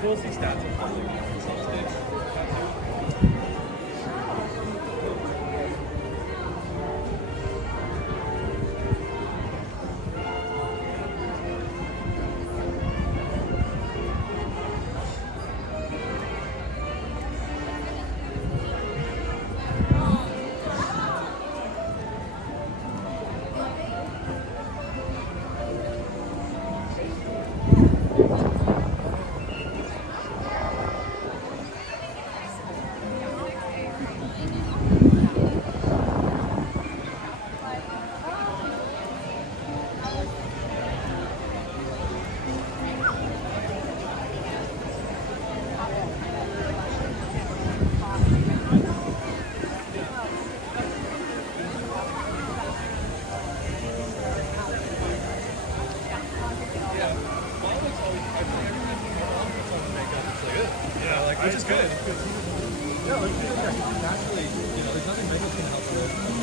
fills these stats. Which is good. Yeah, like, naturally, there's nothing makeup can help with.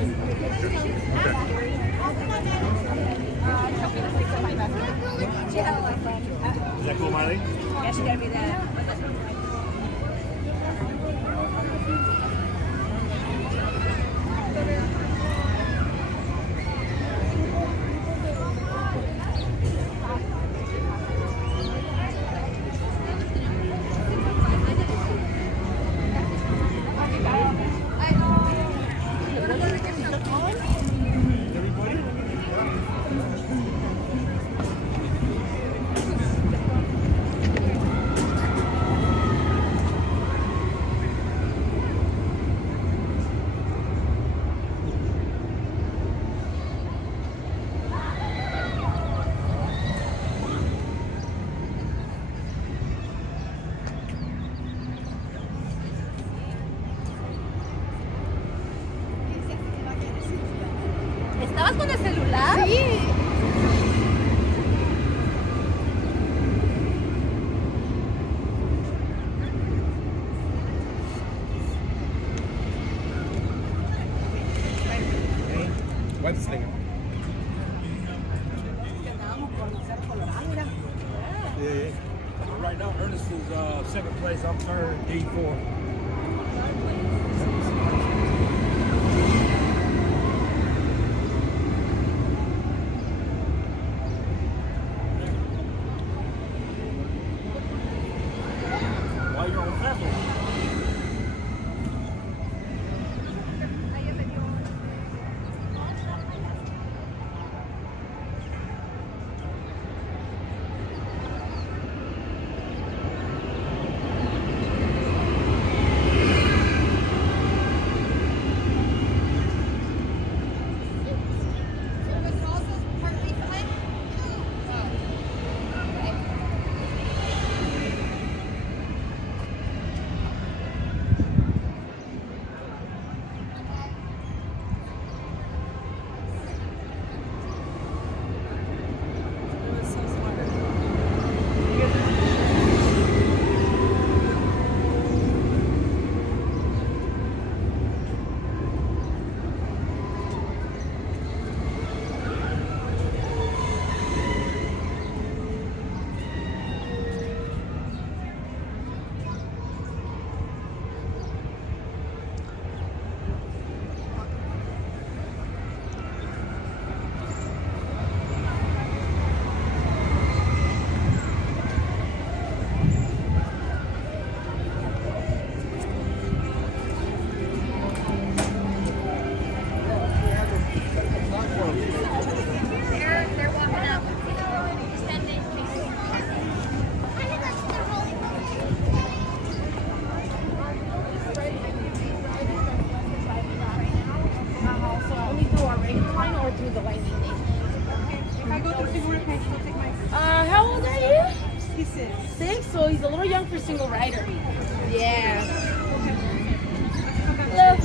Is that cool, Miley? Yeah, she gotta be there. ¿Estabas con el celular? Sí. Web slinger. Yeah. Right now, Ernest is second place. I'm third, D4. While you're on level. They're walking up. So only through our regular line or through the lightning lane? If I go through Figure Page, you'll take my... how old are you? He's 6. 6? So he's a little young for single rider. Yeah. Hello.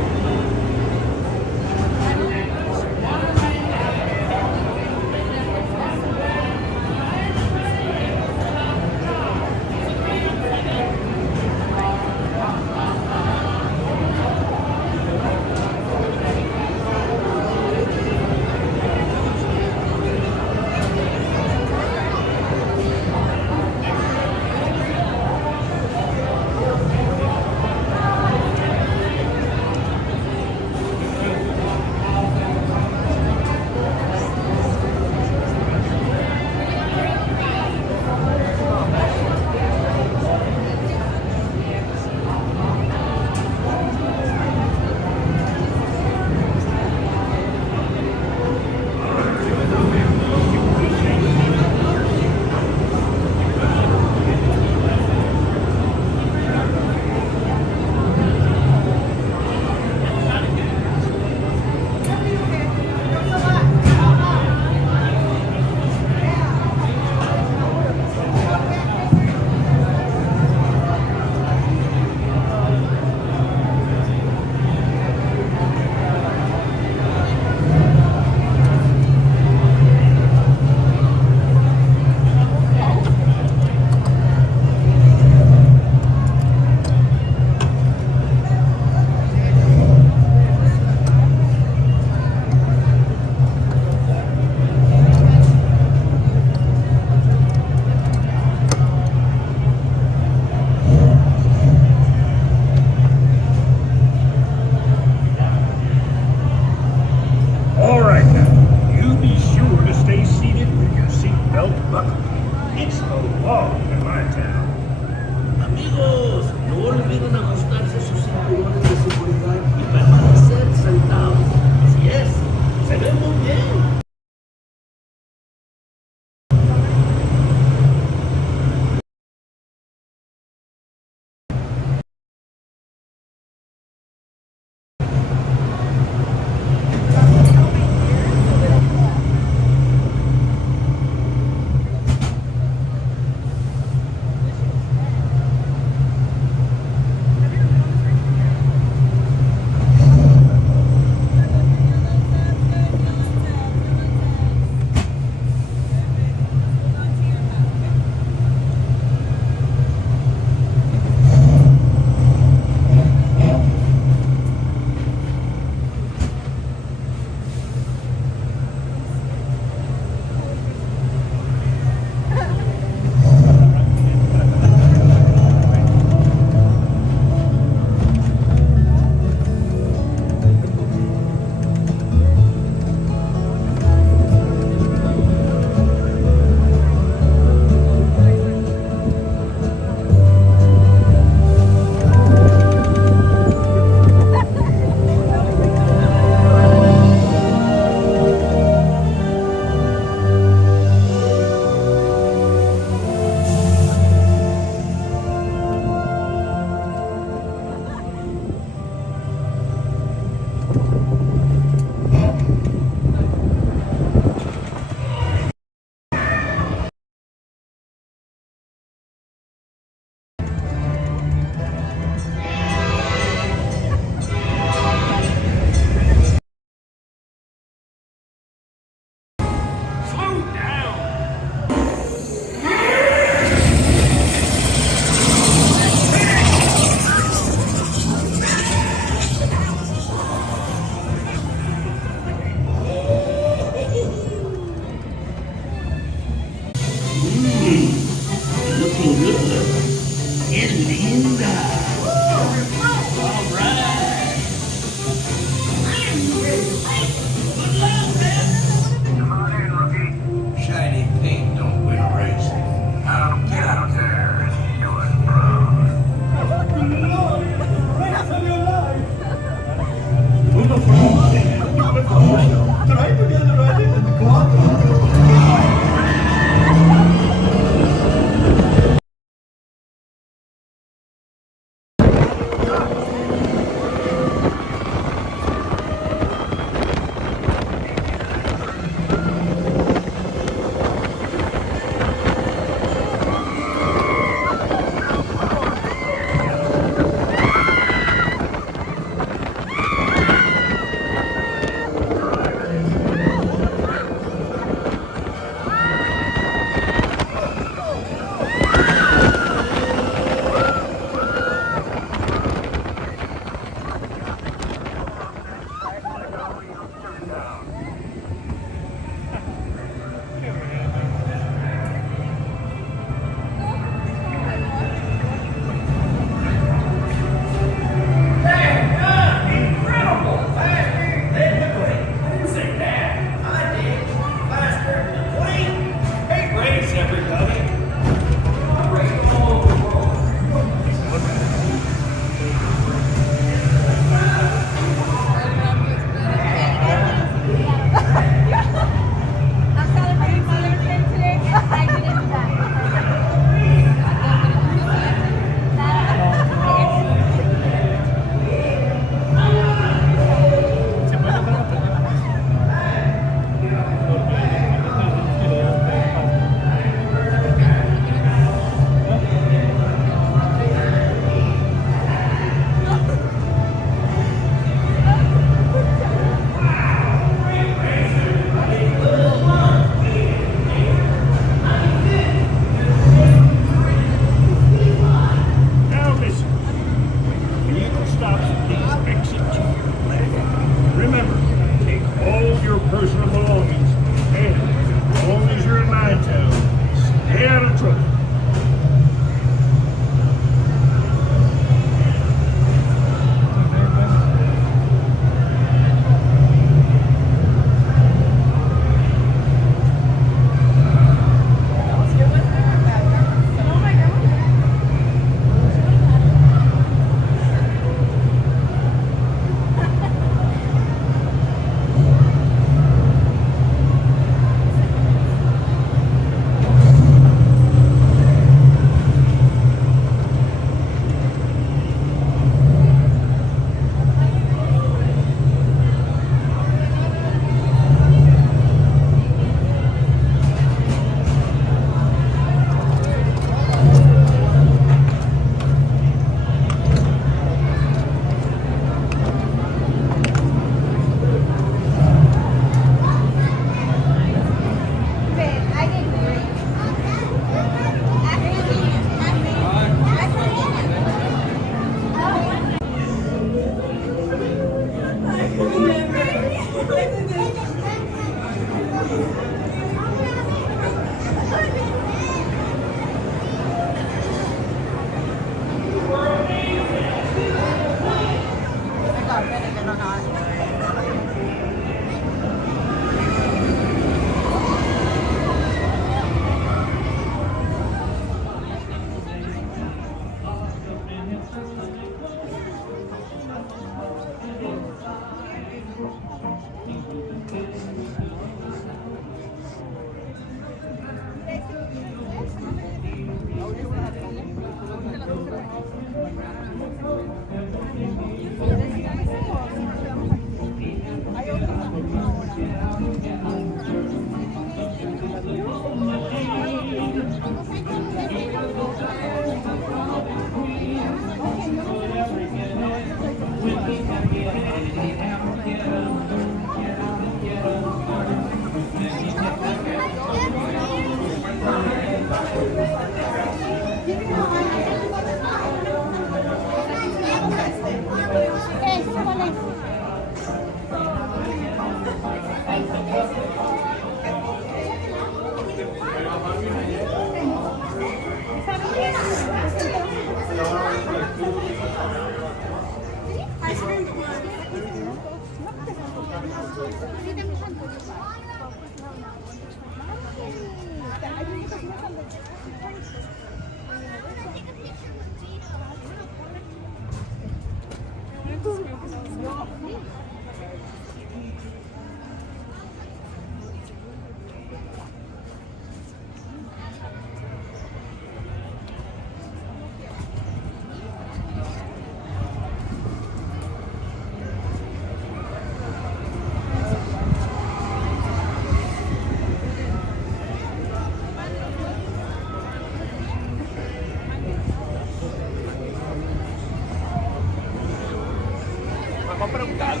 Compra um gato.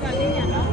Galinha, não?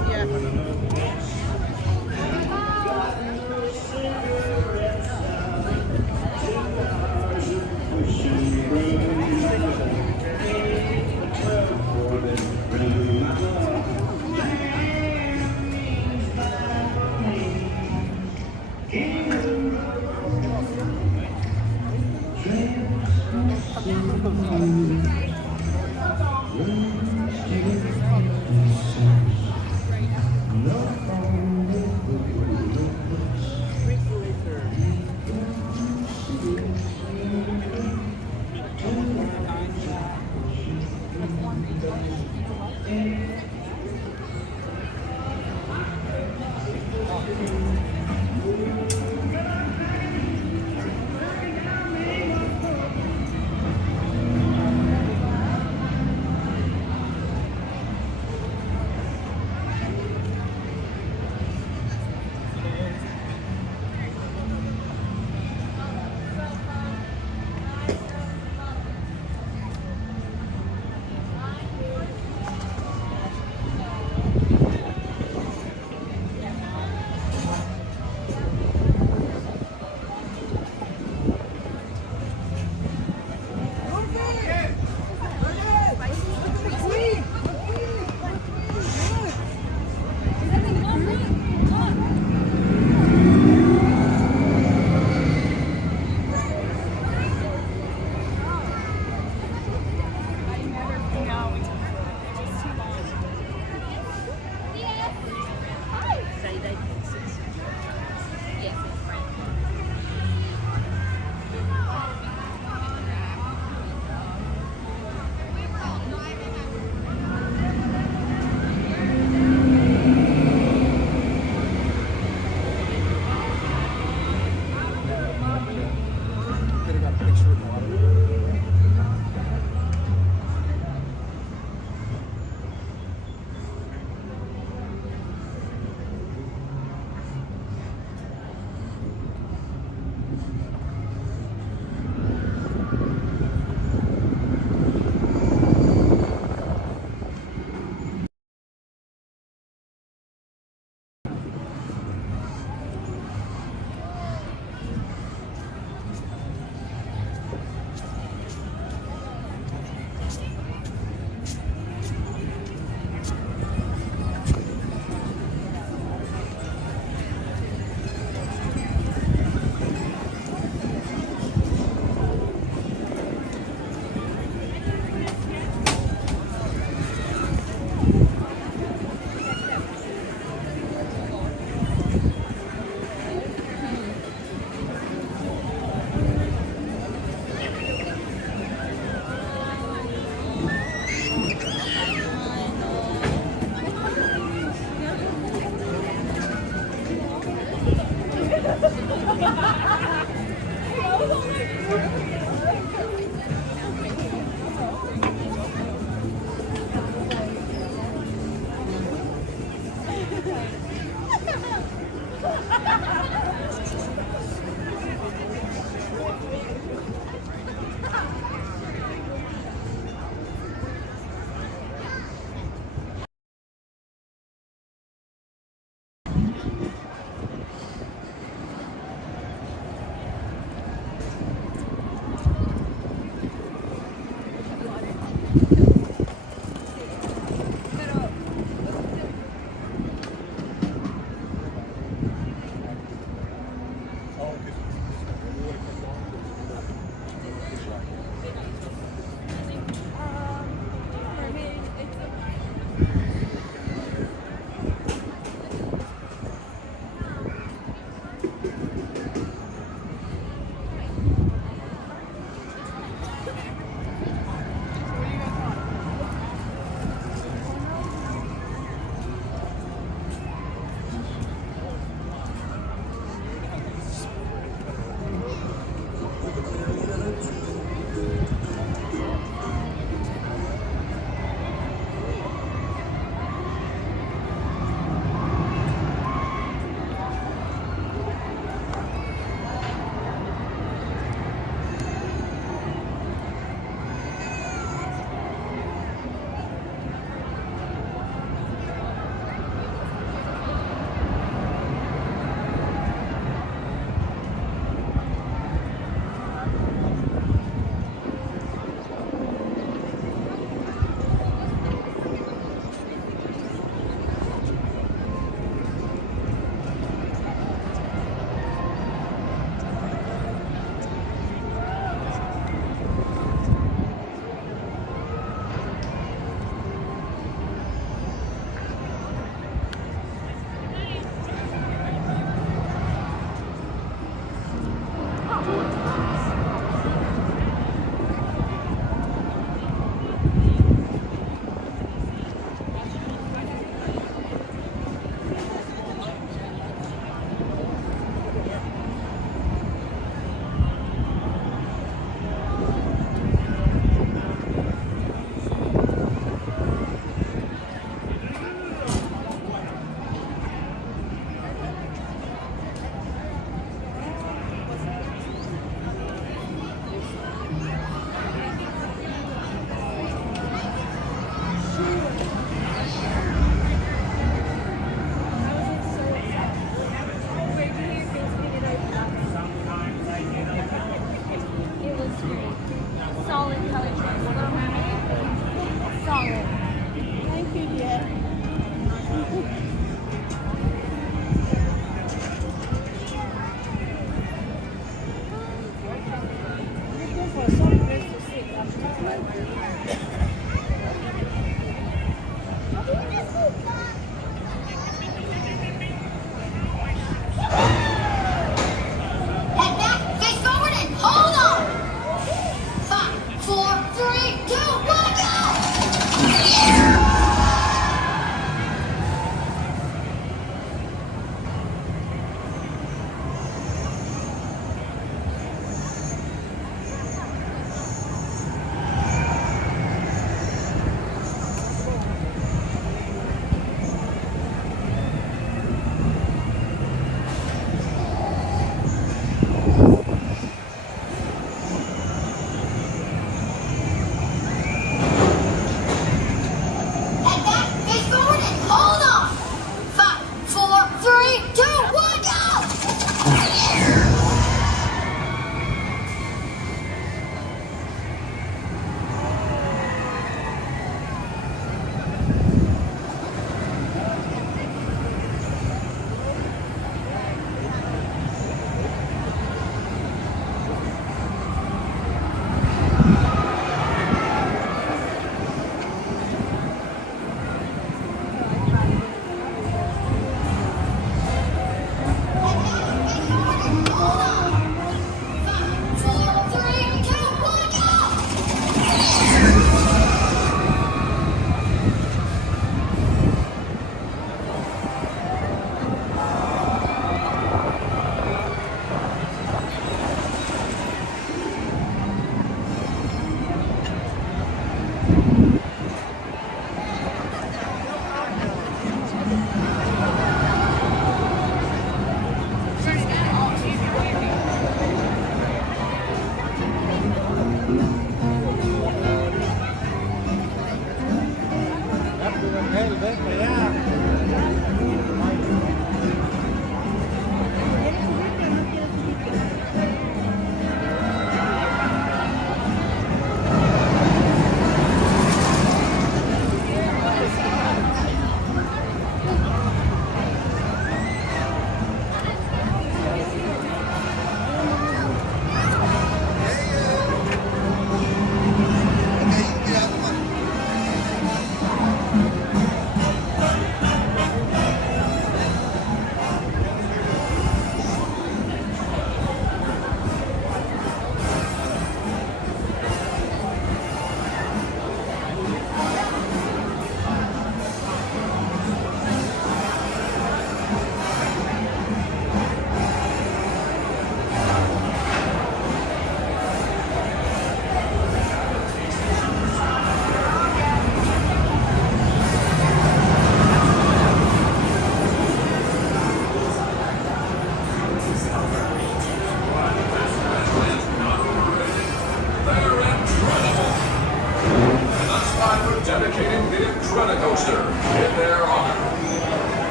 coaster in their honor.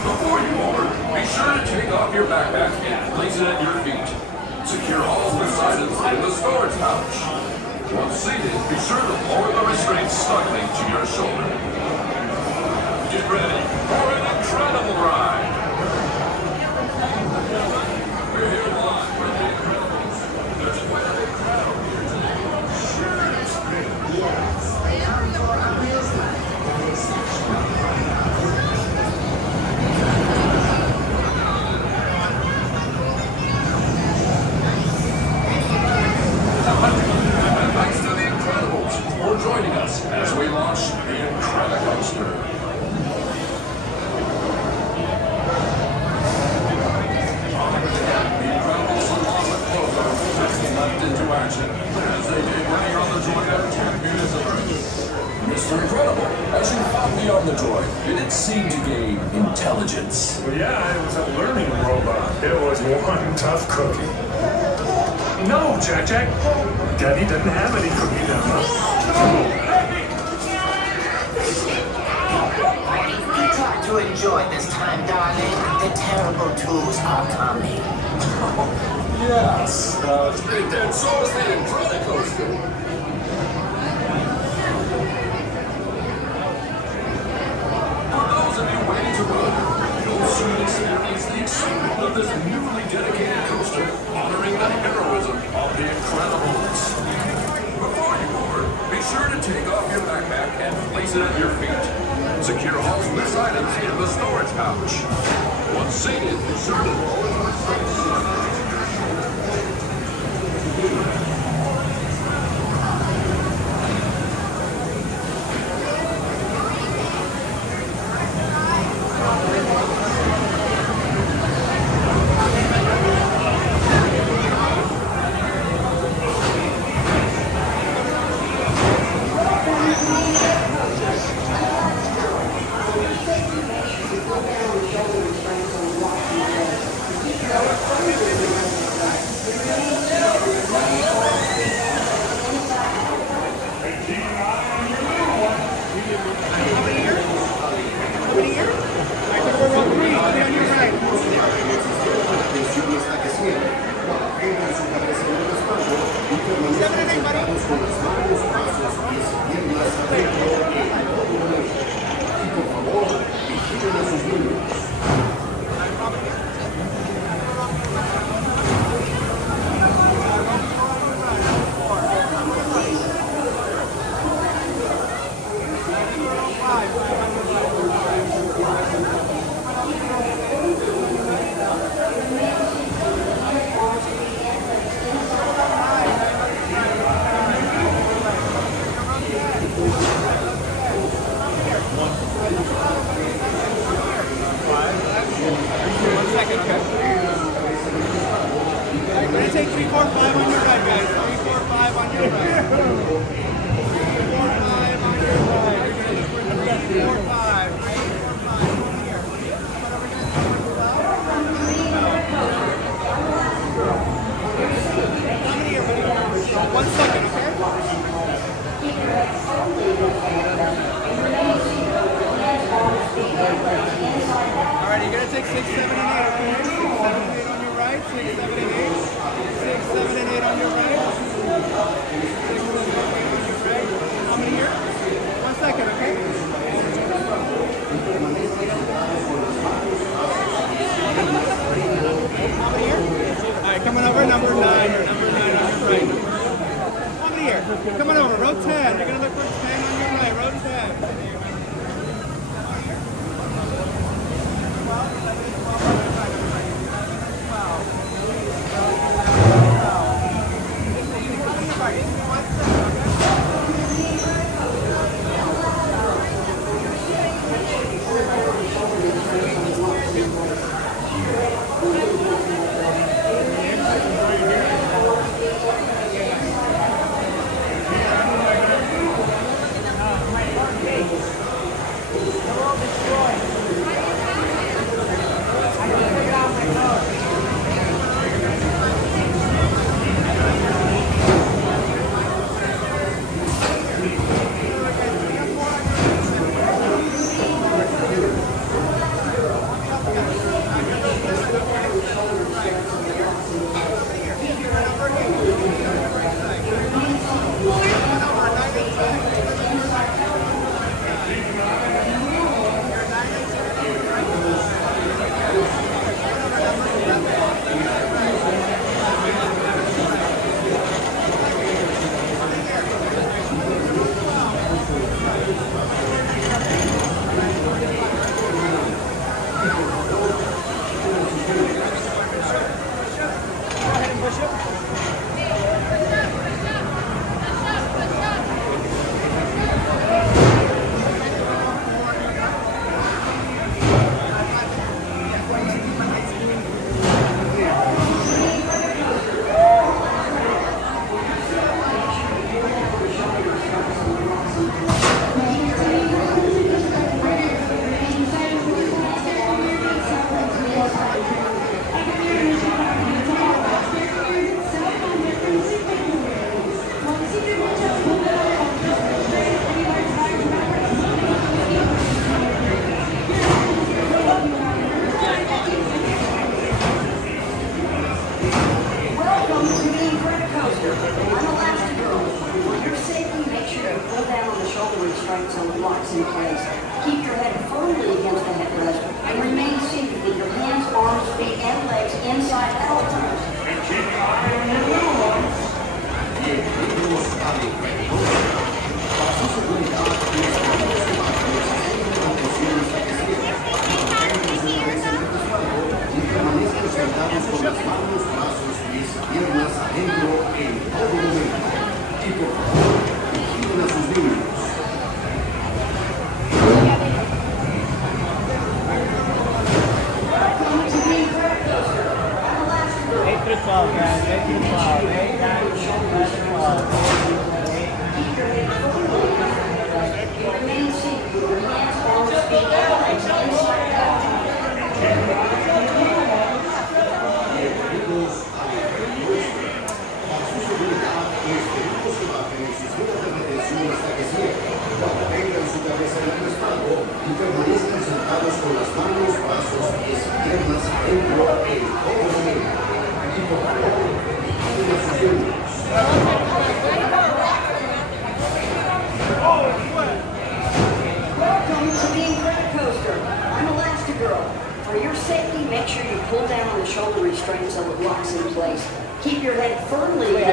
Before you board, be sure to take off your backpack and place it at your feet. Secure all loose items in the storage pouch. Once seated, be sure to lower the restraints snugly to your shoulder. Get ready for an incredible ride. We're here live with the Incredibles. There's quite a big crowd here today. Sure, it's great. Yes, they are your amusement. That is And thanks to the Incredibles for joining us as we launch the Incredicoaster. Into action as they get ready on the droid at 10 meters approach. Mr. Incredible, as you fought beyond the droid, did it seem to gain intelligence? Well, yeah, it was a learning robot. It was one tough cookie. No, Jack. Daddy doesn't have any cookie dough. Try to enjoy this time, darling. The terrible twos are coming. Yes, it's great there. So is the Incredicoaster. For those of you waiting to run, you'll soon experience the excitement of this newly dedicated coaster honoring the heroism of the Incredibles. Before you board, be sure to take off your backpack and place it at your feet. Secure all loose items in the storage pouch. Once seated, be sure to lower the restraints. locks in place. Keep your head firmly against the headrest and remain seated with your hands, arms, feet, and legs inside at all times. And keep an eye on your little ones. Bienvenidos a la Incredicoaster. Para su seguridad, les pedimos que bajen el sistema de protección hasta que cierre. Mantengan su cabeza en el respaldo y permanezcan sentados con las manos, brazos, pies y piernas adentro en todo momento. Y por favor, vigilen a sus niños. 8 through 12, guys. 8 through 12. 8, 9, 10, 11, 12. Remain seated with your hands, arms, feet, and legs inside at all times. Bienvenidos a la Incredicoaster. Para su seguridad, les pedimos que bajen el sistema de retención hasta que cierre. Mantengan su cabeza en el respaldo y permanezcan sentados con las manos, brazos, pies y piernas adentro en todo momento. Y por favor, vigilen a sus niños. Welcome to the Incredicoaster. I'm Elastigirl. For your safety, make sure you pull down on the shoulder restraint so it locks in place. Keep your head firmly against the headrest and remain seated with your hands, arms, feet, and legs inside at all times. And keep an eye on your little ones.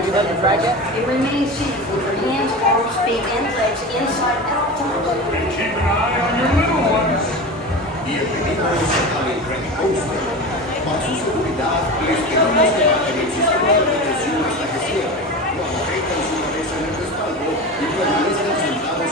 Bienvenidos a la Incredicoaster. Para su seguridad, les pedimos que bajen el sistema de retención hasta que cierre. Mantengan su cabeza en el respaldo y permanezcan sentados con las manos, brazos, pies y piernas adentro en todo momento. Y por favor, vigilen a sus niños.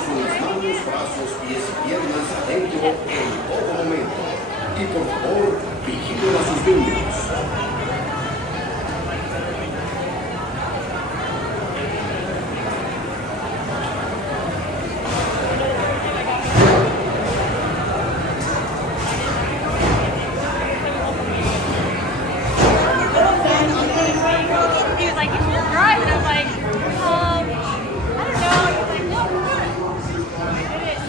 He was like, you should drive. And I was like, I don't know. He was like, no, come on. I did it.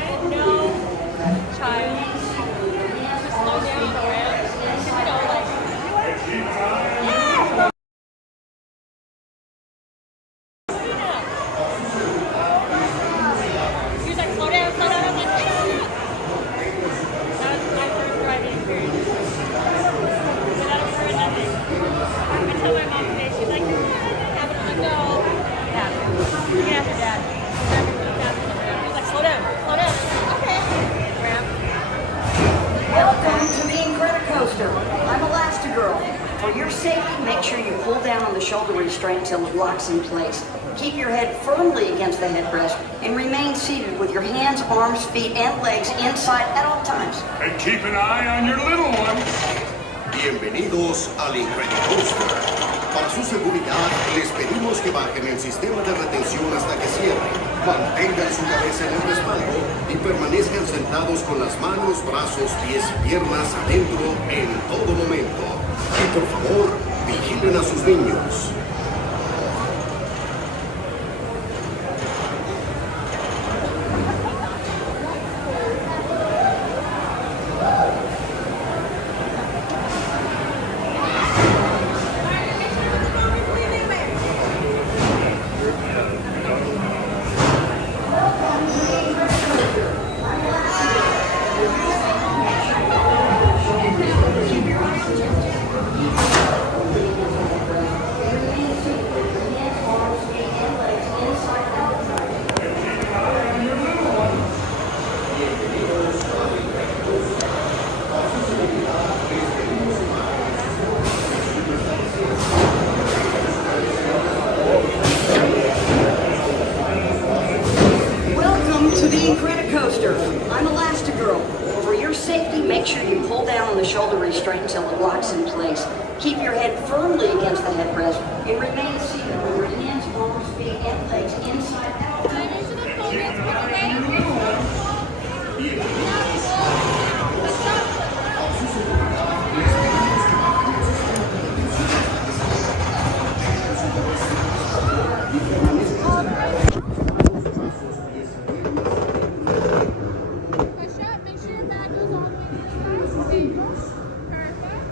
And no child to slow down around. You know, like, yeah. He was like, slow down, slow down. I was like, I don't know. That was my first driving experience. But I don't regret nothing. I tell my mom today, she's like, I'm like, no. Yeah. You can ask your dad. He's like, slow down, slow down. Okay. Ramp. Welcome to the Incredicoaster. I'm Elastigirl. For your safety, make sure you pull down on the shoulder restraint until it locks in place. Keep your head firmly against the headrest and remain seated with your hands, arms, feet, and legs inside at all times. And keep an eye on your little ones. Bienvenidos al Incredicoaster. Para su seguridad, les pedimos que bajen el sistema de retención hasta que cierre. Mantengan su cabeza en el respaldo y permanezcan sentados con las manos, brazos, pies y piernas adentro en todo momento. Y por favor, vigilen a sus niños. Welcome to the Incredicoaster. I'm Elastigirl. For your safety, make sure you pull down on the shoulder restraint until it locks in place. Keep your head firmly against the headrest and remain seated with your hands, arms, feet, and legs inside out. Make sure your bag goes all the way to the table. Perfect.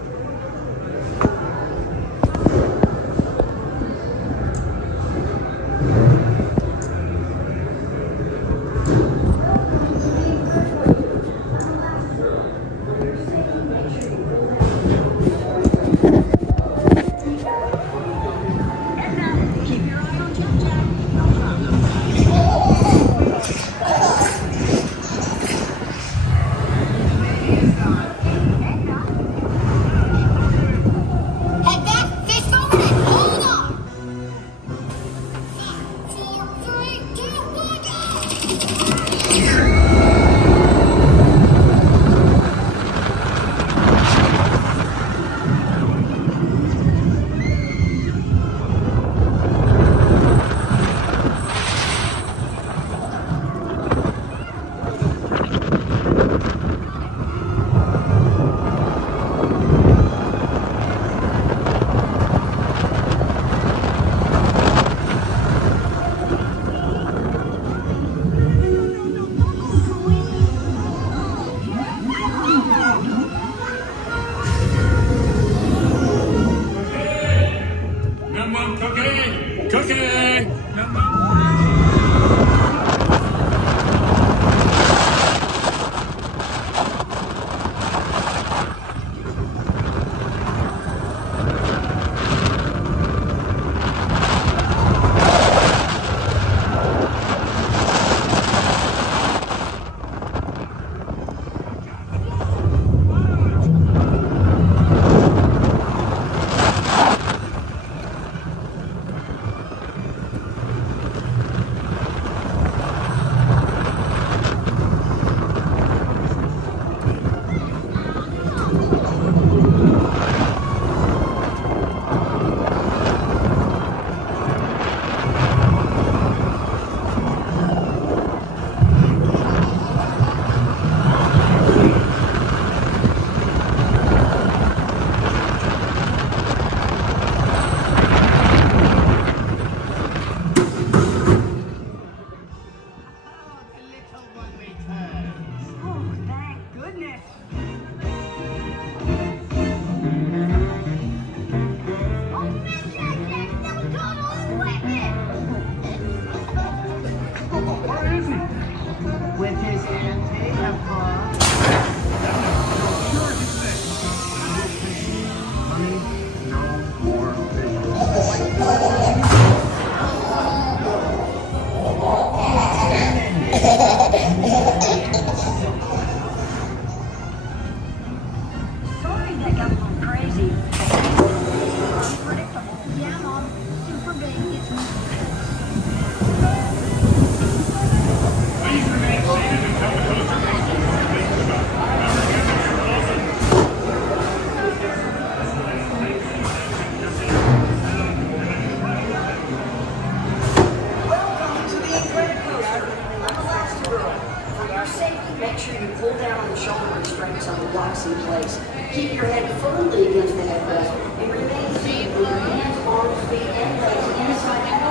Make sure you pull down on the shoulder restraints on the blocks in place. Keep your head firmly against the headrest and remain seated with your hands, arms, feet, and legs inside the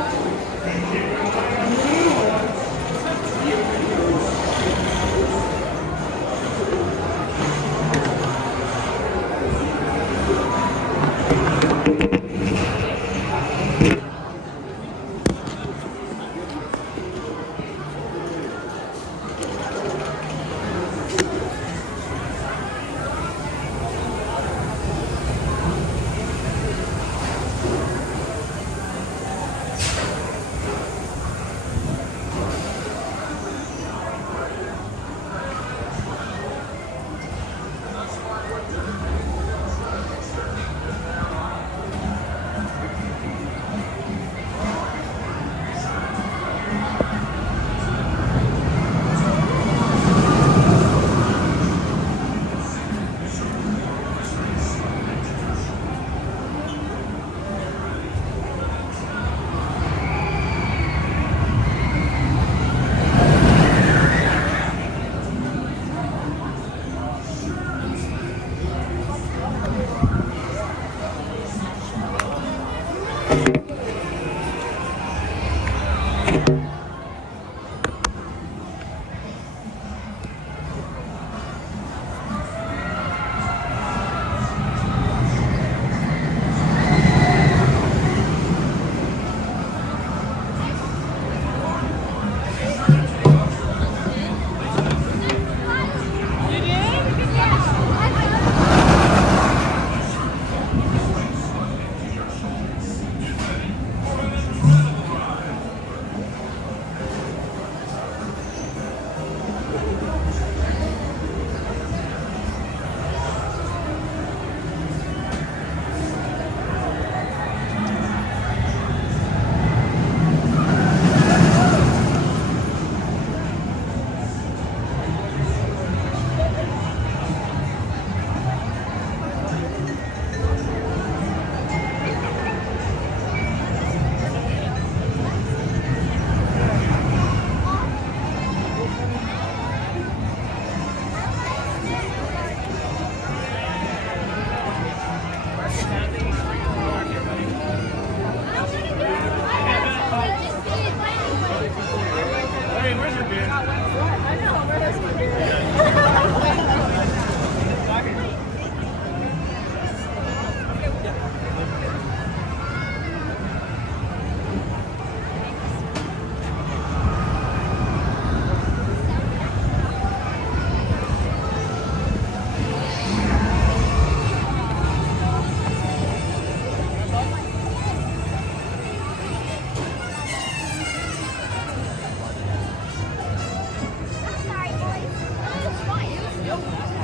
Hey, where's your beer? I know, where's my beer?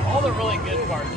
All the really good parts.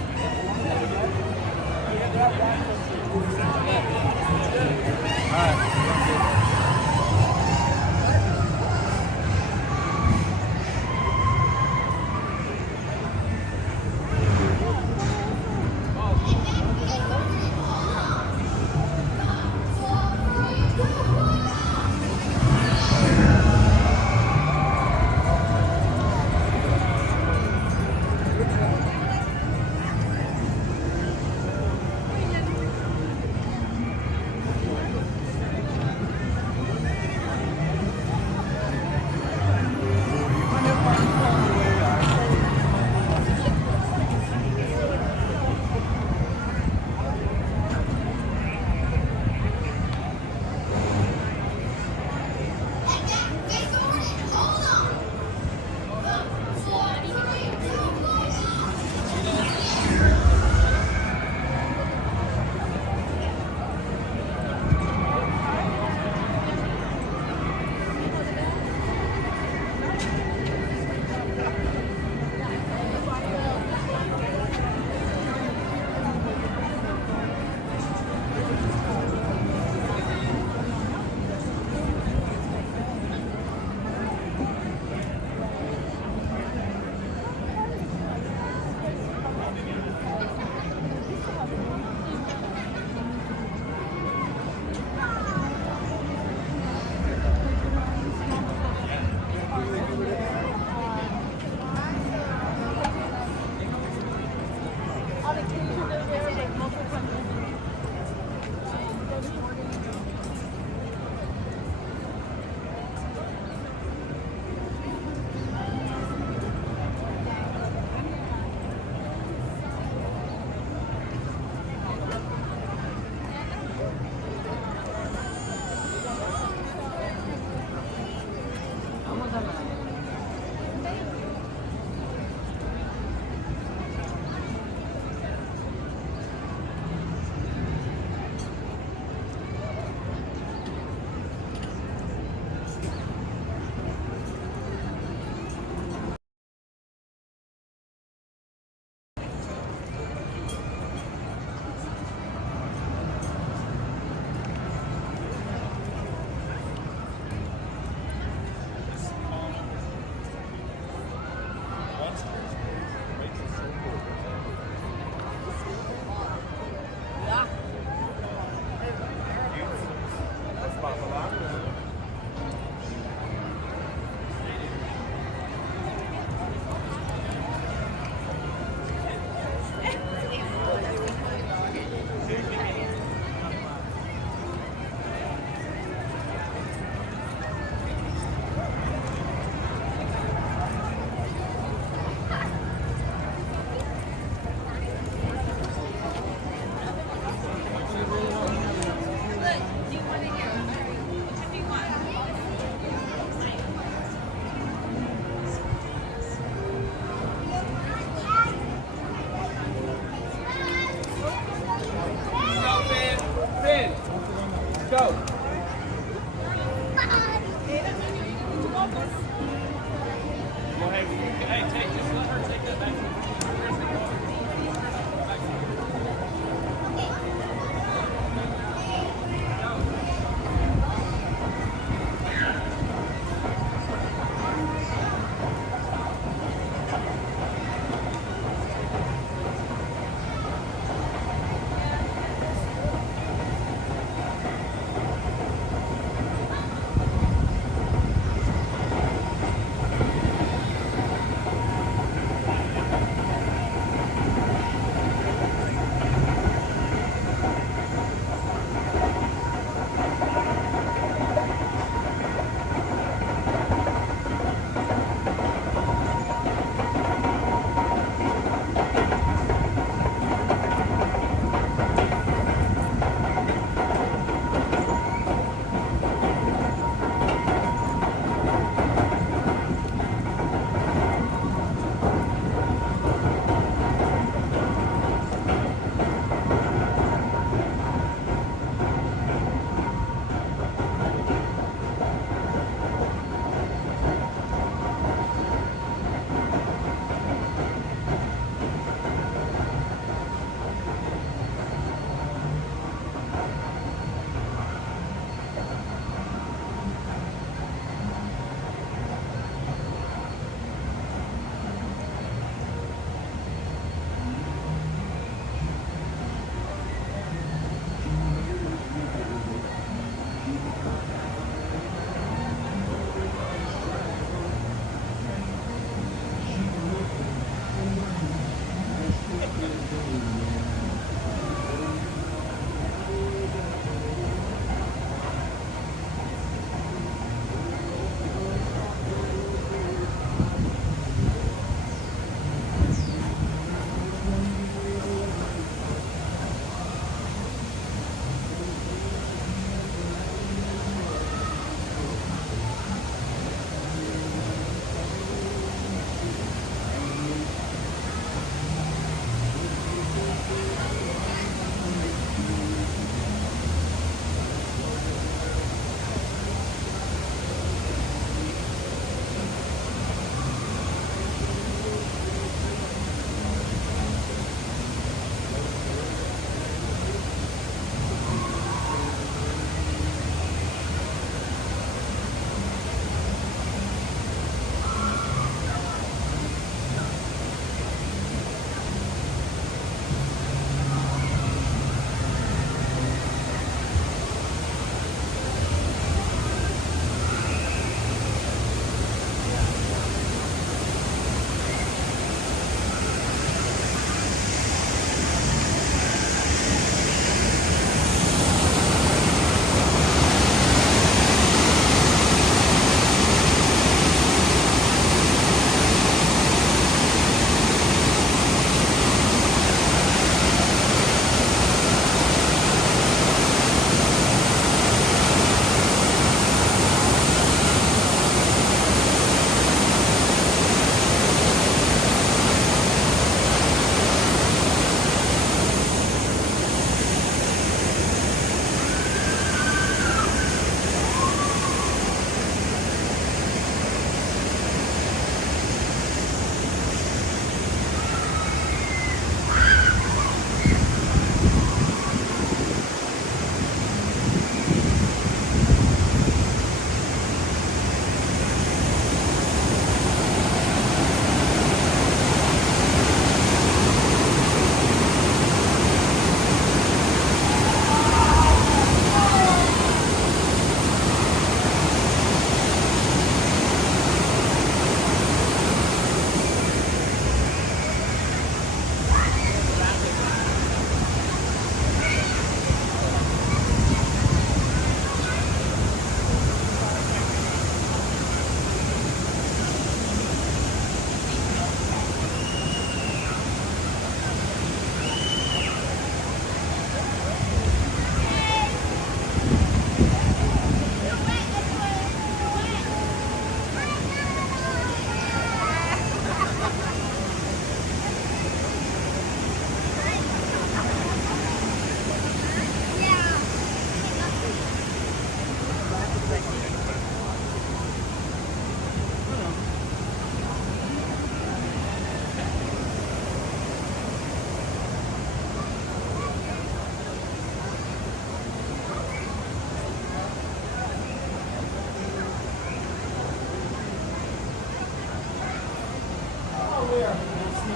If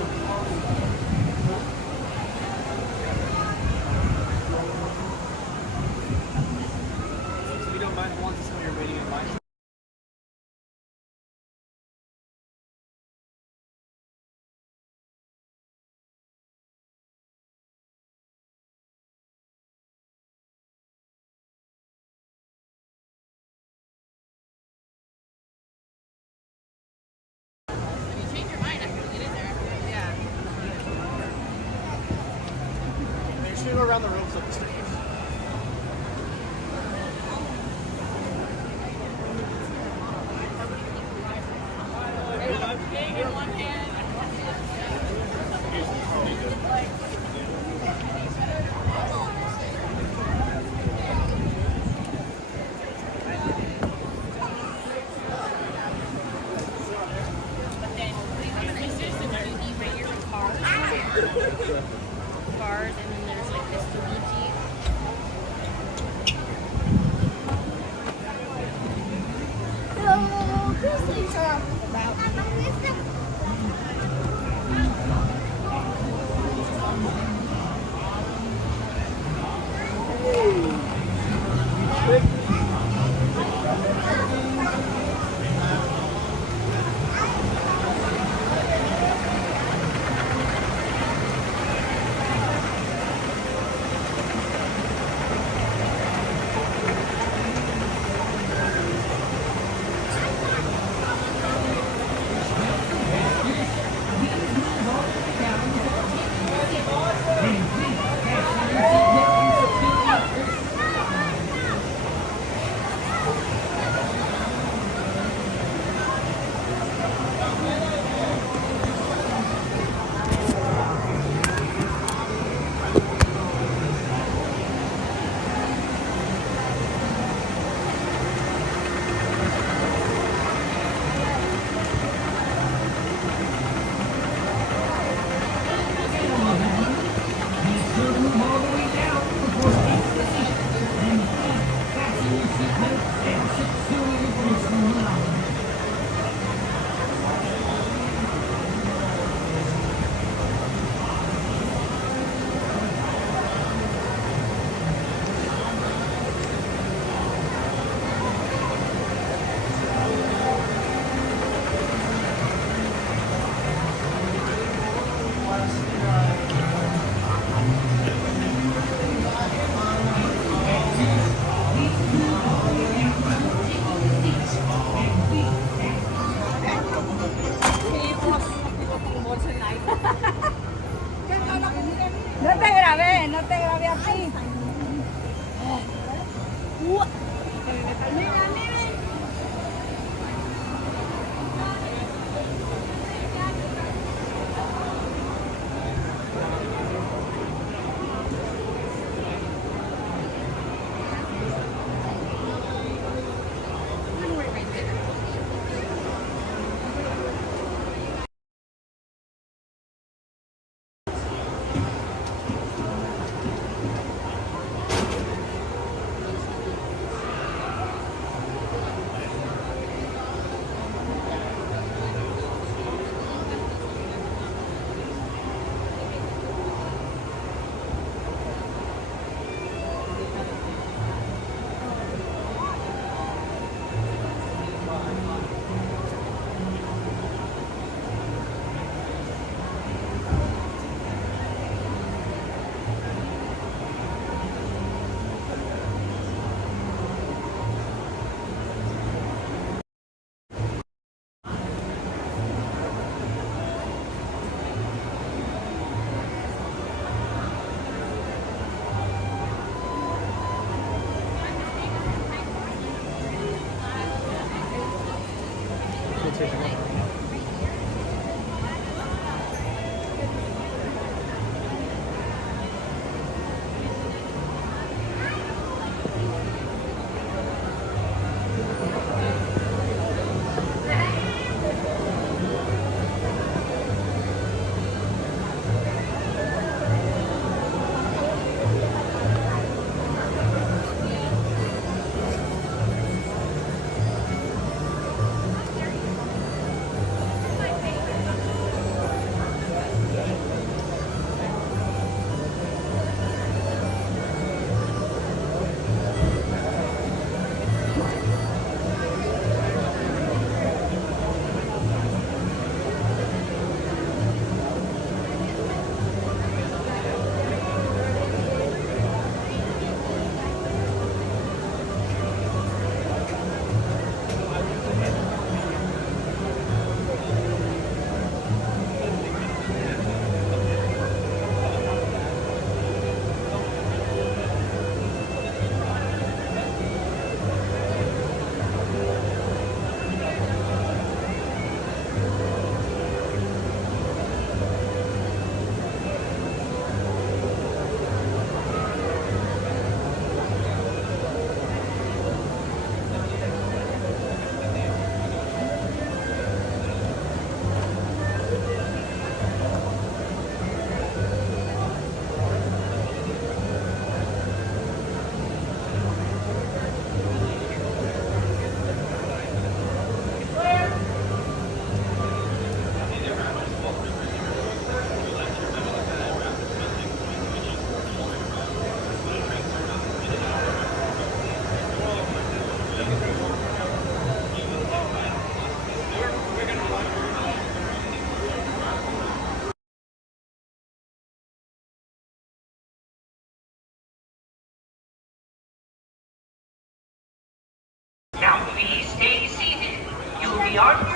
you don't mind, how long is this when you're waiting in line? Make sure you go around the room so the street. Bars, and then there's like this Fuji. Hello, Grizzlies are about. No te grabé a ti.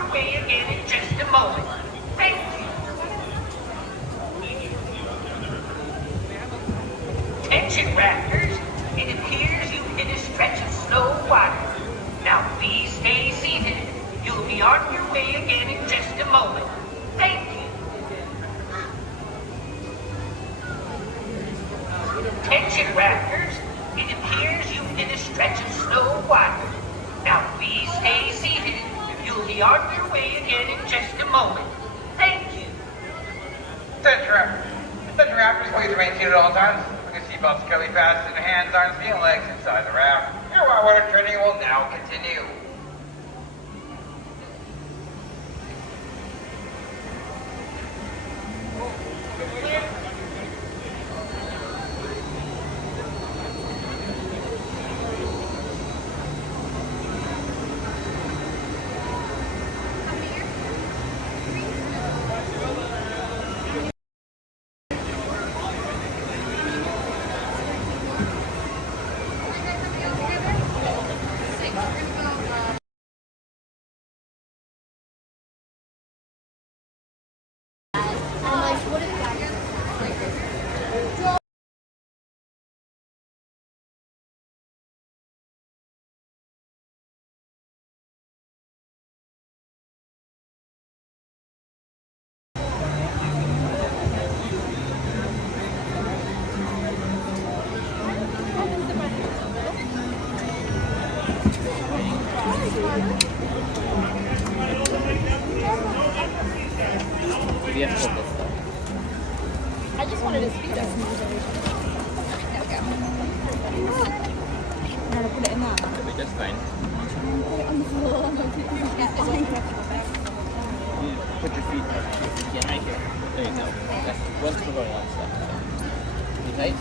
your way again in just a moment. Thank you. Attention raptors, it appears you've hit a stretch of slow water. Now please stay seated. You'll be on your way again in just a moment. Thank you. Attention raptors, it appears you've hit a stretch of slow water. Now please stay seated. You'll be on your way again in just a moment. Thank you. Attention raptors, please remain seated at all times. Put your seatbelts securely fastened to your hands, arms, feet, and legs inside the raft. Your whitewater training will now continue. I just wanted to speak up. It'll be just fine. You put your feet up. Yeah, right here. There you go. That's one swivel on one side. You tight?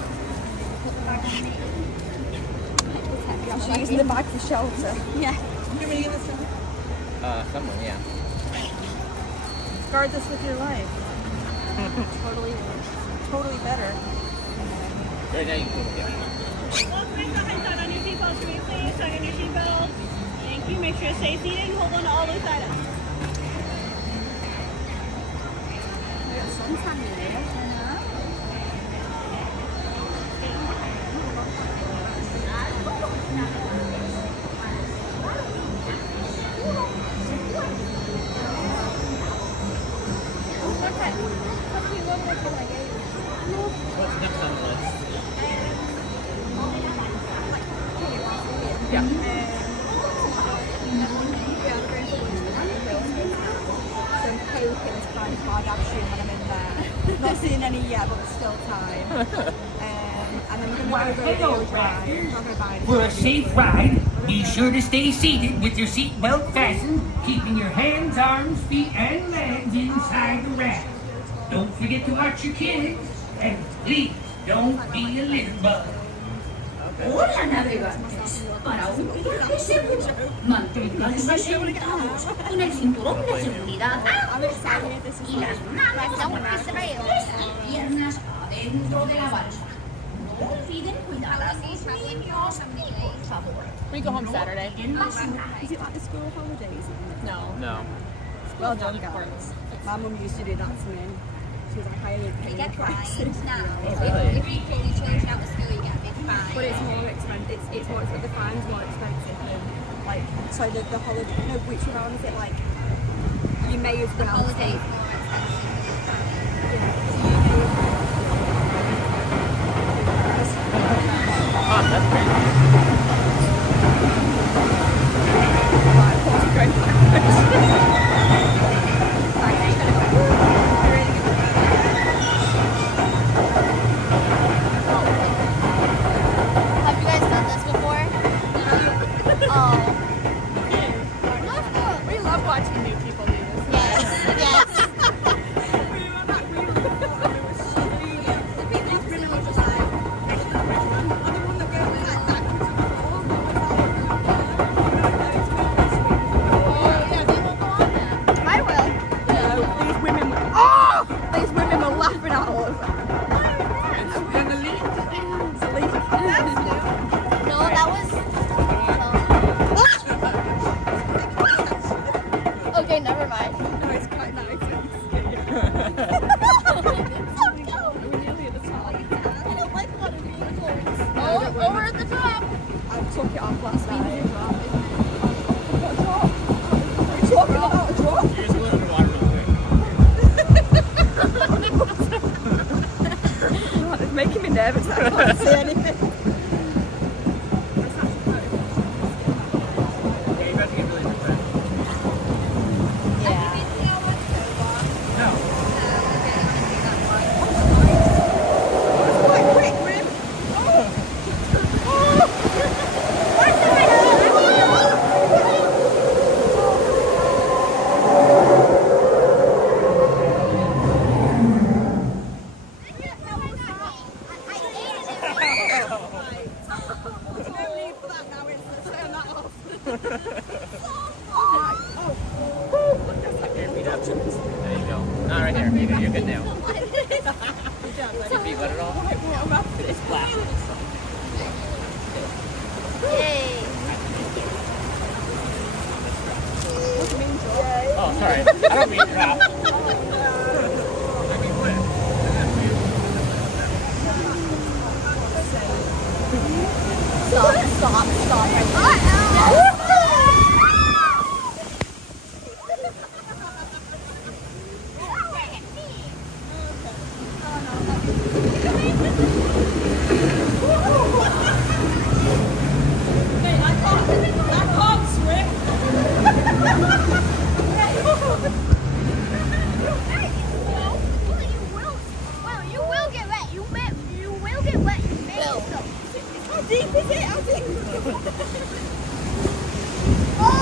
She's using the bag for shelter. Yeah. Someone, yeah. Guard this with your life. Totally better. Right now you can look at it. Tighten on your seatbelt, can you please? Tighten your seatbelt. Thank you. Make sure to stay seated and hold on to all those items. What's next on the list? Yeah. Some coping's kind of hard, I assume, when I'm in there. Not seeing any yet, but still time. And then we're going to go to ride. For a safe ride, be sure to stay seated with your seatbelt fastened, keeping your hands, arms, feet, and legs inside the raft. Don't forget to watch your kids, and please don't be a litter bug. Hola navegantes, para un viaje seguro, manténganse sentados con el cinturón de seguridad ajustado y las manos amarradas y piernas adentro de la balsa. No olviden cuidar a los niños, por favor. We go home Saturday. Is it like the school holidays? No. No. Well done, guys. My mum used to do that to me. She was like, I only pay the prices. Really? If you change out the school, you get a big fine. But it's more expensive. It's more expensive. The fine's more expensive than like so the holiday. No, which round is it like? You may as well. Holidays more expensive. Oh, that's great. Right, what's going backwards? Have you guys done this before? Oh. We love watching new people do this. Yes. I will. These women were laughing at us. No, that was. Oh, never mind. No, it's quite nice. We're nearly at the top. I don't like water vehicles. Oh, over at the top. I took it off last night. What drop? Are you talking about a drop? You just live in water real quick. God, it's making me nervous. I can't see anything. Yeah, you have to get really prepared. Yeah. No. Quite quick, Grim. There you go. Not right there. You're good now. Your feet wet at all? It's flat. Yay. Oh, sorry. I don't mean drop. I mean wet. Stop right there. You will get wet. You will get wet. You may so. How deep is it? How deep?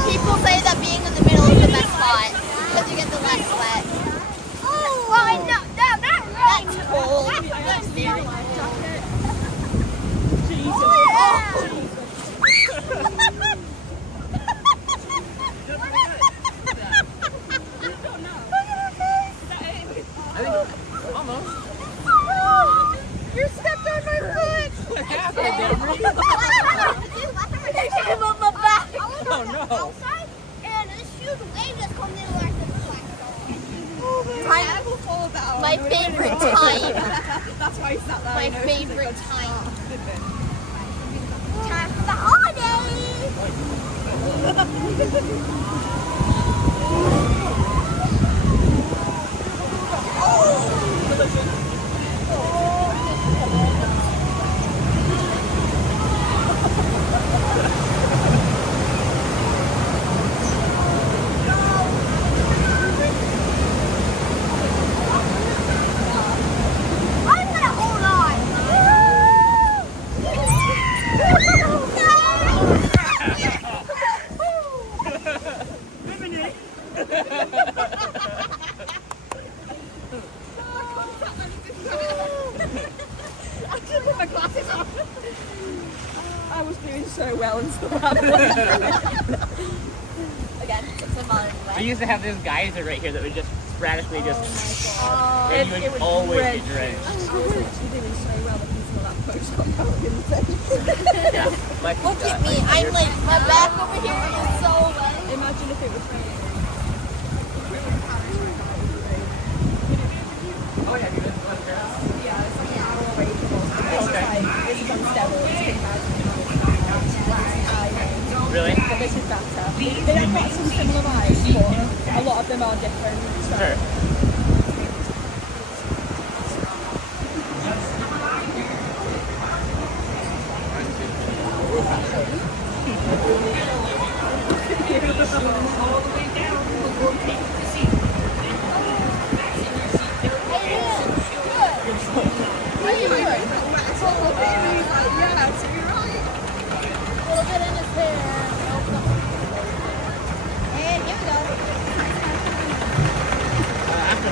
People say that being in the middle is the best spot because you get the less wet. Oh, well, I know. That's cold. That's very cold. Almost. You stepped on my foot. What happened, Emery? It came on my back. Oh, no. Outside, and this huge wave just comes in like this My favorite time. That's why he's sat there. My favorite time. time for the holidays. I'm gonna hold on. I should put my glasses on. I was doing so well and stuff happened. Again, it's a modern We way. used to have this geyser right here that would just sporadically just, and you It would was always great. be drenched. I was literally doing so well that people that post got American Yeah, my feet Look got at me. I'm like, my back over here is so wet. Imagine if it was raining. Oh yeah, you didn't want to grab? Yeah, it's like an hour away from us. This is on steroids. Really? But this is better. They have got some similar vibes, but a lot of them are different. So. Sure. How you doing? A little bit in his hair. And here we go. After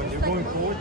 When you're going forward,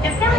Just going.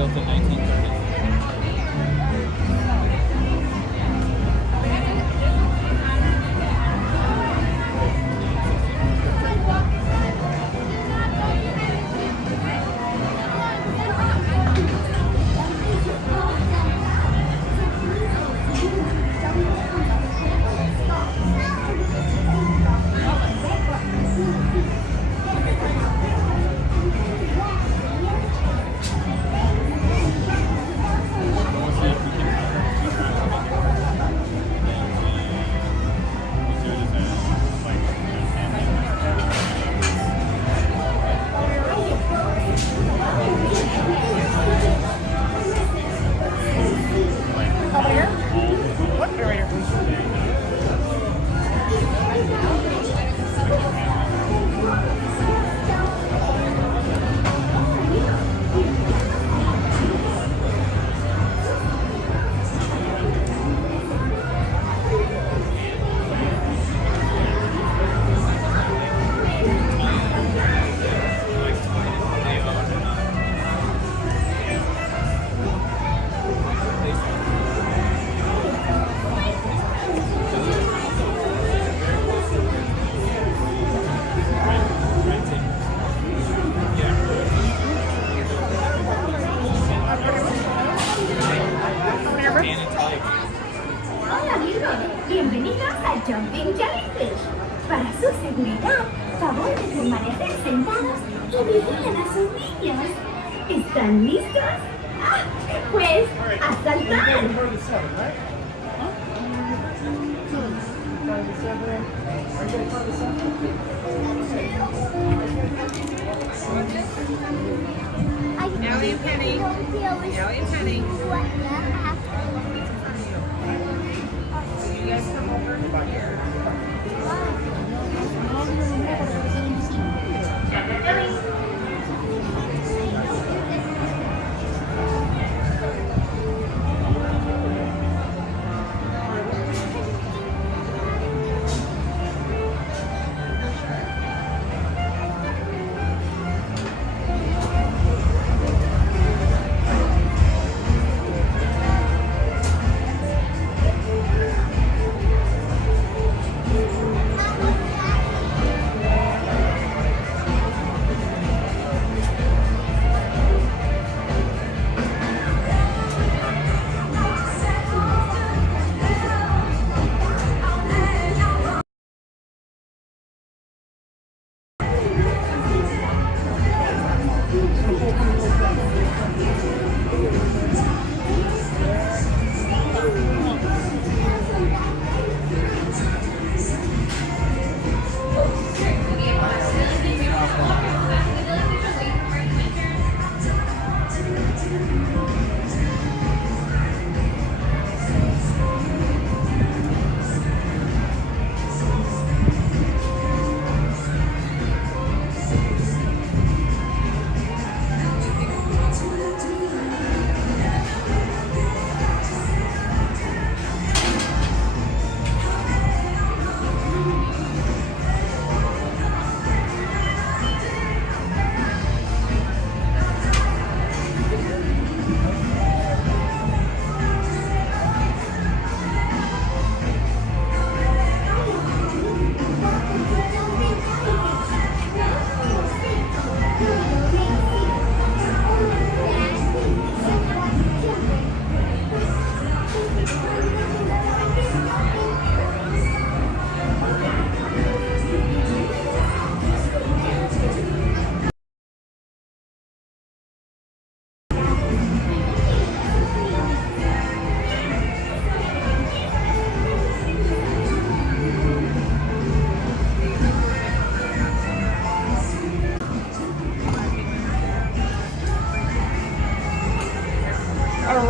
Built in 1930. Hola amigos, bienvenidos al Jumping Jellyfish. Para su seguridad, favor de permanecer sentados y vigilen a sus niños. ¿Están listos? Ah, pues, a saltar. Allie and Penny. Allie and Penny. You guys come over here.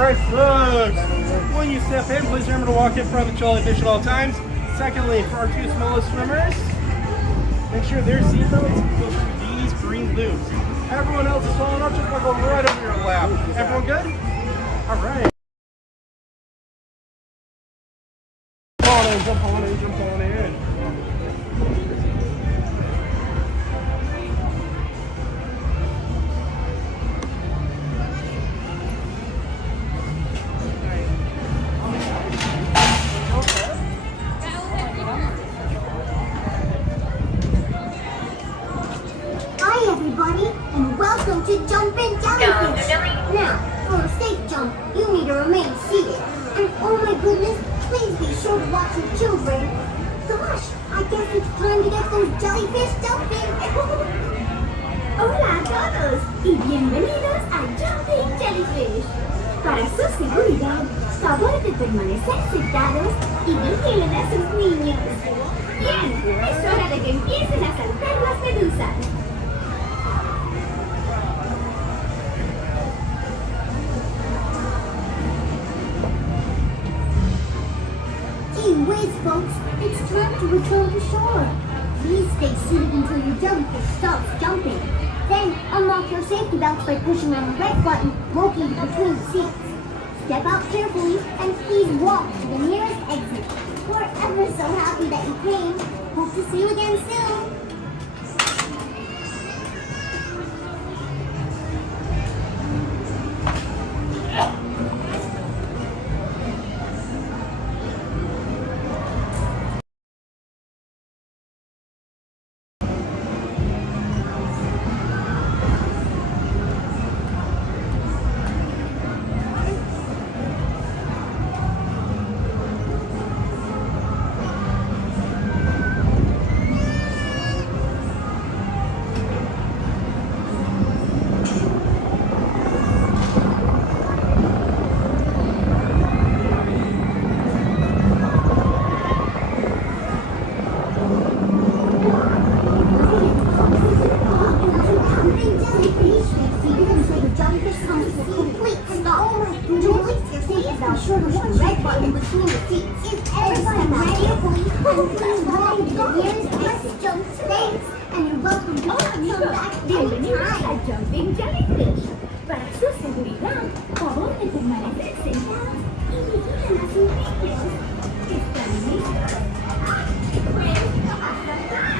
Alright, folks. When you step in, please remember to walk in front of the jellyfish at all times. Secondly, for our two smallest swimmers, make sure their seatbelts go through these green loops. Everyone else is following up, just gonna go right over your lap. Everyone good? Alright. Jump on in, jump on in. Hi everybody, and welcome to Jumpin' Jellyfish. Now, for a safe jump, you need to remain seated. And oh my goodness, please be sure to watch your children. Gosh, I guess it's time to get those jellyfish jumping. Hola a todos y bienvenidos a Jumping Jellyfish. Para su seguridad, favor de permanecer sentados y vigilen a sus niños. Bien, es hora de que empiecen a saltar las medusas. Gee whiz, folks, it's time to return to shore. Please stay seated until your jellyfish stops jumping. Then, unlock your safety belts by pushing on the red button located between the seats. Step out carefully and please walk to the nearest exit. We're ever so happy that you came. Hope to see you again soon. Bienvenidos a Jumping Jellyfish. Para su seguridad, favor de permanecer sentados y vigilen a sus niños. ¿Están listos? ¡A saltar!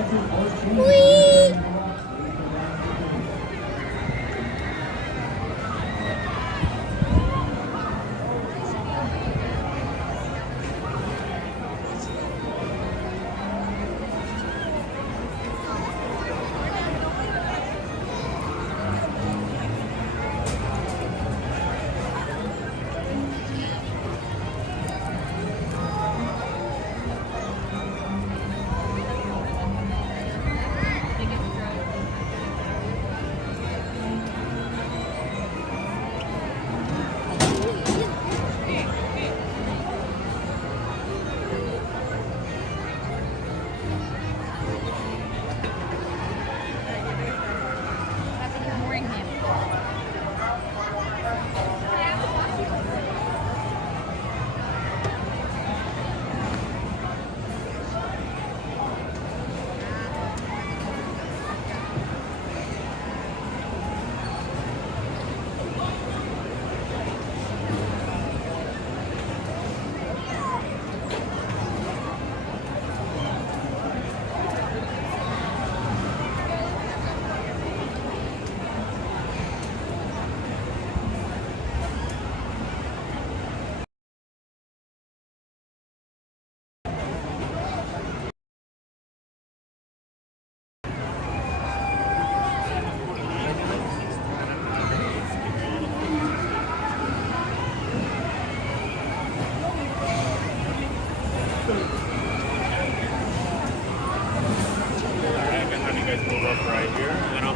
Whee!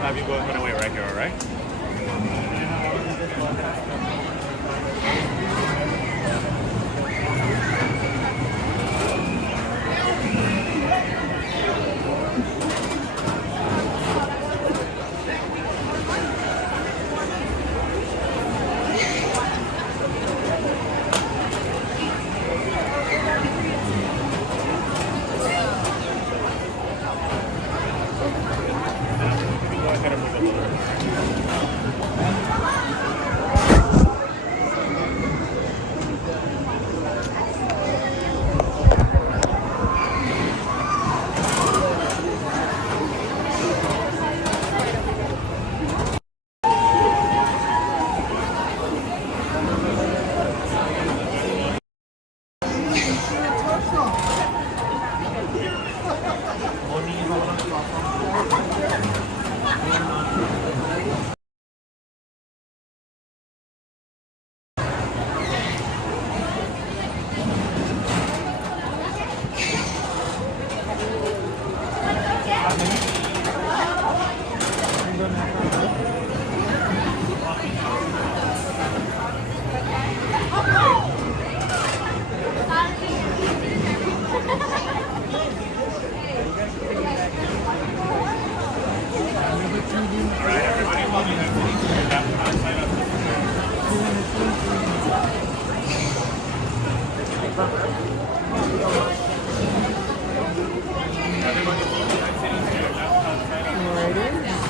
Have you go ahead and wait right here, all right?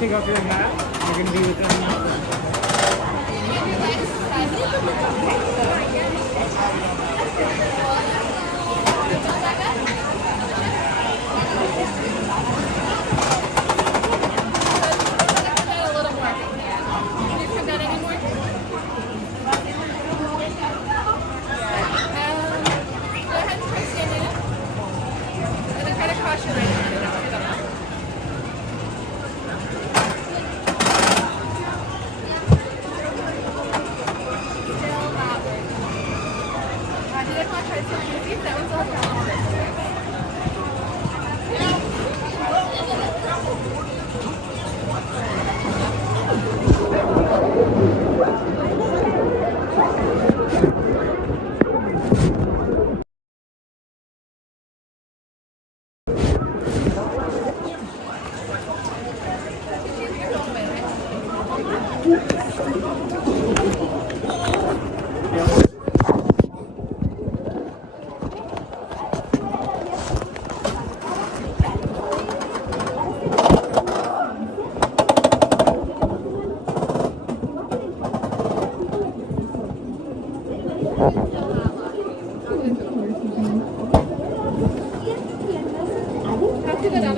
Take off your hat. You're going to be with them now.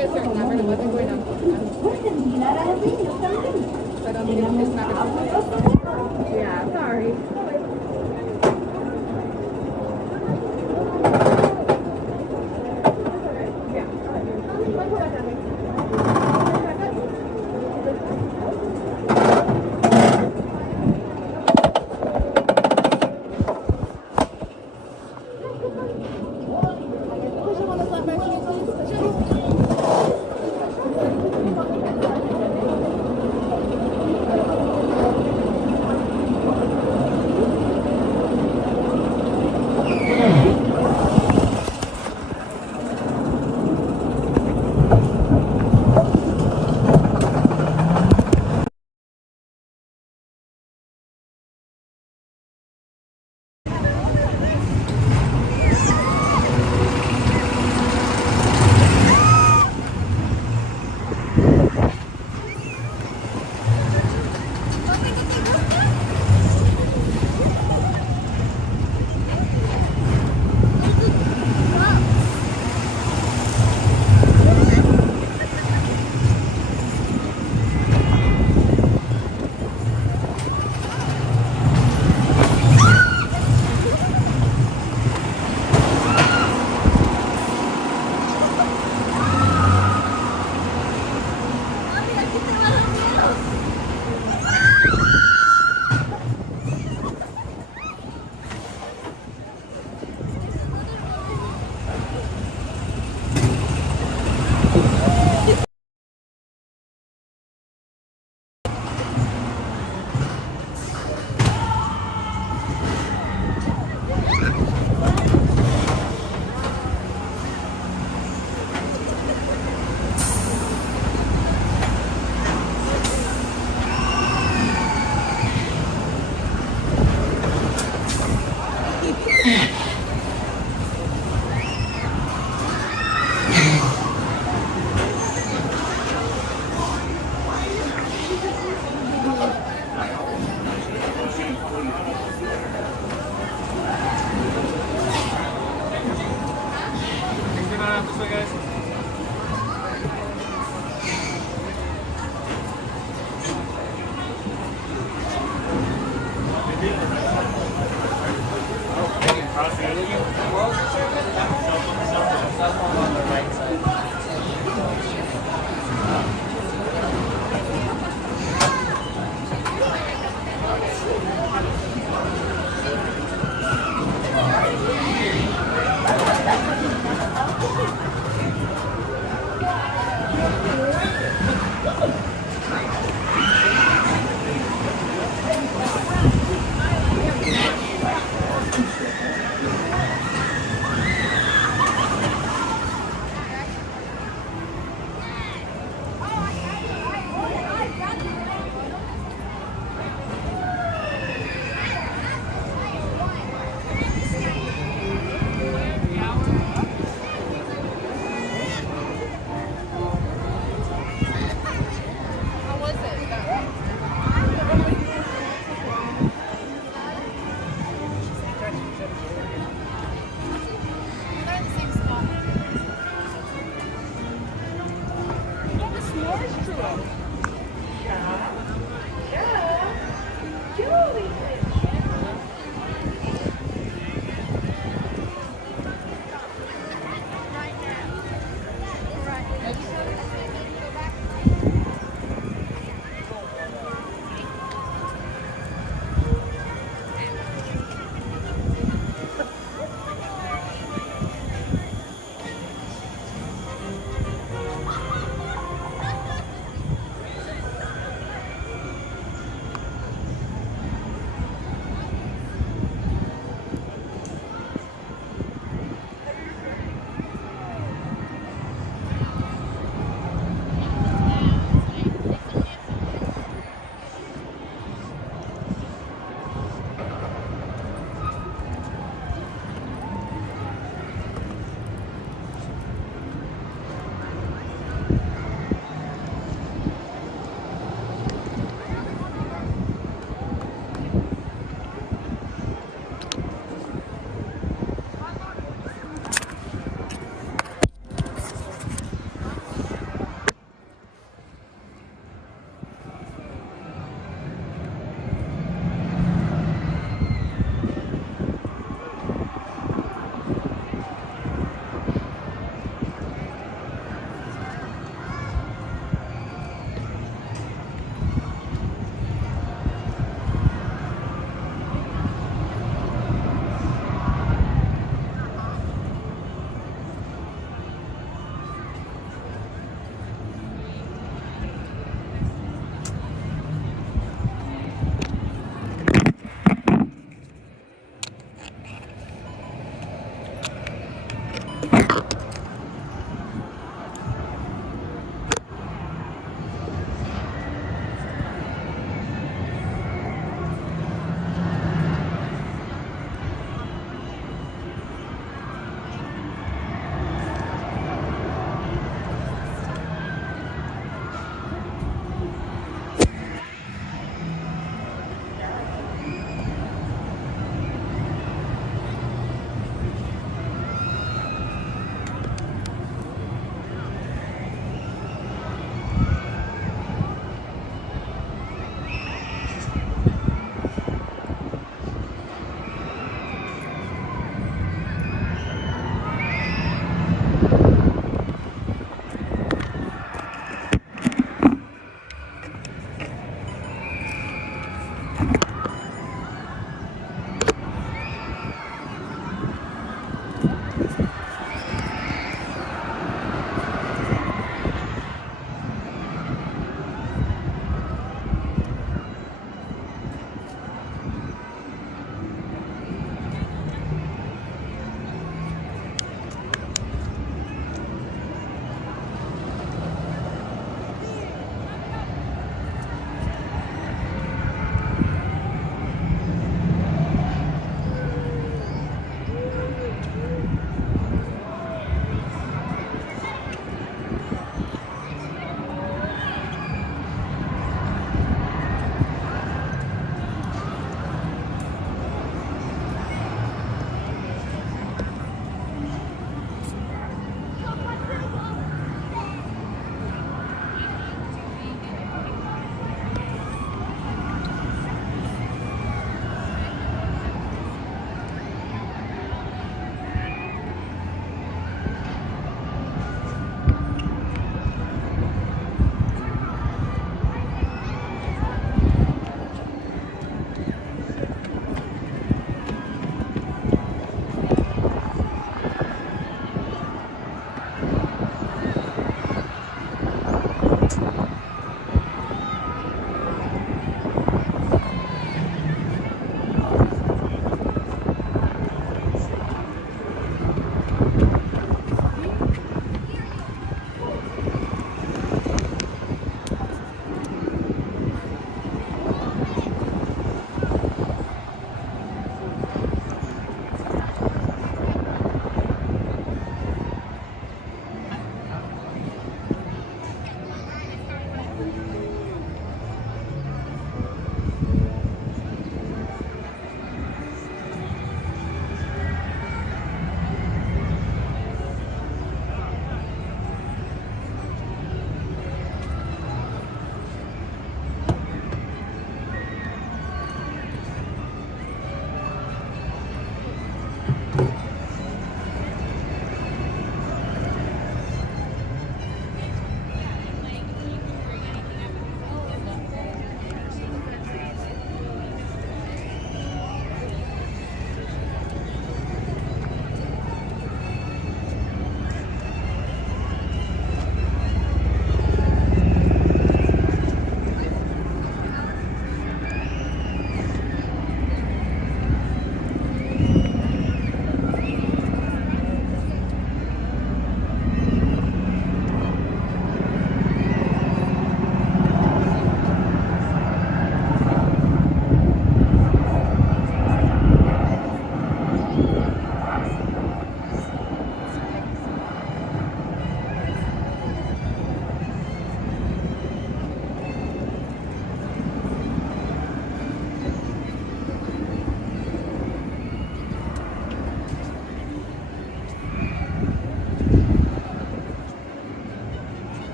Yeah, sorry.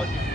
nostalgic.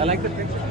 I like the picture.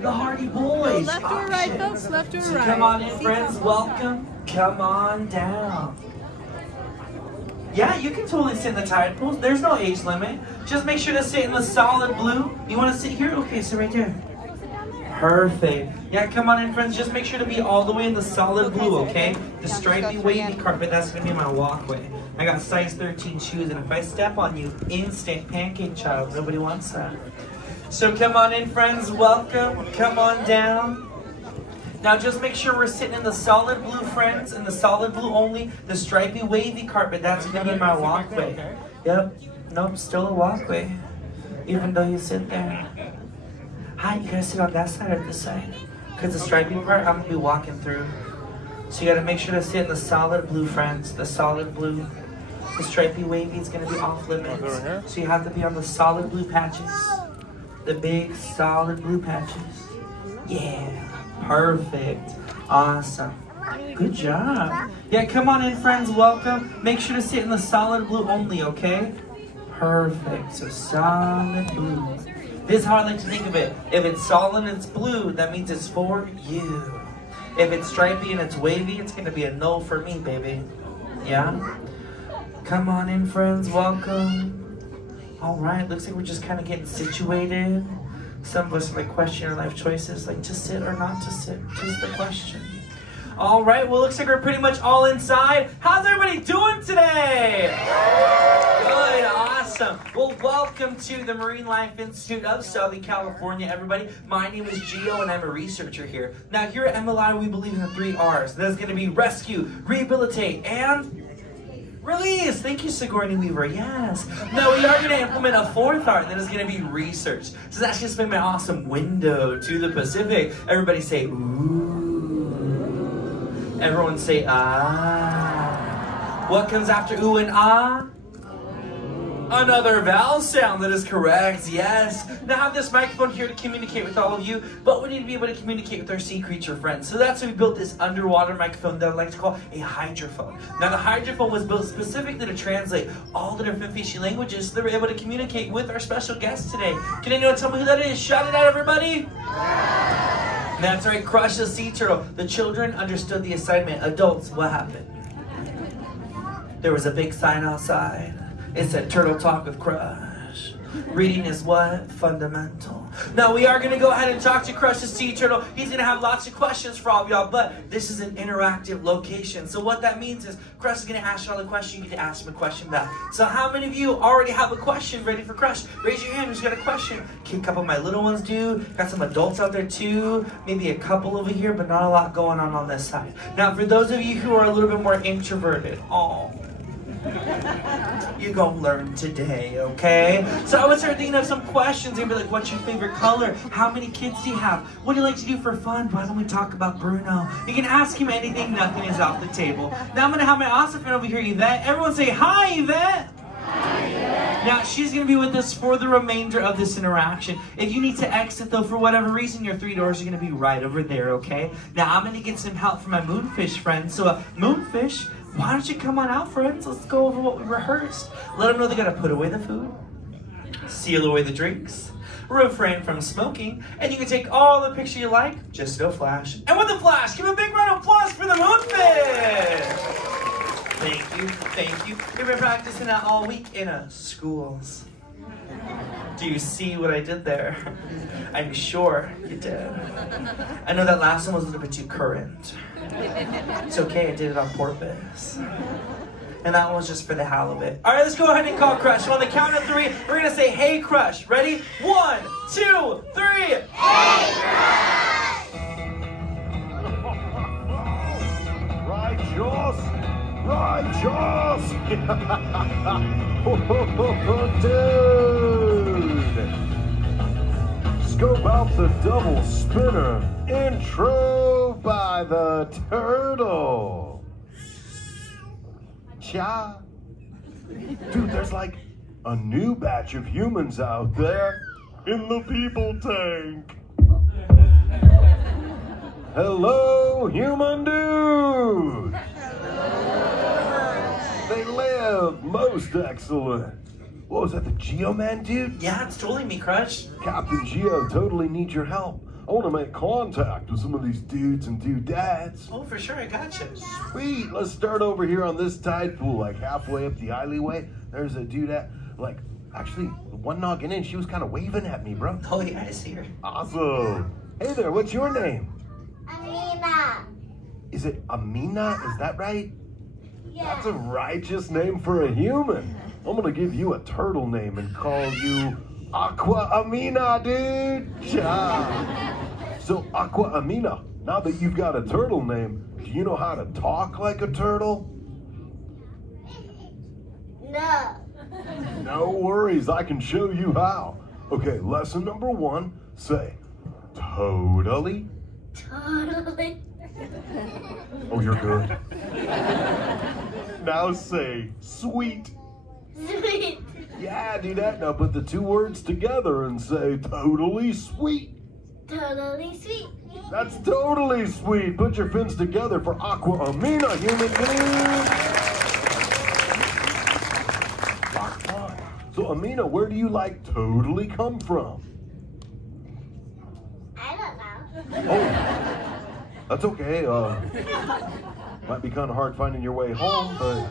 The Hardy Boys. Left or right, folks? Left or So right? come on in, friends. Welcome. Come on down. Yeah, you can totally sit in the tide pools. There's no age limit. Just make sure to sit in the solid blue. You want to sit here? Okay, sit right there. Perfect. Yeah, come on in, friends. Just make sure to be all the way in the solid blue, okay? The stripy wavy carpet, that's going to be my walkway. I got size 13 shoes, and if I step on you, instant pancake child. Nobody wants that. So come on in, friends. Welcome. Come on down. Now just make sure we're sitting in the solid blue, friends, in the solid blue only. The stripy wavy carpet, that's going to be my walkway. Yep. Nope, still a walkway. Even though you sit there. Hi, you guys sit on that side or this side? Because the stripy part, I'm going to be walking through. So you got to make sure to sit in the solid blue, friends. The solid blue. The stripy wavy is going to be off limits. So you have to be on the solid blue patches. The big solid blue patches. Yeah. Perfect. Awesome. Good job. Yeah, come on in, friends. Welcome. Make sure to sit in the solid blue only, okay? Perfect. So solid blue. This is how I like to think of it. If it's solid and it's blue, that means it's for you. If it's stripy and it's wavy, it's going to be a no for me, baby. Yeah? Come on in, friends. Welcome. All right. Looks like we're just kind of getting situated. Some of us might question our life choices, like to sit or not to sit. Just the question. All right, well, looks like we're pretty much all inside. How's everybody doing today? Good, awesome. Well, welcome to the Marine Life Institute of Southern California, everybody. My name is Gio, and I'm a researcher here. Now, here at MLI, we believe in the 3 R's. That's going to be rescue, rehabilitate, and release. Thank you, Sigourney Weaver. Yes. Now, we are going to implement a 4th R, and that is going to be research. So that's just been my awesome window to the Pacific. Everybody say, ooh. Everyone say, ah. What comes after ooh and ah? Another vowel sound. That is correct, yes. Now I have this microphone here to communicate with all of you, but we need to be able to communicate with our sea creature friends. So that's why we built this underwater microphone that I like to call a hydrophone. Now the hydrophone was built specifically to translate all the different fishy languages so that we're able to communicate with our special guest today. Can anyone tell me who that is? Shout it out, everybody. That's right, Crush the sea turtle. The children understood the assignment. Adults, what happened? There was a big sign outside. It said Turtle Talk with Crush. Reading is what? Fundamental. Now we are going to go ahead and talk to Crush the Sea Turtle. He's going to have lots of questions for all of y'all, but this is an interactive location. So what that means is Crush is going to ask you all the questions. You get to ask him a question back. So how many of you already have a question ready for Crush? Raise your hand who's got a question. Okay, a couple of my little ones do. Got some adults out there too. Maybe a couple over here, but not a lot going on this side. Now for those of you who are a little bit more introverted, you're gonna learn today, okay? So I would start thinking of some questions and be like, what's your favorite color? How many kids do you have? What do you like to do for fun? Why don't we talk about Bruno? You can ask him anything, nothing is off the table. Now I'm gonna have my awesome friend over here, Yvette. Everyone say, hi, Yvette! Hi, Yvette. Now she's gonna be with us for the remainder of this interaction. If you need to exit though, for whatever reason, your 3 doors are gonna be right over there, okay? Now I'm gonna get some help from my moonfish friend. So moonfish, why don't you come on out, friends? Let's go over what we rehearsed. Let them know they gotta put away the food, seal away the drinks, refrain from smoking, and you can take all the picture you like, just no flash. And with the flash, give a big round of applause for the moonfish! Thank you, thank you. We've been practicing that all week in schools. Do you see what I did there? I'm sure you did. I know that last one was a little bit too current. It's okay, I did it on purpose. And that one was just for the hell of it. All right, let's go ahead and call Crush. So on the count of 3, we're gonna say, hey, Crush. Ready? 1, 2, 3. Hey, Crush! Right, Joss? Right, Joss! Dude! Scope out the double spinner. Intro by the turtle. Cha. Dude, there's like a new batch of humans out there in the people tank. Hello, human dude. They live most excellent. What was that, the Geo-Man dude? Yeah, it's totally me, Crush. Captain Geo totally needs your help. I want to make contact with some of these dudes and dudettes. Oh, for sure, I got you. Sweet, let's start over here on this tide pool, like halfway up the alleyway. There's a dudette, like, actually, one noggin in, she was kind of waving at me, bro. Oh, yeah, I see her. Awesome. Hey there, what's your name? Amina. Is it Amina? Is that right? Yeah. That's a righteous name for a human. I'm gonna give you a turtle name and call you Aqua Amina, dude. Ja. So Aqua Amina, now that you've got a turtle name, do you know how to talk like a turtle? No. No worries, I can show you how. Okay, lesson number 1, say, totally. Totally. Oh, you're good. Now say, sweet. Sweet. Yeah, do that. Now put the 2 words together and say, totally sweet. Totally sweet. That's totally sweet. Put your fins together for Aqua Amina, human being. So Amina, where do you like totally come from? I don't know. Oh, that's okay. Might be kind of hard finding your way home, but...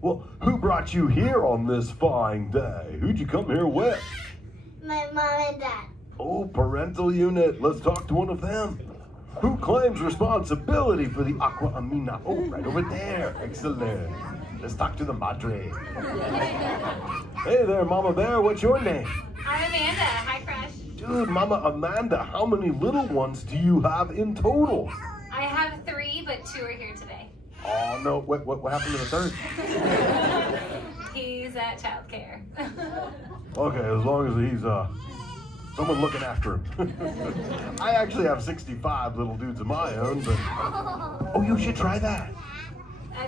Well, who brought you here on this fine day? Who'd you come here with? My mom and dad. Oh, parental unit. Let's talk to one of them. Who claims responsibility for the Aqua Amina? Oh, right over there. Excellent. Let's talk to the madre. Hey there, Mama Bear. What's your name? I'm Amanda. Hi, Crush. Dude, Mama Amanda, how many little ones do you have in total? I have 3, but 2 are here today. Oh, no. What happened to the third? He's at childcare. Okay, as long as he's, someone looking after him. I actually have 65 little dudes of my own, but... Oh, you should try that.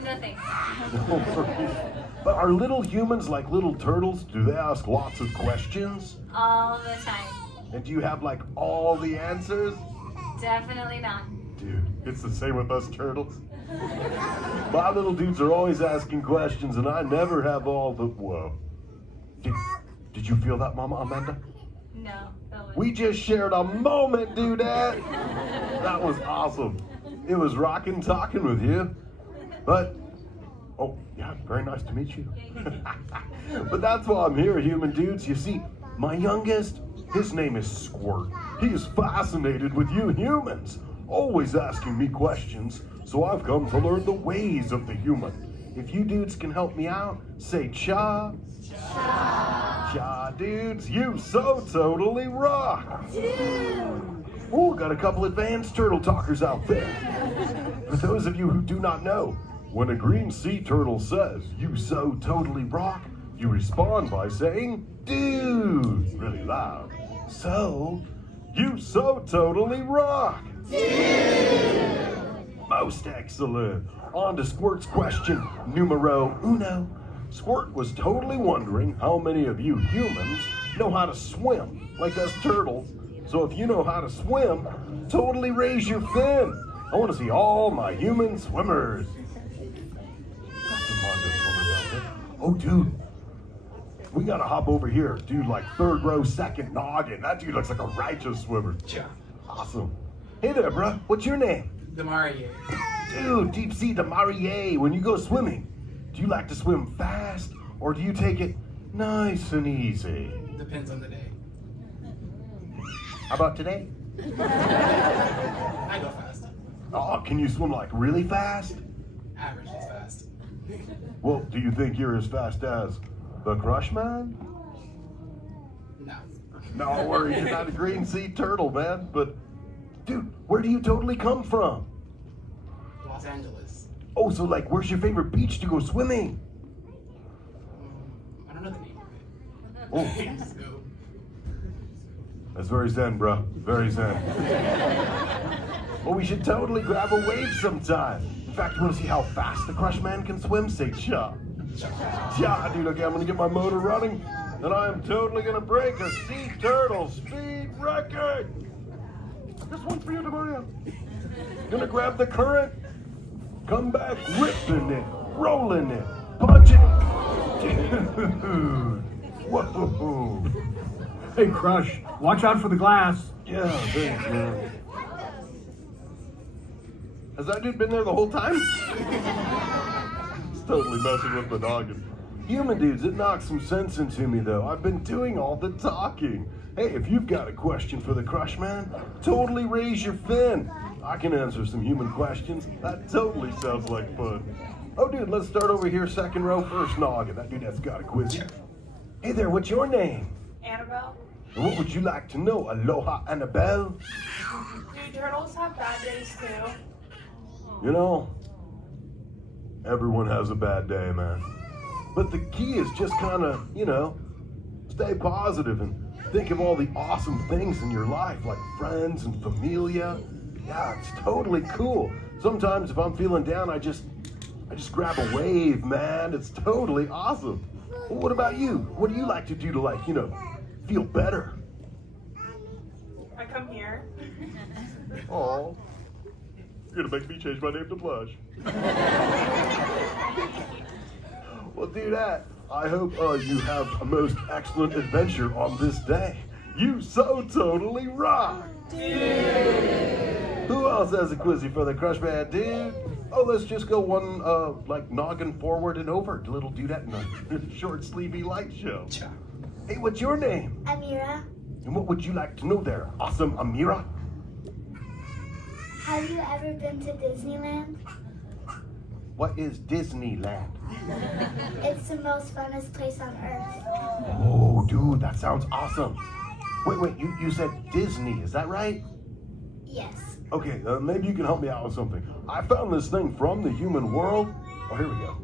Nothing. But are little humans like little turtles? Do they ask lots of questions? All the time. And do you have, like, all the answers? Definitely not. Dude, it's the same with us turtles. My little dudes are always asking questions, and I never have all the... Whoa. Did you feel that, Mama Amanda? No. We just shared a moment, dudette. That was awesome. It was rockin' talking with you. But, oh, yeah, very nice to meet you. But that's why I'm here, human dudes. You see, my youngest, his name is Squirt. He is fascinated with you humans, always asking me questions, so I've come to learn the ways of the human. If you dudes can help me out, say cha. Cha. Cha, dudes, you so totally rock. Oh, got a couple advanced turtle talkers out there. For those of you who do not know, when a green sea turtle says, "You so totally rock," you respond by saying, "Dude," really loud. So, you so totally rock. Dude. Most excellent. On to Squirt's question, numero uno. Squirt was totally wondering how many of you humans know how to swim, like us turtles. So if you know how to swim, totally raise your fin. I want to see all my human swimmers. Oh, dude, we gotta hop over here. Dude, like 3rd row, 2nd noggin. That dude looks like a righteous swimmer. Yeah. Awesome. Hey there, bruh. What's your name? Demarie. Dude, deep sea Demarie. When you go swimming, do you like to swim fast or do you take it nice and easy? Depends on the day. How about today? I go fast. Oh, can you swim like really fast? Average is fast. Well, do you think you're as fast as the Crush Man? No. No worries, you're not a green sea turtle, man. But, dude, where do you totally come from? Los Angeles. Oh, so like, where's your favorite beach to go swimming? I don't know the name of it. Oh. That's very zen, bro. Very zen. Well, we should totally grab a wave sometime. In fact, you want to see how fast the Crush Man can swim? Say cha. Cha, dude. Okay, I'm going to get my motor running, and I'm totally going to break a sea turtle speed record. This one's for you, Demaria. Gonna grab the current, come back ripping it, rolling it, punching it. Dude. Whoa. Hey, Crush, watch out for the glass. Yeah, thanks, man. Has that dude been there the whole time? He's totally messing with the noggin. Human dudes, it knocks some sense into me, though. I've been doing all the talking. Hey, if you've got a question for the Crush Man, totally raise your fin. I can answer some human questions. That totally sounds like fun. Oh, dude, let's start over here, 2nd row, 1st noggin. That dude has got a quiz. Hey there, what's your name? Annabelle. And what would you like to know? Aloha, Annabelle? Do turtles have bad days too? You know, everyone has a bad day, man. But the key is just kind of, you know, stay positive and think of all the awesome things in your life, like friends and familia. Yeah, it's totally cool. Sometimes if I'm feeling down, I just grab a wave, man. It's totally awesome. Well, what about you? What do you like to do to, like, you know, feel better? I come here. Oh, you're gonna make me change my name to Blush. Well, do that. I hope you have a most excellent adventure on this day. You so totally rock. Dude. Who else has a quizzy for the Crush Man, dude? Oh, let's just go one, like, noggin forward and over. Little dudette in a short sleevey light show. Hey, what's your name? Amira. And what would you like to know there? Awesome Amira? Have you ever been to Disneyland? What is Disneyland? It's the most funnest place on earth. Oh, dude, that sounds awesome. Wait, you said Disney, is that right? Yes. Okay, maybe you can help me out with something. I found this thing from the human world. Oh, here we go.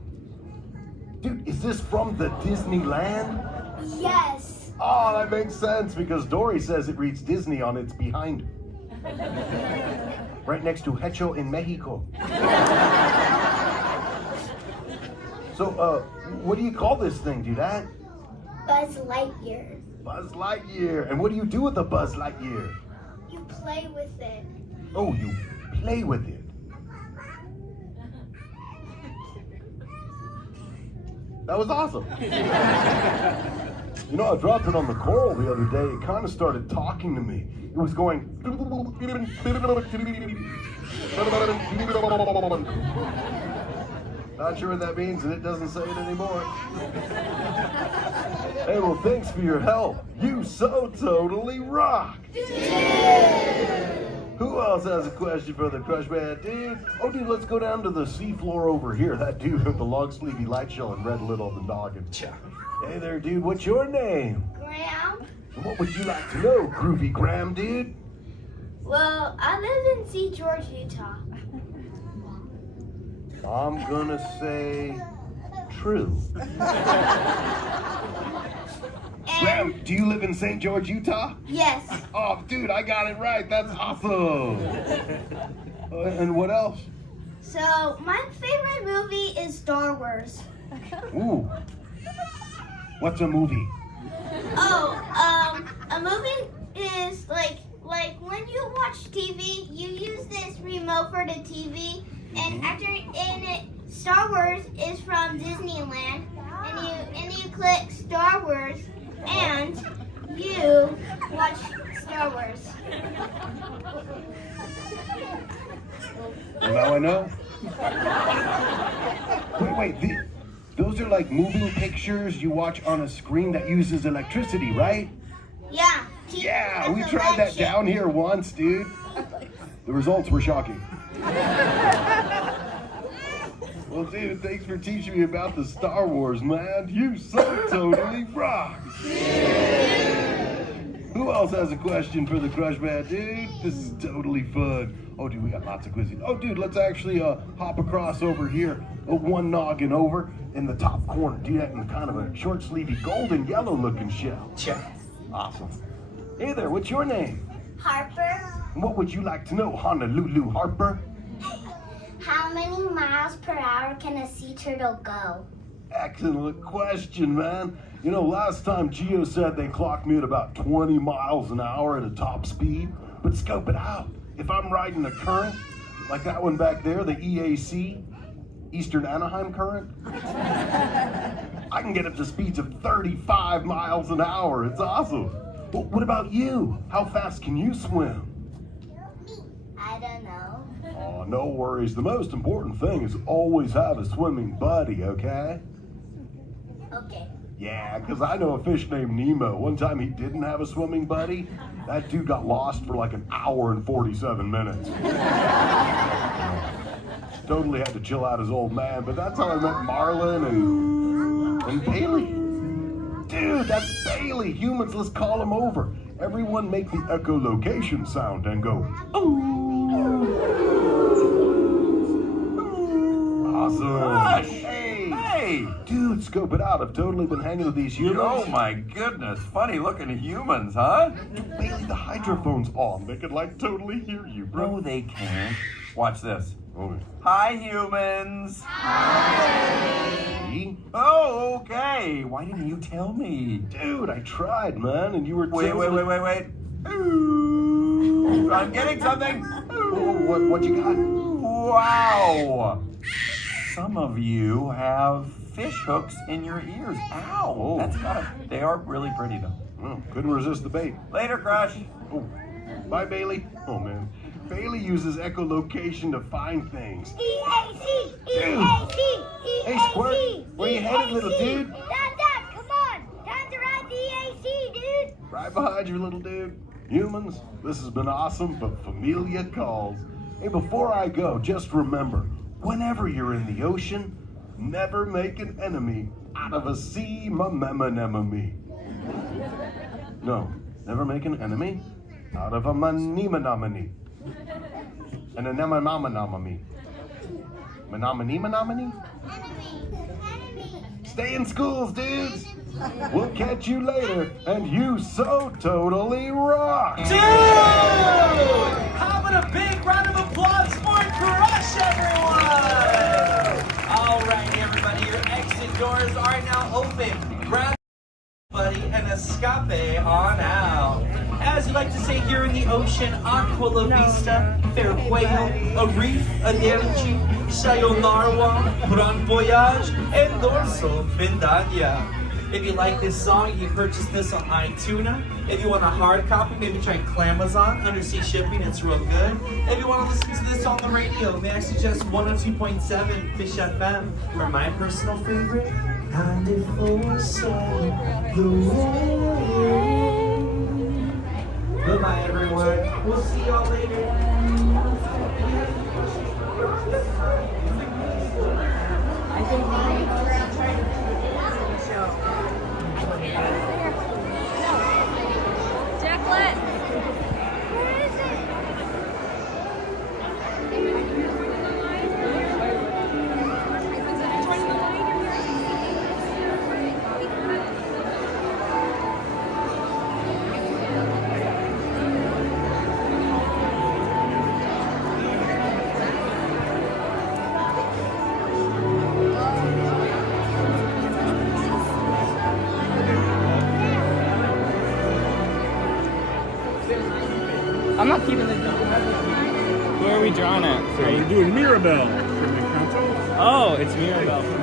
Dude, is this from the Disneyland? Yes. Oh, that makes sense because Dory says it reads Disney on its behind. Right next to Hecho in Mexico. So, what do you call this thing, Dudette? Buzz Lightyear. Buzz Lightyear. And what do you do with a Buzz Lightyear? You play with it. Oh, you play with it. That was awesome. You know, I dropped it on the coral the other day. It kind of started talking to me. It was going. Not sure what that means, and it doesn't say it anymore. Hey, well, thanks for your help. You so totally rock. Who else has a question for the Crush Band, dude? Oh, dude, let's go down to the seafloor over here. That dude with the long sleevey light shell and red lid on the noggin. Hey there, dude. What's your name? Graham? What would you like to know, Groovy Graham, dude? Well, I live in St. George, Utah. I'm gonna say true. Graham, do you live in St. George, Utah? Yes. Oh, dude, I got it right. That's awesome. And what else? So, my favorite movie is Star Wars. Ooh. What's a movie? Oh, a movie is like when you watch TV, you use this remote for the TV, and Star Wars is from Disneyland, and you click Star Wars, and you watch Star Wars. Well, now I know. Wait, those are like moving pictures you watch on a screen that uses electricity, right? Yeah. Yeah, we tried that down here once, dude. The results were shocking. Well, dude, thanks for teaching me about the Star Wars, man. You so totally rock. Who else has a question for the Crush Band, dude? This is totally fun. Oh, dude, we got lots of quizzes. Oh, dude, let's actually hop across over here. One noggin over in the top corner. Do that in kind of a short sleevey golden yellow looking shell. Yeah. Awesome. Hey there, what's your name? Harper, And what would you like to know, Honolulu Harper? how many miles per hour can a sea turtle go? Excellent question, man. You know, last time Geo said they clocked me at about 20 miles an hour at a top speed. But scope it out. If I'm riding a current, like that one back there, the EAC, Eastern Anaheim Current, I can get up to speeds of 35 miles an hour. It's awesome. Well, what about you? How fast can you swim? I don't know. Oh, no worries. The most important thing is always have a swimming buddy, okay? Okay. Yeah, because I know a fish named Nemo. One time he didn't have a swimming buddy. That dude got lost for like an hour and 47 minutes. Totally had to chill out his old man, but that's how I met Marlin and Bailey. Dude, that's Bailey. Humans, let's call him over. Everyone make the echolocation sound and go, awesome. Gosh. Hey, dude, scope it out. I've totally been hanging with these humans. Oh my goodness, funny looking humans, huh? Bailey, the hydrophone's on. They could like totally hear you, bro. No, they can't. Watch this. Okay. Hi, humans. Hi. Oh, okay. Why didn't you tell me? Dude, I tried, man, and you were Wait. Ooh, I'm getting something. What you got? Wow. Some of you have fish hooks in your ears. Ow. Oh. They are really pretty though. Oh, couldn't resist the bait. Later, Crush. Oh, bye, Bailey. Oh, man. Bailey uses echolocation to find things. EAC! EAC! Hey, Squirt, where you headed, little dude? Dad, come on! Time to ride the EAC, dude! Right behind you, little dude. Humans, this has been awesome, but Familia calls. Hey, before I go, just remember, whenever you're in the ocean, never make an enemy out of a sea anemone. No, never make an enemy out of a manemonomony. An anemonomony. Menominee? Stay in schools, dudes. We'll catch you later, and you so totally rock. Dude! How about a big round of applause for Crush, everyone? All right, everybody, your exit doors are now open. Grab buddy and escape on out. As you like to say here in the ocean, aqua la vista, farewell, a reef, aderci, sayonara, bon voyage, and dorso bindanya. If you like this song, you can purchase this on iTunes. If you want a hard copy, maybe try Clamazon, undersea shipping, it's real good. If you want to listen to this on the radio, may I suggest 102.7 Fish FM, or my personal favorite, 94.7 The Way. Goodbye, everyone. We'll see y'all later. I think Jacqueline! Where is it? I'm not keeping this down. Who are we drawing at? So we're doing Mirabelle. Oh, it's Mirabelle.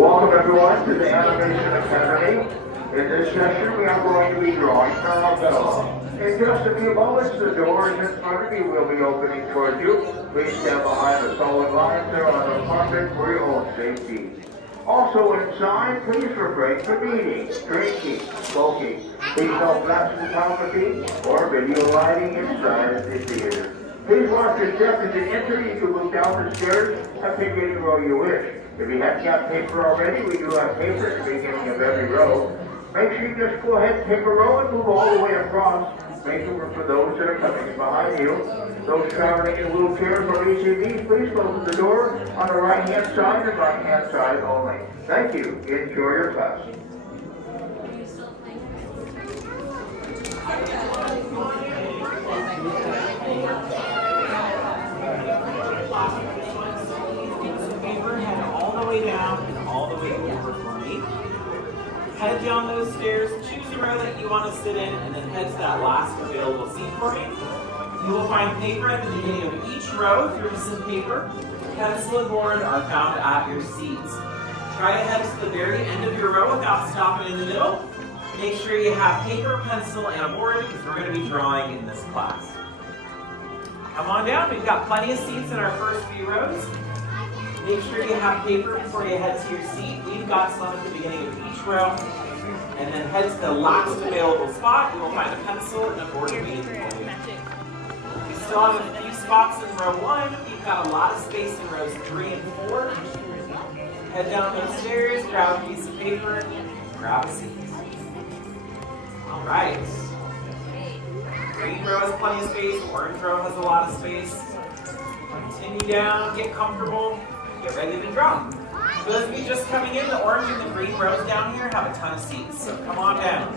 Welcome everyone to the Animation Academy. In this session we are going to be drawing Arabella. In just a few moments the doors in front of you will be opening towards you. Please stand behind the solid lines there on the carpet for your own safety. Also inside, please refrain from eating, drinking, smoking. Please don't flash photography or video lighting inside the theater. Please watch your step as you enter. You can move down the stairs and pick any row you wish. If you haven't got paper already, we do have paper at the beginning of every row. Make sure you just go ahead and pick a row and move all the way across. Make room for those that are coming behind you. Those traveling in wheelchairs or ATVs, please close the door on the right-hand side and right-hand side only. Thank you. Enjoy your class. All the way down and all the way over for me. Head down those stairs, choose a row that you want to sit in, and then head to that last available seat for me. You will find paper at the beginning of each row. If you're missing paper, pencil and board are found at your seats. Try to head to the very end of your row without stopping in the middle. Make sure you have paper, pencil, and a board because we're going to be drawing in this class. Come on down. We've got plenty of seats in our first few rows. Make sure you have paper before you head to your seat. We've got some at the beginning of each row. And then head to the last available spot. You will find a pencil and a board waiting for you. We still have a few spots in row 1. We've got a lot of space in rows 3 and 4. Head down those stairs, grab a piece of paper, grab a seat. All right. Green row has plenty of space. Orange row has a lot of space. Continue down, get comfortable, get ready to draw. For those of you just coming in, the orange and the green rows down here have a ton of seats, so come on down.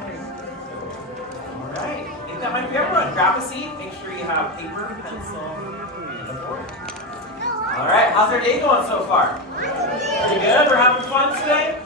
All right, I think that might be everyone. Grab a seat, make sure you have paper, pencil, and a board. All right, how's our day going so far? Pretty good? We're having fun today?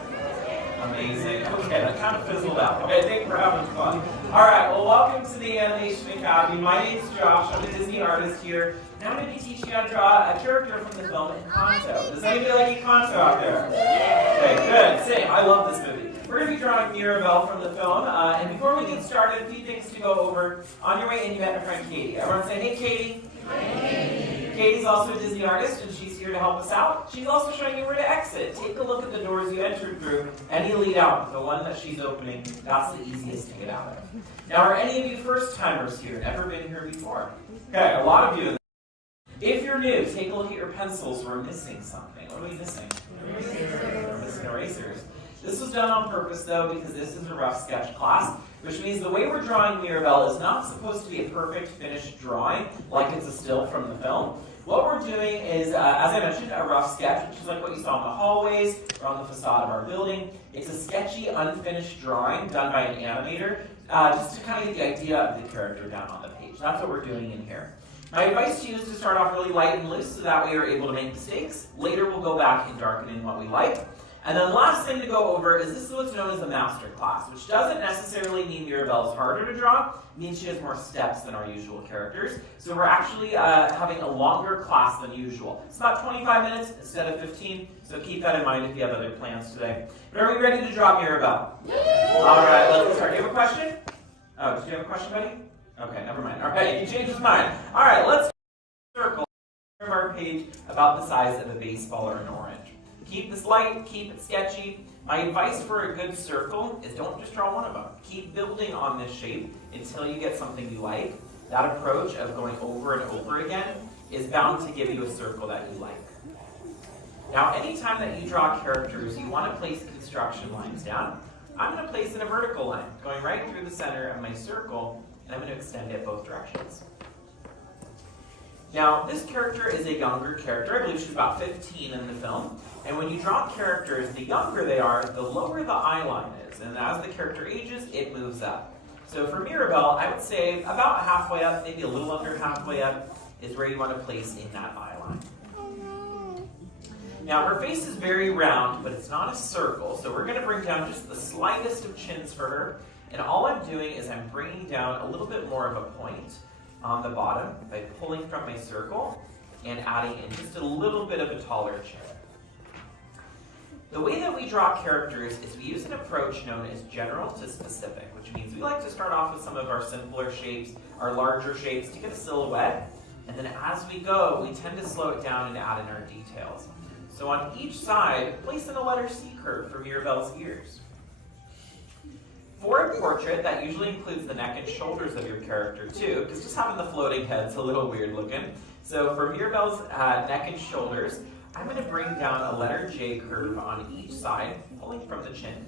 Amazing. Okay, that kind of fizzled out. Okay, I think we're having fun. All right, well, welcome to the Animation Academy. My name's Josh. I'm a Disney artist here. Now I'm going to be teaching you how to draw a character from the film Encanto. Does anybody like Encanto out there? Okay, good. Same. I love this movie. We're going to be drawing Mirabel from the film. And before we get started, a few things to go over. On your way in, you met my friend Katie. Everyone say, hey, Katie. Hey. Katie's also a Disney artist, and she's here to help us out. She's also showing you where to exit. Take a look at the doors you entered through, and you lead out. The one that she's opening, that's the easiest to get out of. Now, are any of you first-timers here? Never been here before? Okay, a lot of you. If you're new, take a look at your pencils. We're missing something. What are we missing? We're missing erasers. This was done on purpose, though, because this is a rough sketch class, which means the way we're drawing Mirabel is not supposed to be a perfect finished drawing, like it's a still from the film. What we're doing is, as I mentioned, a rough sketch, which is like what you saw in the hallways or on the facade of our building. It's a sketchy, unfinished drawing done by an animator, just to kind of get the idea of the character down on the page. That's what we're doing in here. My advice to you is to start off really light and loose, so that way you're able to make mistakes. Later we'll go back and darken in what we like. And then last thing to go over is this is what's known as a master class, which doesn't necessarily mean Mirabel is harder to draw. It means she has more steps than our usual characters. So we're actually having a longer class than usual. It's about 25 minutes instead of 15, so keep that in mind if you have other plans today. But are we ready to draw Mirabel? All right, let's start. Do you have a question? Oh, do you have a question, buddy? Okay, never mind. All right, you changed his mind. All right, let's circle of our page about the size of a baseball or an orange. Keep this light, keep it sketchy. My advice for a good circle is don't just draw one of them. Keep building on this shape until you get something you like. That approach of going over and over again is bound to give you a circle that you like. Now, anytime that you draw characters, you want to place construction lines down. I'm going to place in a vertical line, going right through the center of my circle, and I'm going to extend it both directions. Now, this character is a younger character. I believe she's about 15 in the film. And when you draw characters, the younger they are, the lower the eye line is. And as the character ages, it moves up. So for Mirabel, I would say about halfway up, maybe a little under halfway up, is where you want to place in that eye line. Now, her face is very round, but it's not a circle. So we're going to bring down just the slightest of chins for her. And all I'm doing is I'm bringing down a little bit more of a point on the bottom by pulling from my circle and adding in just a little bit of a taller chin. The way that we draw characters is we use an approach known as general to specific, which means we like to start off with some of our simpler shapes, our larger shapes to get a silhouette, and then as we go, we tend to slow it down and add in our details. So on each side, place in a letter C curve for Mirabel's ears. For a portrait, that usually includes the neck and shoulders of your character too, because just having the floating head's a little weird looking. So for Mirabel's neck and shoulders, I'm going to bring down a letter J curve on each side, pulling from the chin.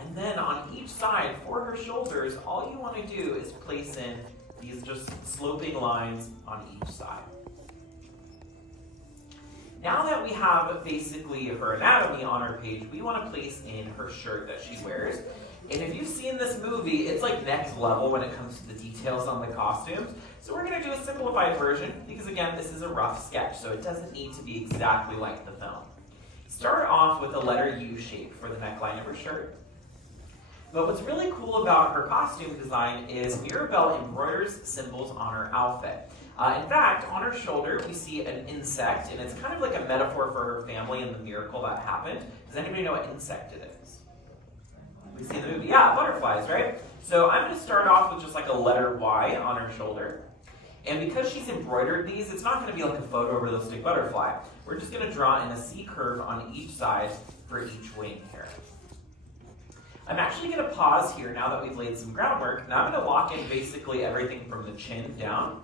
And then on each side, for her shoulders, all you want to do is place in these just sloping lines on each side. Now that we have basically her anatomy on our page, we want to place in her shirt that she wears. And if you've seen this movie, it's like next level when it comes to the details on the costumes. So we're going to do a simplified version because, again, this is a rough sketch, so it doesn't need to be exactly like the film. Start off with a letter U shape for the neckline of her shirt. But what's really cool about her costume design is Mirabel embroiders symbols on her outfit. In fact, on her shoulder, we see an insect, and it's kind of like a metaphor for her family and the miracle that happened. Does anybody know what insect it is? We see in the movie. Yeah, butterflies, right? So I'm going to start off with just like a letter Y on her shoulder. And because she's embroidered these, it's not going to be like a photorealistic butterfly. We're just going to draw in a C curve on each side for each wing here. I'm actually going to pause here now that we've laid some groundwork, and I'm going to lock in basically everything from the chin down.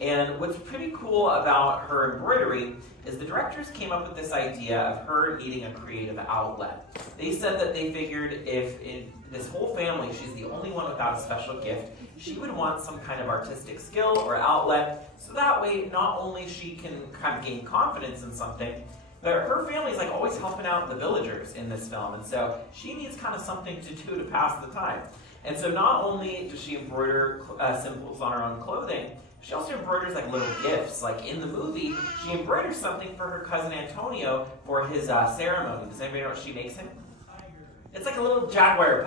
And what's pretty cool about her embroidery is the directors came up with this idea of her needing a creative outlet. They said that they figured if in this whole family, she's the only one without a special gift, she would want some kind of artistic skill or outlet, so that way not only she can kind of gain confidence in something, but her family's like always helping out the villagers in this film, and so she needs kind of something to do to pass the time. And so not only does she embroider symbols on her own clothing, she also embroiders like little gifts. Like in the movie, she embroiders something for her cousin Antonio for his ceremony. Does anybody know what she makes him? It's like a little jaguar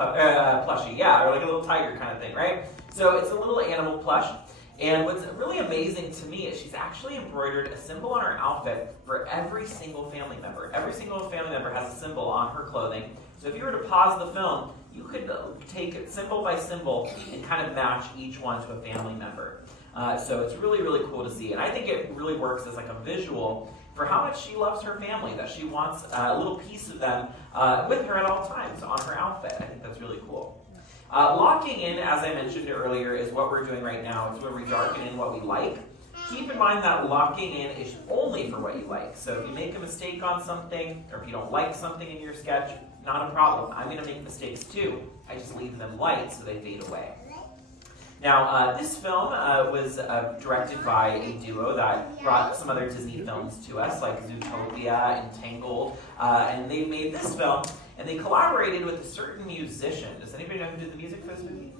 plushie, yeah, or like a little tiger kind of thing, right? So it's a little animal plush. And what's really amazing to me is she's actually embroidered a symbol on her outfit for every single family member. Every single family member has a symbol on her clothing. So if you were to pause the film, you could take it symbol by symbol and kind of match each one to a family member. So it's really, really cool to see. And I think it really works as like a visual for how much she loves her family, that she wants a little piece of them with her at all times on her outfit. I think that's really cool. Locking in, as I mentioned earlier, is what we're doing right now. It's where we darken in what we like. Keep in mind that locking in is only for what you like. So if you make a mistake on something, or if you don't like something in your sketch, not a problem. I'm going to make mistakes too. I just leave them light so they fade away. Now, this film was directed by a duo that brought some other Disney films to us, like Zootopia and Tangled, and they made this film, and they collaborated with a certain musician. Does anybody know who did the music for this movie?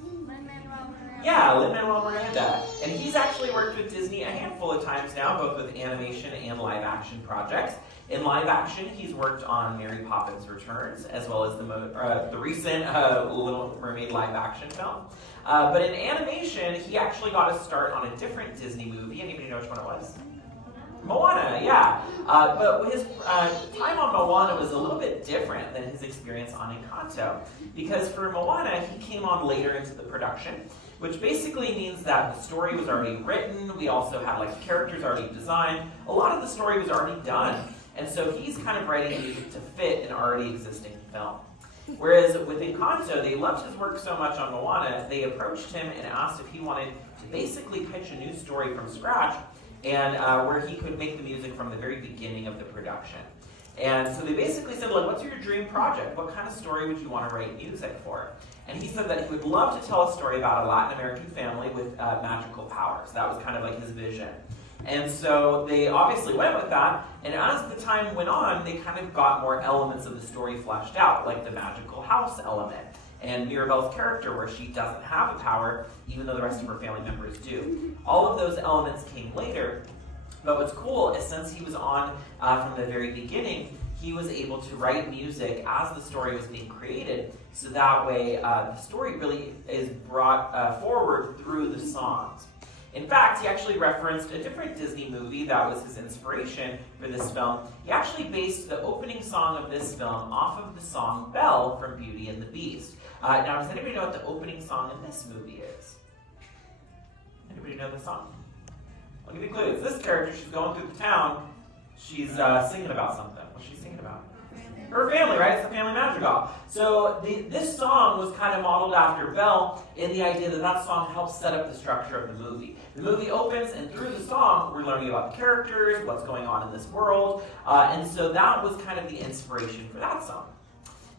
Yeah, Lin-Manuel Miranda. And he's actually worked with Disney a handful of times now, both with animation and live action projects. In live action, he's worked on Mary Poppins Returns, as well as the recent Little Mermaid live action film. But in animation, he actually got a start on a different Disney movie. Anybody know which one it was? Moana, yeah. But his time on Moana was a little bit different than his experience on Encanto. Because for Moana, he came on later into the production, which basically means that the story was already written. We also had like characters already designed. A lot of the story was already done. And so he's kind of writing music to fit an already existing film. Whereas with Encanto, they loved his work so much on Moana, they approached him and asked if he wanted to basically pitch a new story from scratch, and where he could make the music from the very beginning of the production. And so they basically said, like, what's your dream project? What kind of story would you want to write music for? And he said that he would love to tell a story about a Latin American family with magical powers. That was kind of like his vision. And so they obviously went with that, and as the time went on, they kind of got more elements of the story fleshed out, like the magical house element, and Mirabelle's character where she doesn't have a power, even though the rest of her family members do. All of those elements came later, but what's cool is since he was on from the very beginning, he was able to write music as the story was being created, so that way the story really is brought forward through the songs. In fact, he actually referenced a different Disney movie that was his inspiration for this film. He actually based the opening song of this film off of the song Belle from Beauty and the Beast. Now, does anybody know what the opening song in this movie is? Anybody know the song? I'll give you a clue. It's this character. She's going through the town. She's singing about something. What's she singing about? Her family, right? It's the family madrigal. So this song was kind of modeled after Belle in the idea that that song helps set up the structure of the movie. The movie opens, and through the song, we're learning about the characters, what's going on in this world, and so that was kind of the inspiration for that song.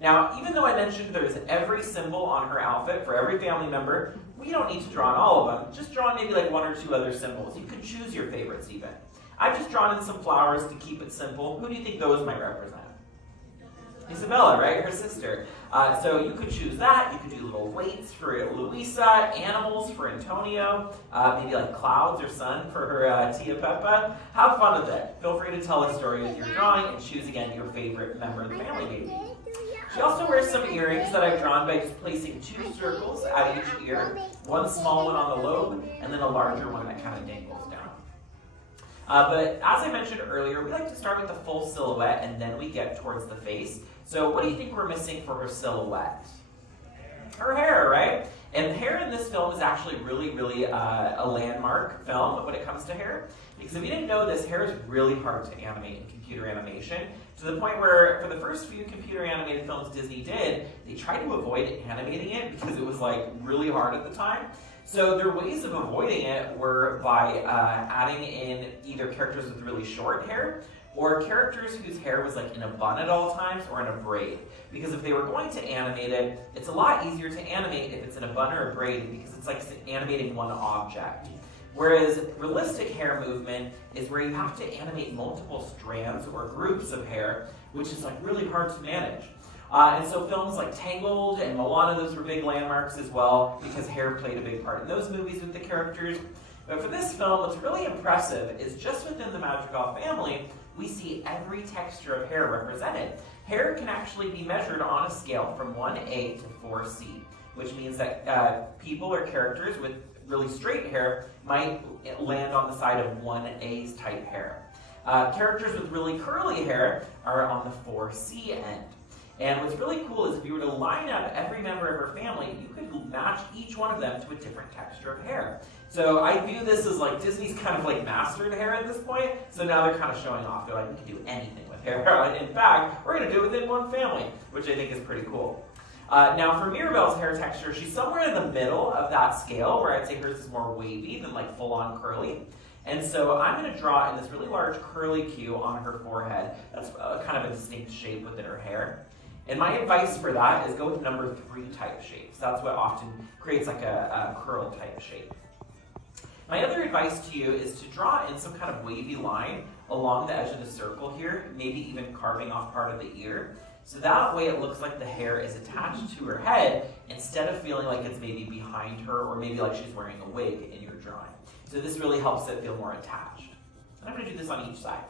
Now, even though I mentioned there's every symbol on her outfit for every family member, we don't need to draw on all of them. Just draw on maybe like one or two other symbols. You can choose your favorites even. I've just drawn in some flowers to keep it simple. Who do you think those might represent? Isabella, right? Her sister. So you could choose that. You could do little weights for Luisa, animals for Antonio, maybe like clouds or sun for her Tia Peppa. Have fun with it. Feel free to tell a story with your drawing and choose again your favorite member of the family maybe. She also wears some earrings that I've drawn by just placing 2 circles at each ear, one small one on the lobe, and then a larger one that kind of dangles down. But as I mentioned earlier, we like to start with the full silhouette and then we get towards the face. So what do you think we're missing for her silhouette? Her hair, right? And the hair in this film is actually really a landmark film when it comes to hair. Because if you didn't know this, hair is really hard to animate in computer animation, to the point where for the first few computer animated films Disney did, they tried to avoid animating it because it was like really hard at the time. So their ways of avoiding it were by adding in either characters with really short hair or characters whose hair was like in a bun at all times or in a braid. Because if they were going to animate it, it's a lot easier to animate if it's in a bun or a braid because it's like animating one object. Whereas realistic hair movement is where you have to animate multiple strands or groups of hair, which is like really hard to manage. And so films like Tangled and Moana, those were big landmarks as well because hair played a big part in those movies with the characters. But for this film, what's really impressive is just within the Madrigal family, we see every texture of hair represented. Hair can actually be measured on a scale from 1A to 4C, which means that people or characters with really straight hair might land on the side of 1A's type hair. Characters with really curly hair are on the 4C end. And what's really cool is if you were to line up every member of her family, you could match each one of them to a different texture of hair. So I view this as like Disney's kind of like mastered hair at this point, so now they're kind of showing off. They're like, we can do anything with hair. In fact, we're going to do it within one family, which I think is pretty cool. Now for Mirabelle's hair texture, she's somewhere in the middle of that scale, where I'd say hers is more wavy than like full-on curly. And so I'm going to draw in this really large curly Q on her forehead. That's kind of a distinct shape within her hair. And my advice for that is go with number 3 type shapes. That's what often creates like a curl type shape. My other advice to you is to draw in some kind of wavy line along the edge of the circle here, maybe even carving off part of the ear. So that way it looks like the hair is attached to her head instead of feeling like it's maybe behind her or maybe like she's wearing a wig in your drawing. So this really helps it feel more attached. And I'm going to do this on each side.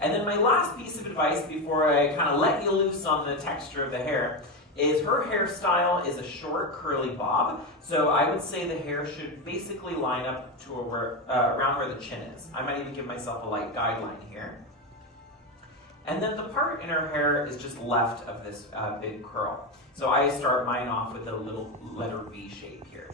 And then my last piece of advice before I kind of let you loose on the texture of the hair is her hairstyle is a short curly bob. So I would say the hair should basically line up to around where the chin is. I might even give myself a light guideline here. And then the part in her hair is just left of this big curl. So I start mine off with a little letter V shape here.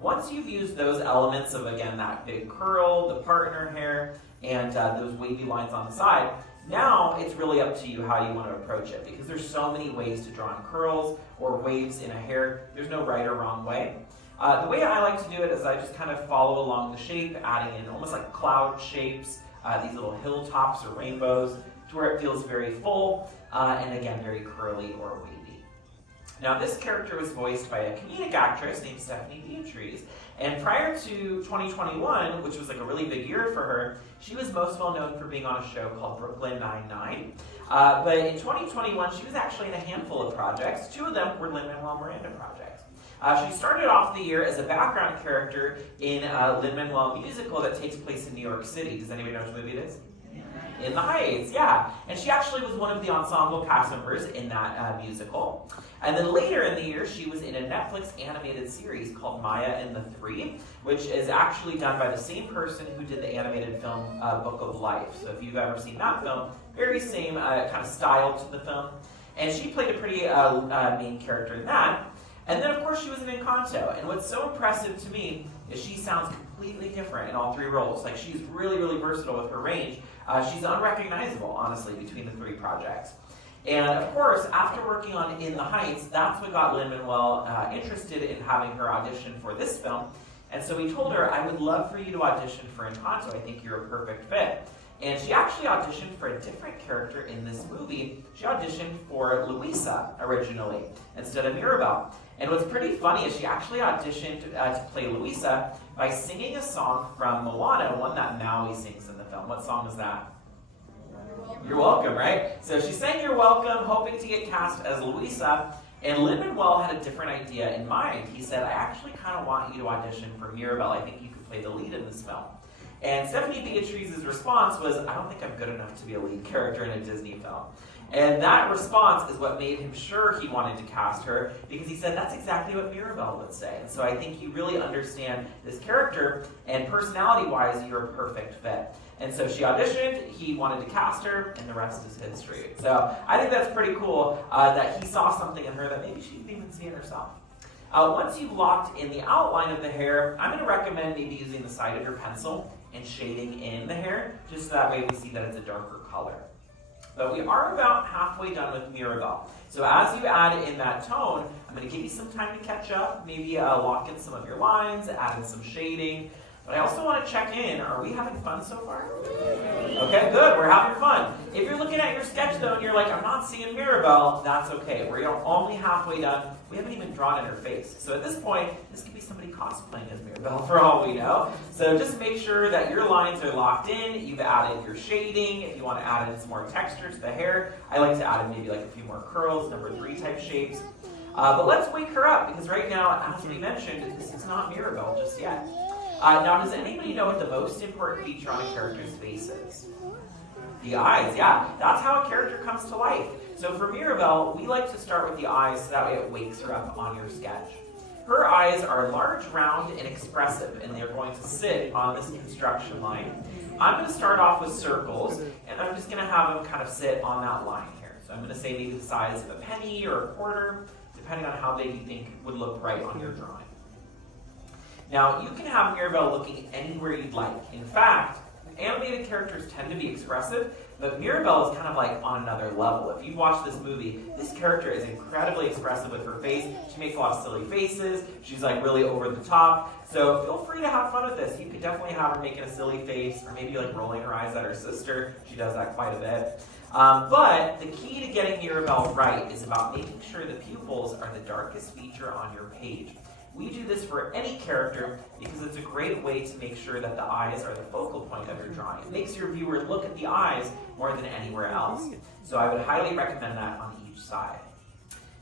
Once you've used those elements of, again, that big curl, the part in her hair, and those wavy lines on the side, now it's really up to you how you want to approach it, because there's so many ways to draw in curls or waves in a hair. There's no right or wrong way. The way I like to do it is I just kind of follow along the shape, adding in almost like cloud shapes, these little hilltops or rainbows, to where it feels very full, and again, very curly or wavy. Now, this character was voiced by a comedic actress named Stephanie Beatriz, and prior to 2021, which was like a really big year for her, she was most well known for being on a show called Brooklyn Nine-Nine. But in 2021, she was actually in a handful of projects. 2 of them were Lin-Manuel Miranda projects. She started off the year as a background character in a Lin-Manuel musical that takes place in New York City. Does anybody know which movie it is? In the Heights, yeah. And she actually was one of the ensemble cast members in that musical. And then later in the year, she was in a Netflix animated series called Maya and the Three, which is actually done by the same person who did the animated film Book of Life. So if you've ever seen that film, very same kind of style to the film. And she played a pretty main character in that. And then, of course, she was in Encanto. And what's so impressive to me is she sounds completely different in all 3 roles. Like, she's really, really versatile with her range. She's unrecognizable, honestly, between the 3 projects. And, of course, after working on In the Heights, that's what got Lin-Manuel interested in having her audition for this film. And so he told her, I would love for you to audition for Encanto. I think you're a perfect fit. And she actually auditioned for a different character in this movie. She auditioned for Luisa originally, instead of Mirabelle. And what's pretty funny is she actually auditioned to play Luisa by singing a song from Moana, one that Maui sings in the film. What song is that? You're Welcome, right? So she sang You're Welcome, hoping to get cast as Luisa. And Lin-Manuel had a different idea in mind. He said, I actually kind of want you to audition for Mirabelle. I think you could play the lead in this film. And Stephanie Beatriz's response was, I don't think I'm good enough to be a lead character in a Disney film. And that response is what made him sure he wanted to cast her, because he said that's exactly what Mirabelle would say. And so I think you really understand this character, and personality-wise, you're a perfect fit. And so she auditioned, he wanted to cast her, and the rest is history. So I think that's pretty cool that he saw something in her that maybe she didn't even see in herself. Once you've locked in the outline of the hair, I'm going to recommend maybe using the side of your pencil and shading in the hair, just so that way we see that it's a darker color. But we are about halfway done with Mirabelle. So as you add in that tone, I'm going to give you some time to catch up, maybe lock in some of your lines, add in some shading. But I also want to check in, are we having fun so far? Okay, good, we're having fun. If you're looking at your sketch though and you're like, I'm not seeing Mirabelle, that's okay. We're only halfway done. We haven't even drawn in her face. So at this point, this could be somebody cosplaying as Mirabelle for all we know. So just make sure that your lines are locked in. You've added your shading. If you want to add in some more texture to the hair, I like to add in maybe like a few more curls, number 3 type shapes. But let's wake her up because right now, as we mentioned, this is not Mirabelle just yet. Now, does anybody know what the most important feature on a character's face is? The eyes, yeah. That's how a character comes to life. So for Mirabelle, we like to start with the eyes so that way it wakes her up on your sketch. Her eyes are large, round, and expressive, and they're going to sit on this construction line. I'm going to start off with circles, and I'm just going to have them kind of sit on that line here. So I'm going to say maybe the size of a penny or a quarter, depending on how they think would look right on your drawing. Now, you can have Mirabelle looking anywhere you'd like. In fact, animated characters tend to be expressive, but Mirabelle is kind of like on another level. If you watch this movie, this character is incredibly expressive with her face. She makes a lot of silly faces. She's like really over the top. So feel free to have fun with this. You could definitely have her making a silly face or maybe like rolling her eyes at her sister. She does that quite a bit. But the key to getting Mirabelle right is about making sure the pupils are the darkest feature on your page. We do this for any character because it's a great way to make sure that the eyes are the focal point of your drawing. It makes your viewer look at the eyes more than anywhere else. So I would highly recommend that on each side.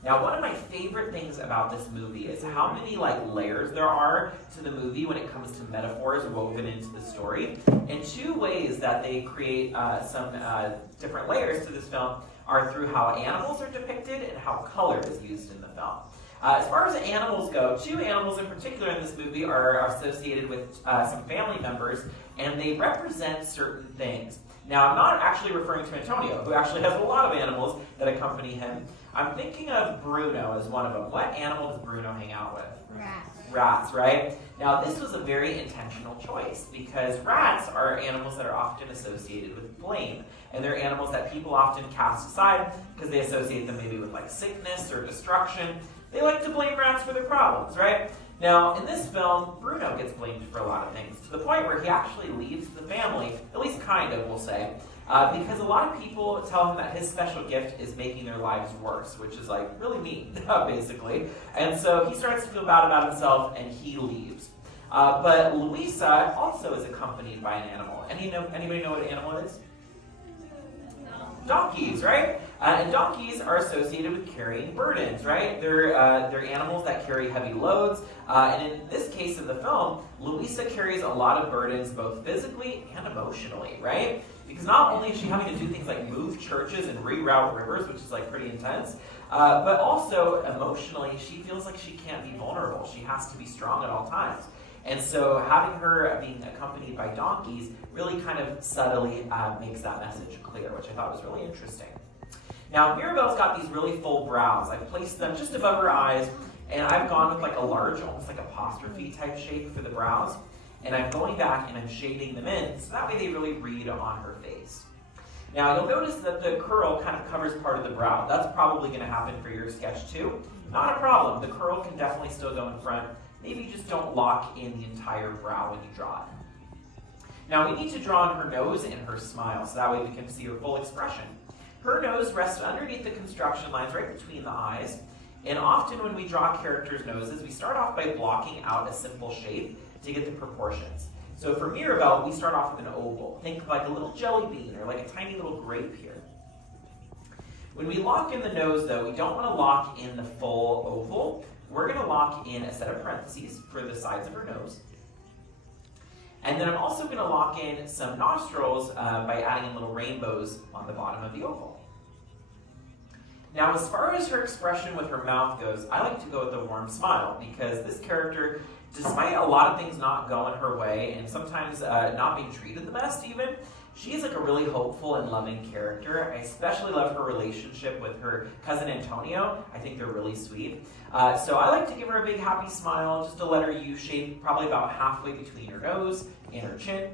Now, one of my favorite things about this movie is how many layers there are to the movie when it comes to metaphors woven into the story. And 2 ways that they create some different layers to this film are through how animals are depicted and how color is used in the film. As far as animals go, 2 animals in particular in this movie are associated with some family members, and they represent certain things. Now, I'm not actually referring to Antonio, who actually has a lot of animals that accompany him. I'm thinking of Bruno as one of them. What animal does Bruno hang out with? Rats. Rats, right? Now, this was a very intentional choice because rats are animals that are often associated with blame. And they're animals that people often cast aside because they associate them maybe with sickness or destruction. They like to blame rats for their problems, right? Now, in this film, Bruno gets blamed for a lot of things, to the point where he actually leaves the family, at least kind of, we'll say, because a lot of people tell him that his special gift is making their lives worse, which is really mean, basically. And so he starts to feel bad about himself, and he leaves. But Louisa also is accompanied by an animal. Anybody know what an animal is? Donkeys, right? And donkeys are associated with carrying burdens, right? They're animals that carry heavy loads. And in this case of the film, Louisa carries a lot of burdens both physically and emotionally, right? Because not only is she having to do things like move churches and reroute rivers, which is pretty intense, but also emotionally, she feels like she can't be vulnerable. She has to be strong at all times. And so having her being accompanied by donkeys really kind of subtly makes that message clear, which I thought was really interesting. Now, Mirabelle's got these really full brows. I've placed them just above her eyes, and I've gone with a large, almost apostrophe type shape for the brows. And I'm going back and I'm shading them in, so that way they really read on her face. Now, you'll notice that the curl kind of covers part of the brow. That's probably going to happen for your sketch too. Not a problem. The curl can definitely still go in front. Maybe you just don't lock in the entire brow when you draw it. Now, we need to draw on her nose and her smile, so that way we can see her full expression. Her nose rests underneath the construction lines right between the eyes. And often when we draw characters' noses, we start off by blocking out a simple shape to get the proportions. So for Mirabelle, we start off with an oval. Think like a little jelly bean or like a tiny little grape here. When we lock in the nose, though, we don't want to lock in the full oval. We're going to lock in a set of parentheses for the sides of her nose. And then I'm also going to lock in some nostrils by adding in little rainbows on the bottom of the oval. Now, as far as her expression with her mouth goes, I like to go with a warm smile because this character, despite a lot of things not going her way and sometimes not being treated the best even, she is a really hopeful and loving character. I especially love her relationship with her cousin Antonio. I think they're really sweet. So I like to give her a big happy smile, just a letter U shape, probably about halfway between her nose and her chin.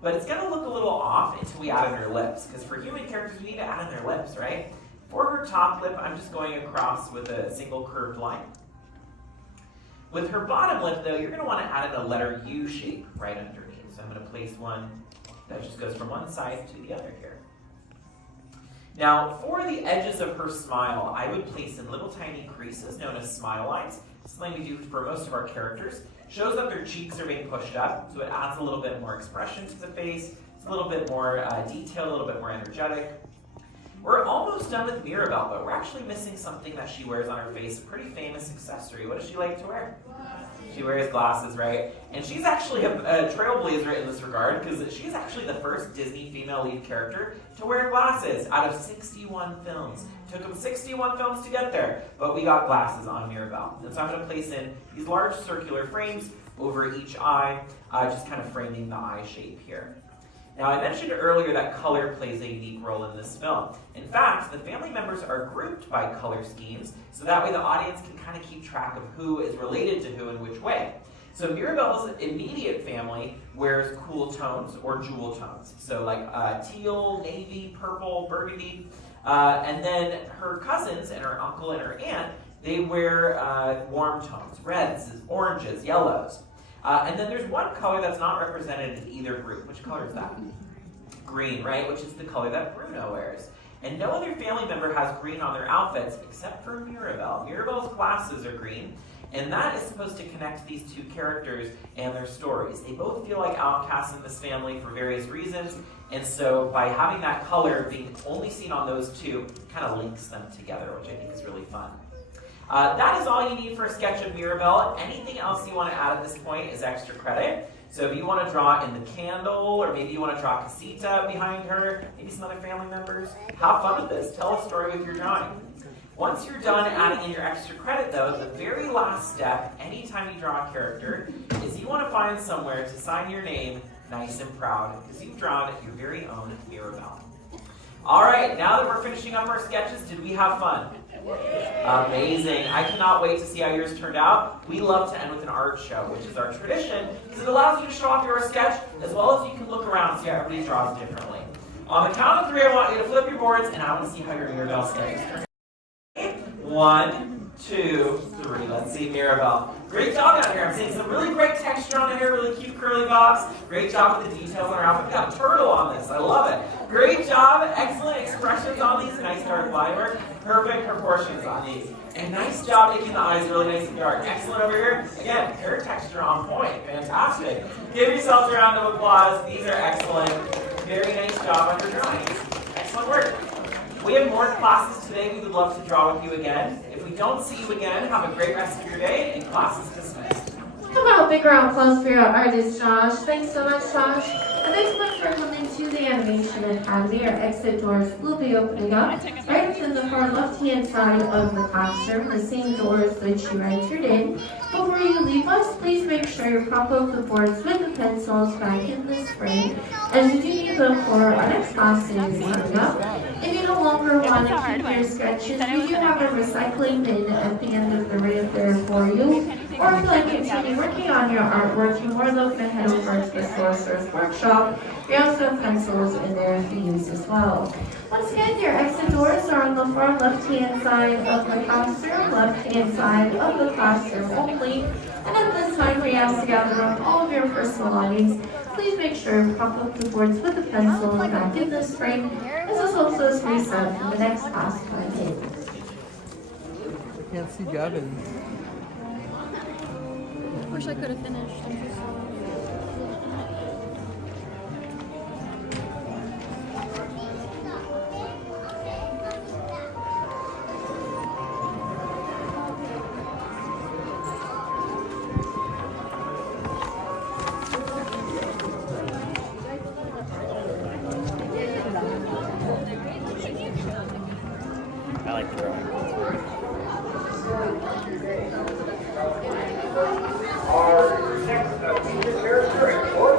But it's going to look a little off until we add in her lips, because for human characters, we need to add in their lips, right? For her top lip, I'm just going across with a single curved line. With her bottom lip, though, you're going to want to add in a letter U shape right underneath. So I'm going to place one that just goes from one side to the other here. Now, for the edges of her smile, I would place in little tiny creases known as smile lines. Something we do for most of our characters. Shows that their cheeks are being pushed up, so it adds a little bit more expression to the face. It's a little bit more detailed, a little bit more energetic. We're almost done with Mirabelle, but we're actually missing something that she wears on her face, a pretty famous accessory. What does she like to wear? She wears glasses, right? And she's actually a trailblazer in this regard, because she's actually the first Disney female lead character to wear glasses out of 61 films. Took them 61 films to get there, but we got glasses on Mirabelle. And so I'm going to place in these large circular frames over each eye, just kind of framing the eye shape here. Now, I mentioned earlier that color plays a unique role in this film. In fact, the family members are grouped by color schemes, so that way the audience can kind of keep track of who is related to who in which way. So Mirabelle's immediate family wears cool tones or jewel tones. So like teal, navy, purple, burgundy. And then her cousins and her uncle and her aunt, they wear warm tones, reds, oranges, yellows. And then there's one color that's not represented in either group. Which color is that? Green, right? Which is the color that Bruno wears. And no other family member has green on their outfits except for Mirabelle. Mirabelle's glasses are green, and that is supposed to connect these two characters and their stories. They both feel like outcasts in this family for various reasons, and so by having that color being only seen on those two, kind of links them together, which I think is really fun. That is all you need for a sketch of Mirabelle. Anything else you want to add at this point is extra credit. So if you want to draw in the candle, or maybe you want to draw Casita behind her, maybe some other family members, have fun with this. Tell a story with your drawing. Once you're done adding in your extra credit, though, the very last step, anytime you draw a character, is you want to find somewhere to sign your name nice and proud, because you've drawn your very own Mirabelle. All right, now that we're finishing up our sketches, did we have fun? Amazing. I cannot wait to see how yours turned out. We love to end with an art show, which is our tradition, because it allows you to show off your sketch, as well as you can look around and see how everybody draws differently. On the count of 3, I want you to flip your boards, and I want to see how your Mirabelle sketch is turning out. 1, 2, 3. Let's see Mirabelle. Great job down here. I'm seeing some really great texture on the hair, really cute curly box. Great job with the details on her outfit. We got a turtle on this. I love it. Great job. Excellent expressions on these. Nice dark line work. Perfect proportions on these. And nice job making the eyes really nice and dark. Excellent over here. Again, hair texture on point. Fantastic. Give yourselves a round of applause. These are excellent. Very nice job on your drawings. Excellent work. We have more classes today. We would love to draw with you again. If we don't see you again, have a great rest of your day, and class is dismissed. How about a big round of applause for your artist, Josh? Thanks so much, Josh. And thanks so much for coming to the Animation Academy. Our exit doors will be opening up right to the far left-hand side of the classroom, the same doors which you entered in. Before you leave us, please make sure you prop up the boards with the pencils back in this frame, as you do need them for our next class series coming up. If you no longer want to keep your sketches, we do have a recycling bin at the end of the ramp there for you. Or if you'd like to continue working on your artwork, you're more than welcome to head over to the Sorcerer's Workshop. We also have pencils in there to use as well. Once again, your exit doors are on the far left-hand side of the classroom, left-hand side of the classroom only. And at this time, we ask to gather up all of your personal belongings. Please make sure to prop up the boards with the pencil back in this frame, as this helps us reset for the next class coming in. I can't see Gavin. Wish I could have finished. I like the drawing. Our next featured character is Lord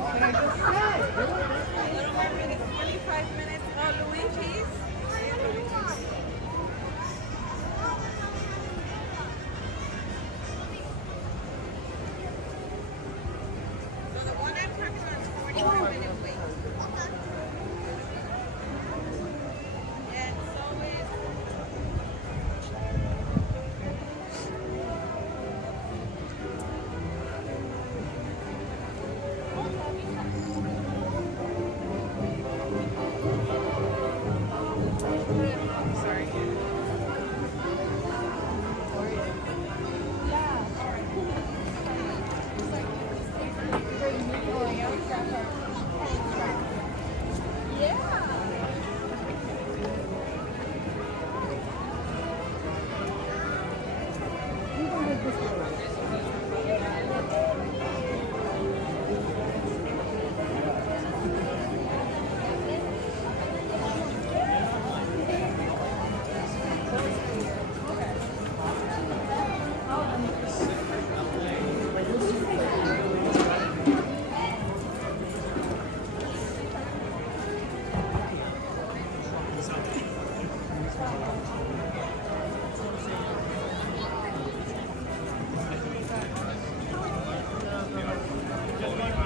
Can I just say? Little Mermaid is 45 minutes. Oh, Luigi's. So the one I'm talking about is 45 minutes wait. Yeah, it's always.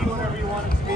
Whatever you want it to be.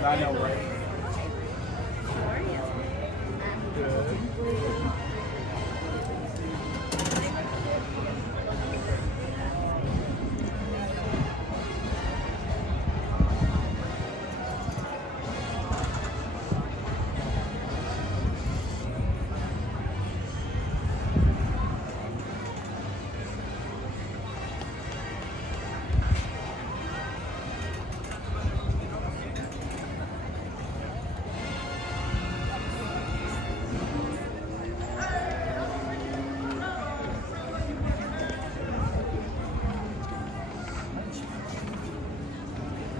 I know, right?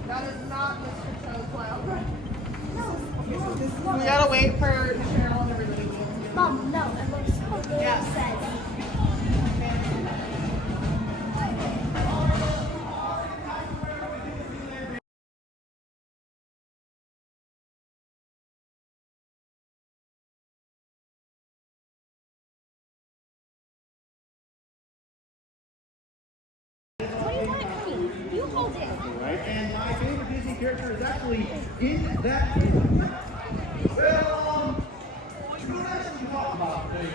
That is not Mr. Snowplow. No. We gotta wait for Cheryl and everybody. Mom, no, it looks so good. Yeah. You hold it. Right? And my favorite Disney character is actually in that. Well, let's actually talk about things.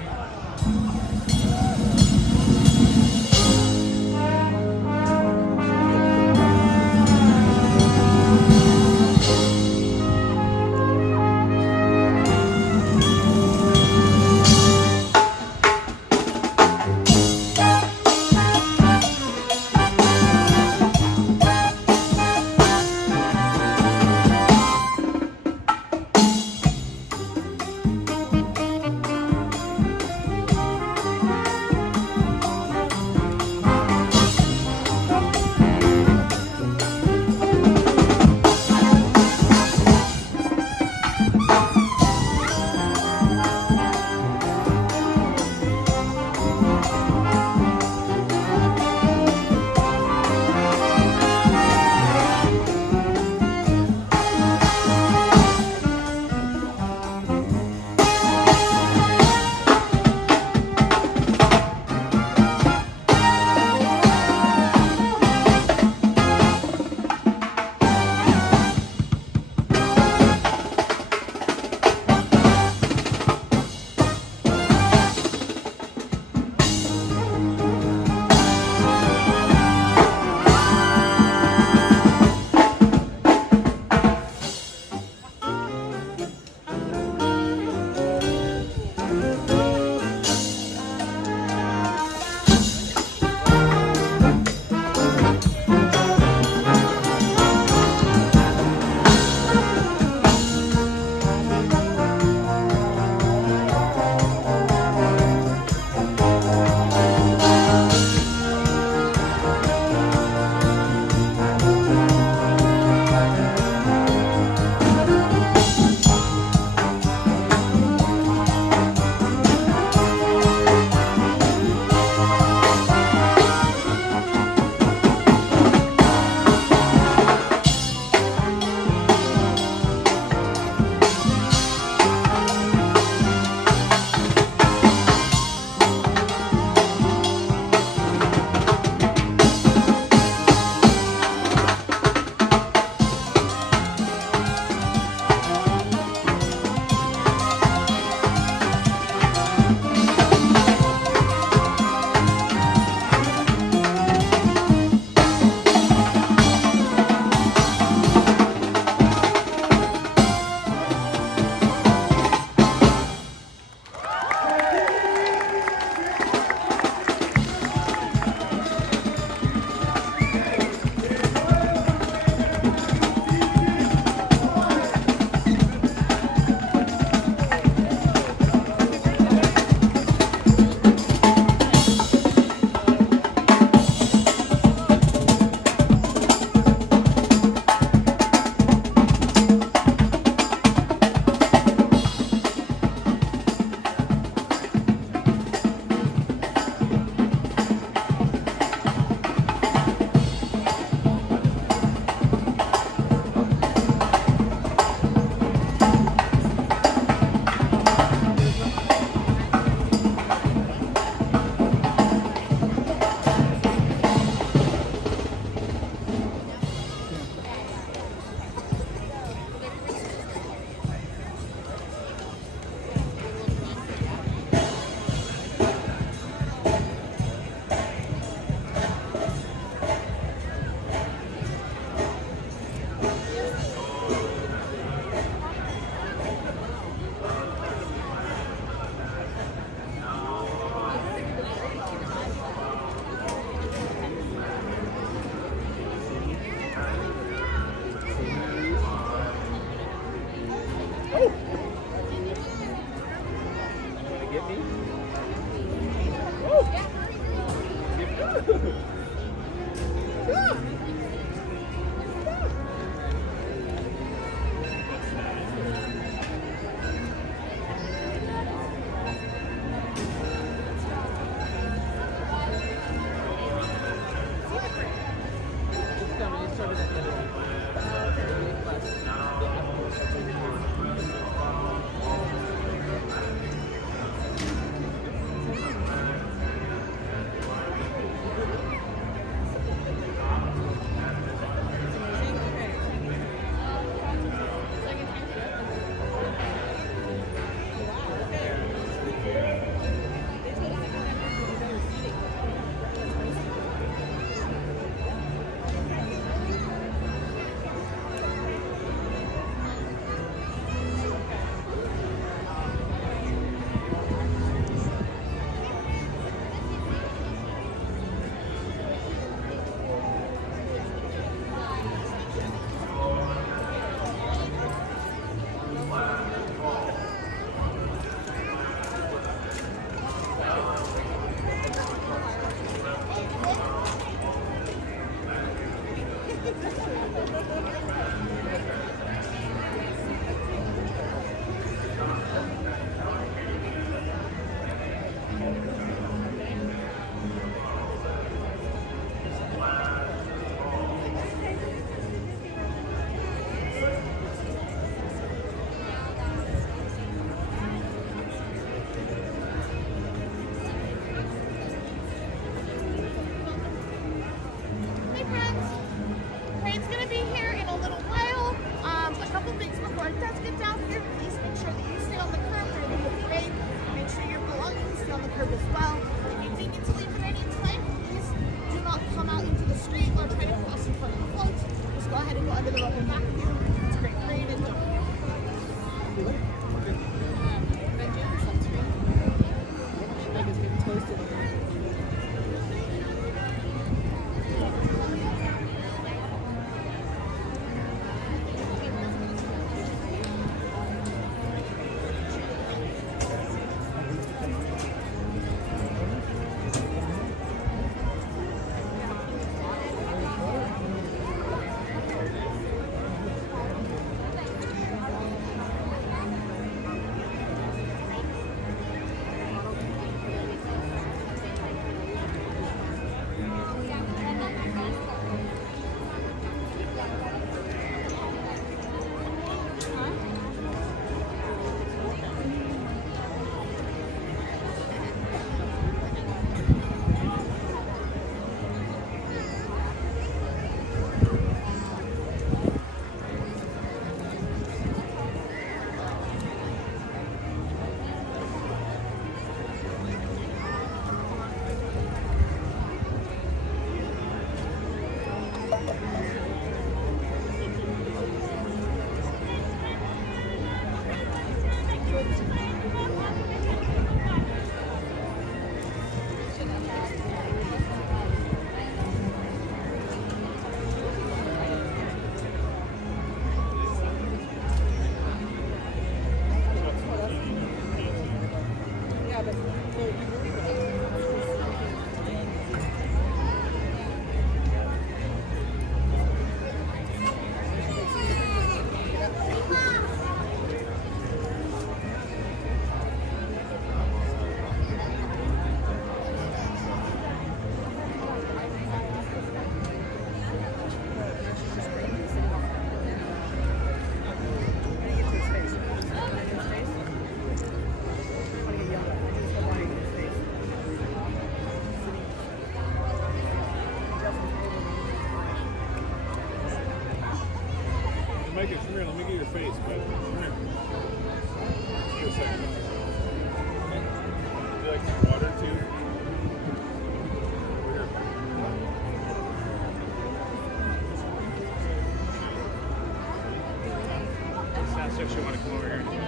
If you want to come over here.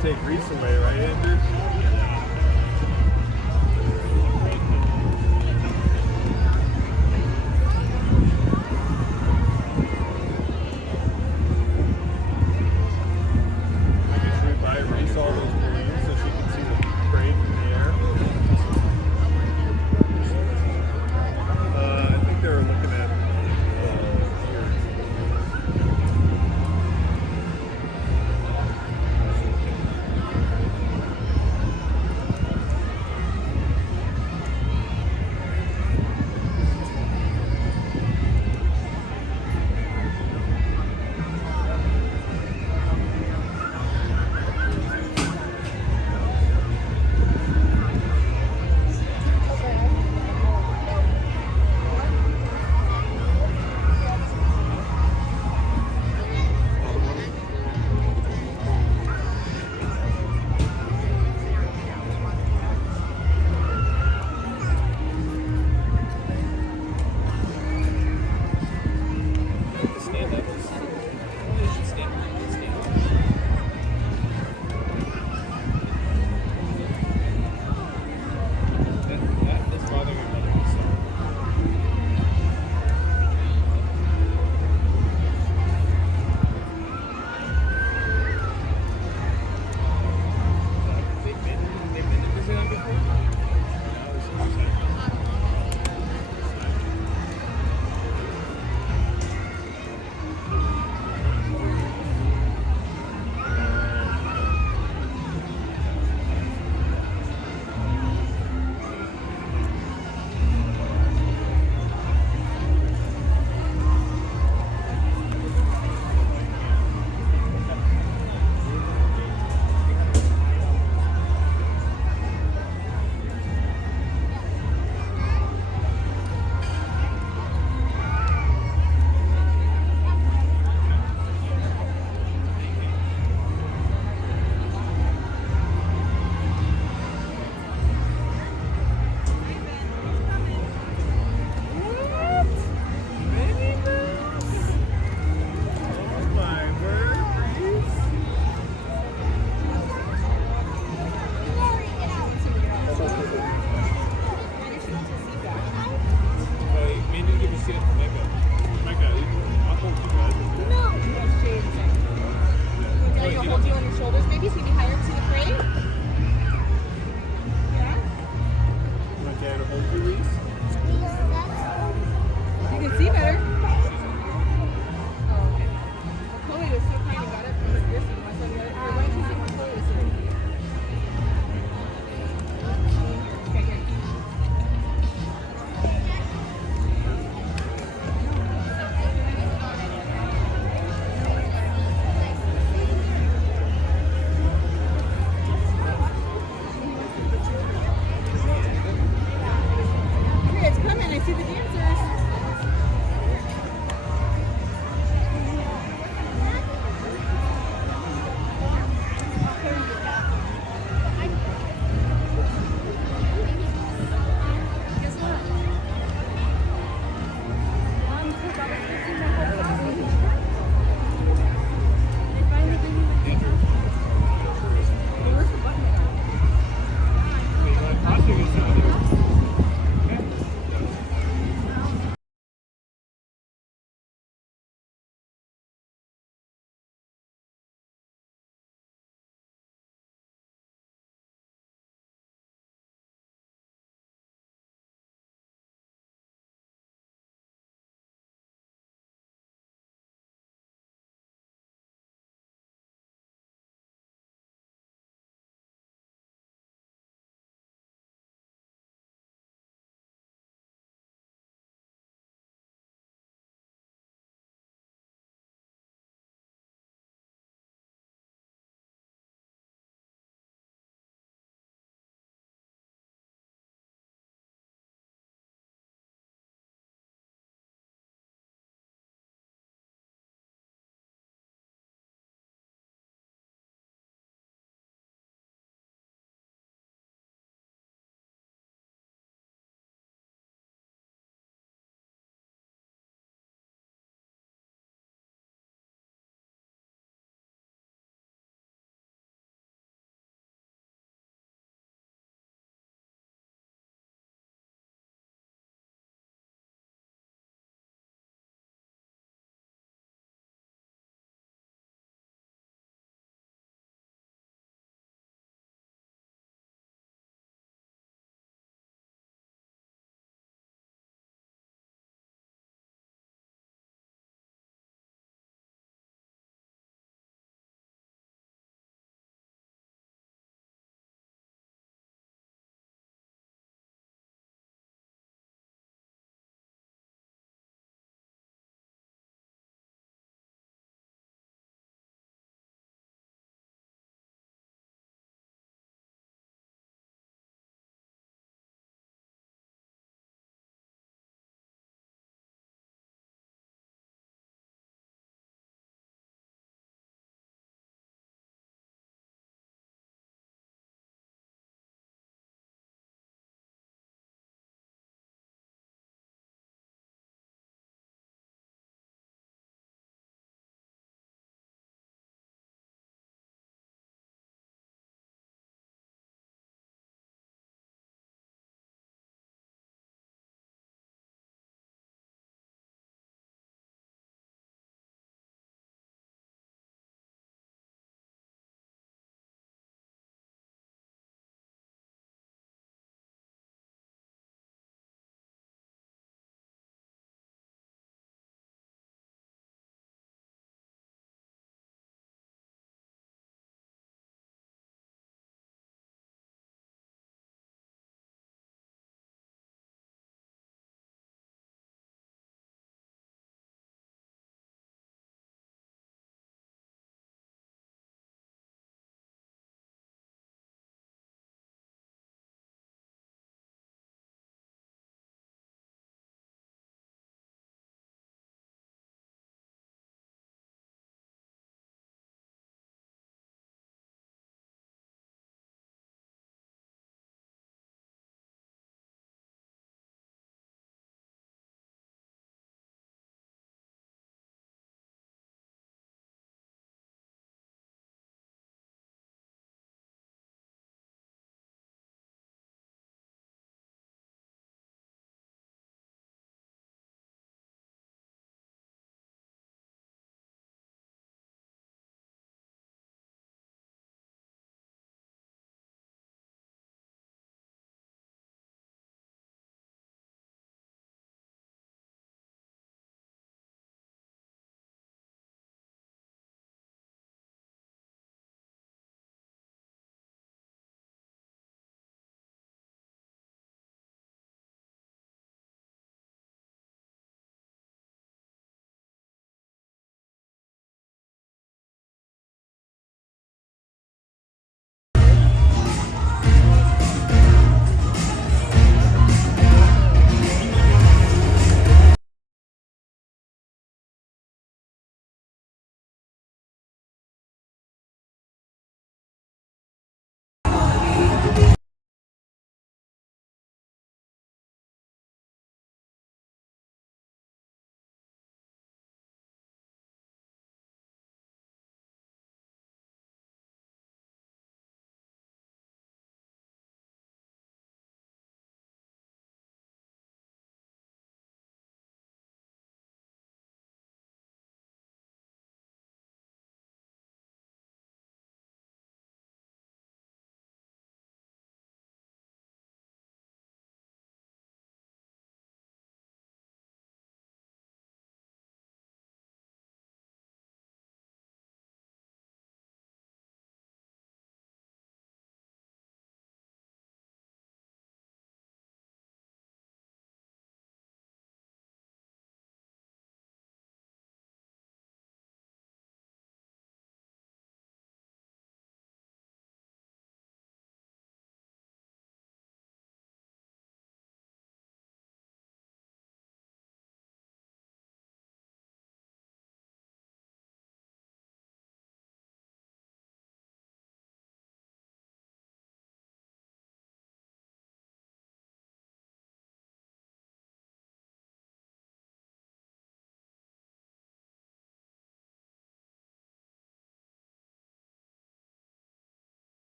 to take Reese away, right, Andrew? Should we buy Reese all those balloons so she can see the parade from the air? I think they were looking at ears.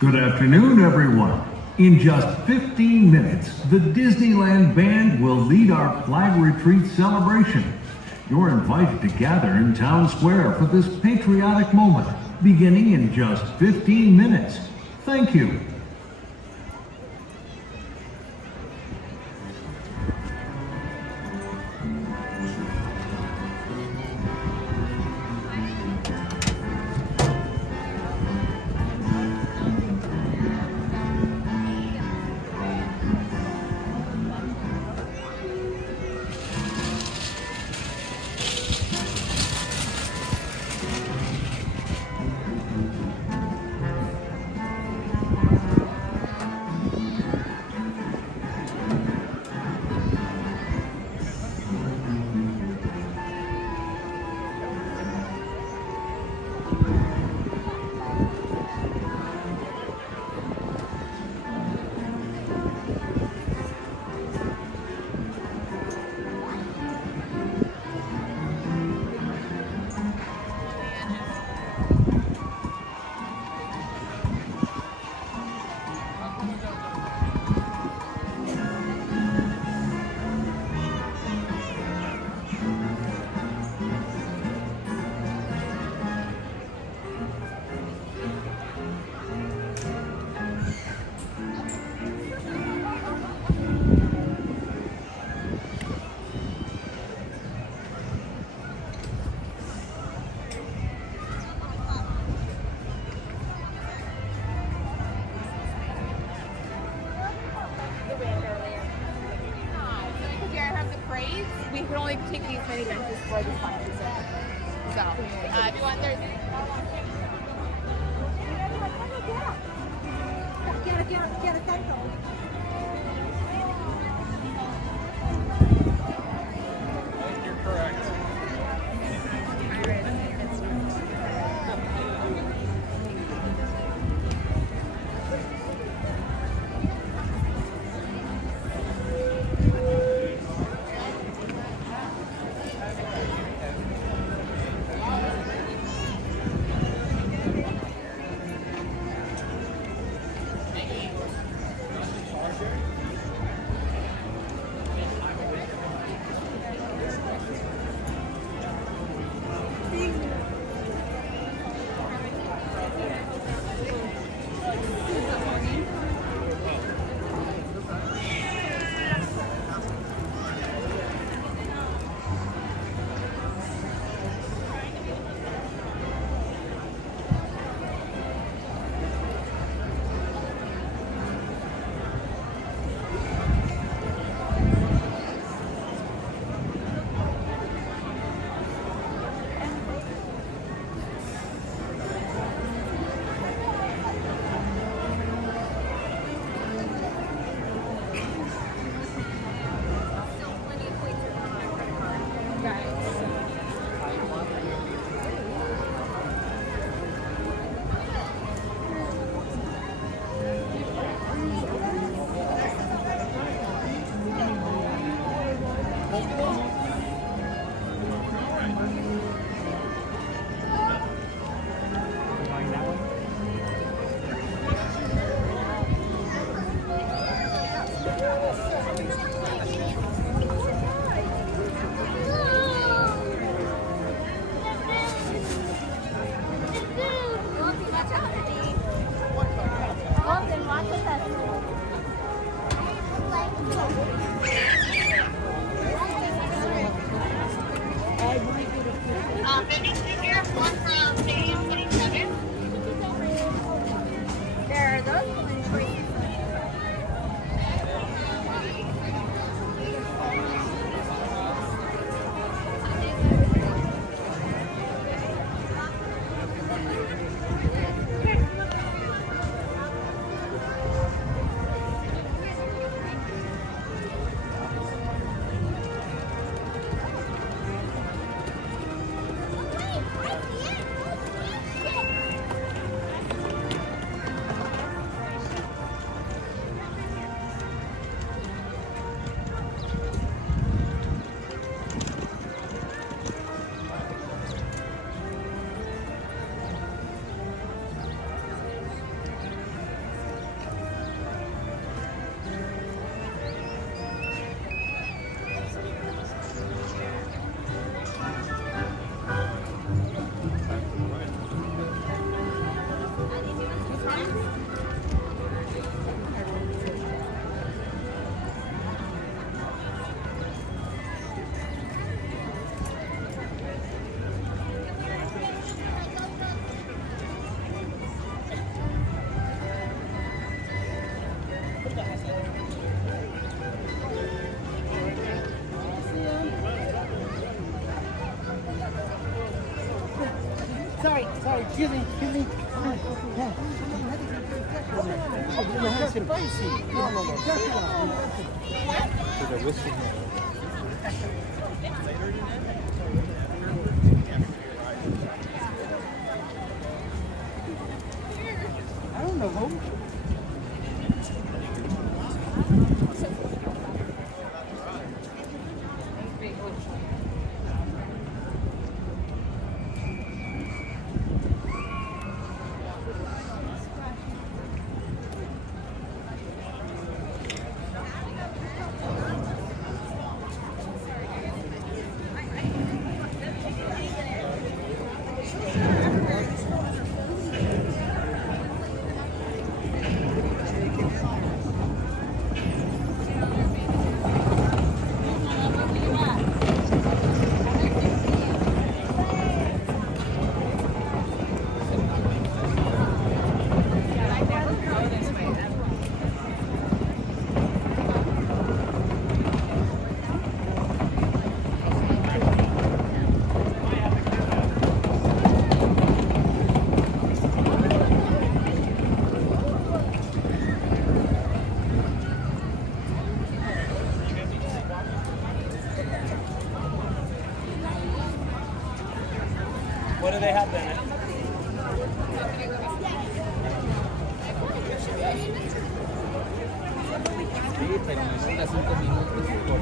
Good afternoon, everyone. In just 15 minutes, the Disneyland Band will lead our flag retreat celebration. You're invited to gather in Town Square for this patriotic moment, beginning in just 15 minutes. Thank you. We can only take these many benches for this function. So, do you want their... Get a central. You're correct. There are those balloon trees. Sorry, excuse me. I don't know. What do they have in it? Sí, pero necesita 5 minutos por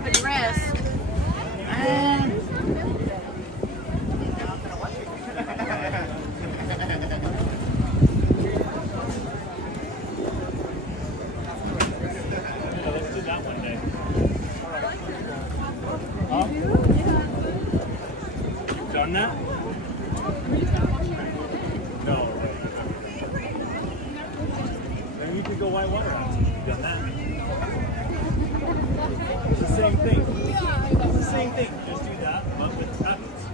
up and rest. And Let's do that one day. Done that? No. Then you could go whitewater rafting. You've done that. It's the same thing. It's the same thing. Just do that, but with tablets.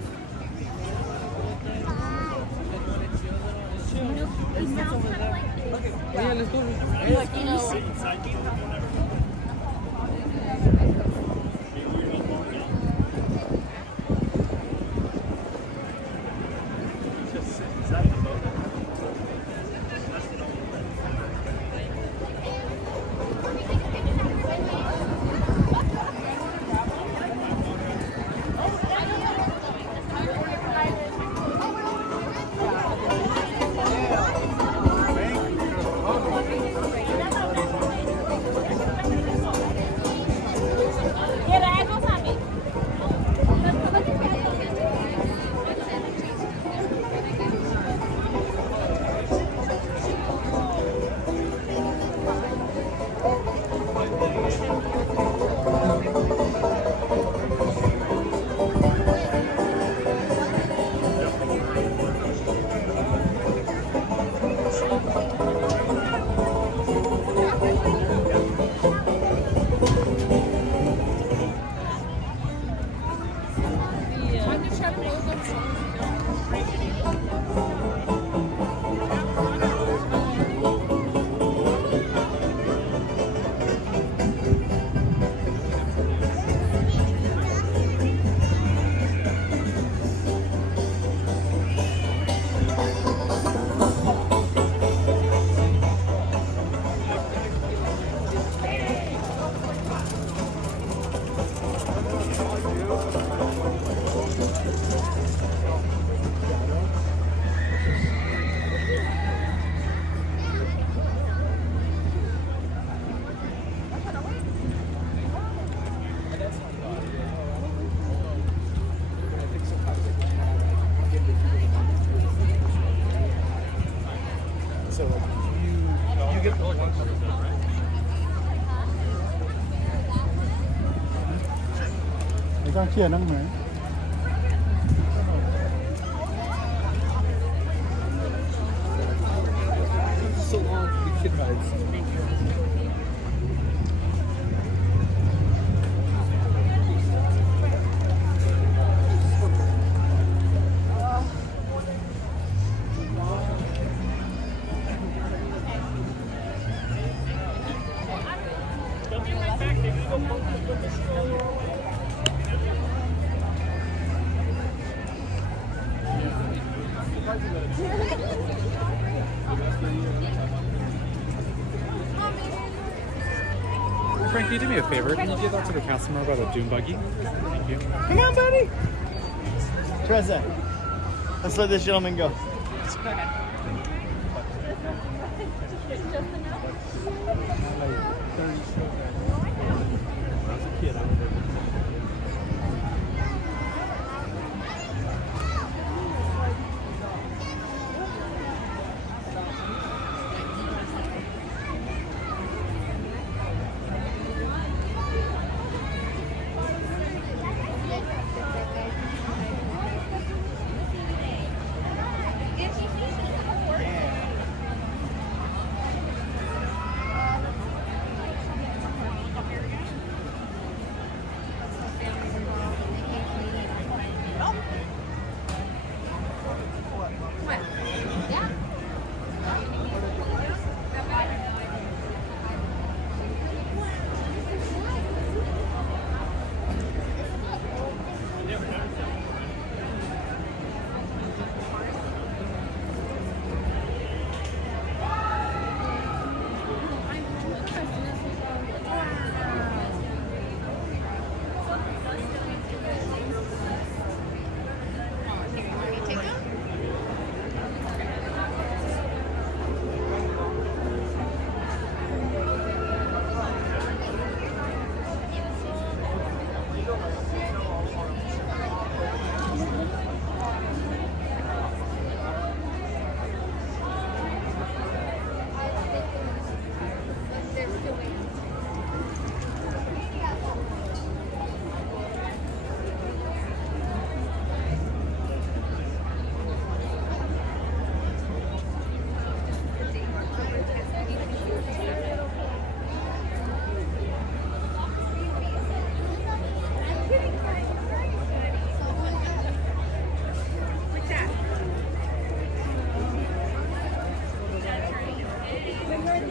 yeah, let's go. Like, you know, Sit inside you, you'll never know. Just sit inside the boat. That's the only way. So like you get roller coasters, right? They got here, no man. So long for the kid rides. Frank, can you do me a favor? Can you give that to the customer about a dune buggy? Thank you. Come on, buddy. Treza, let's let this gentleman go.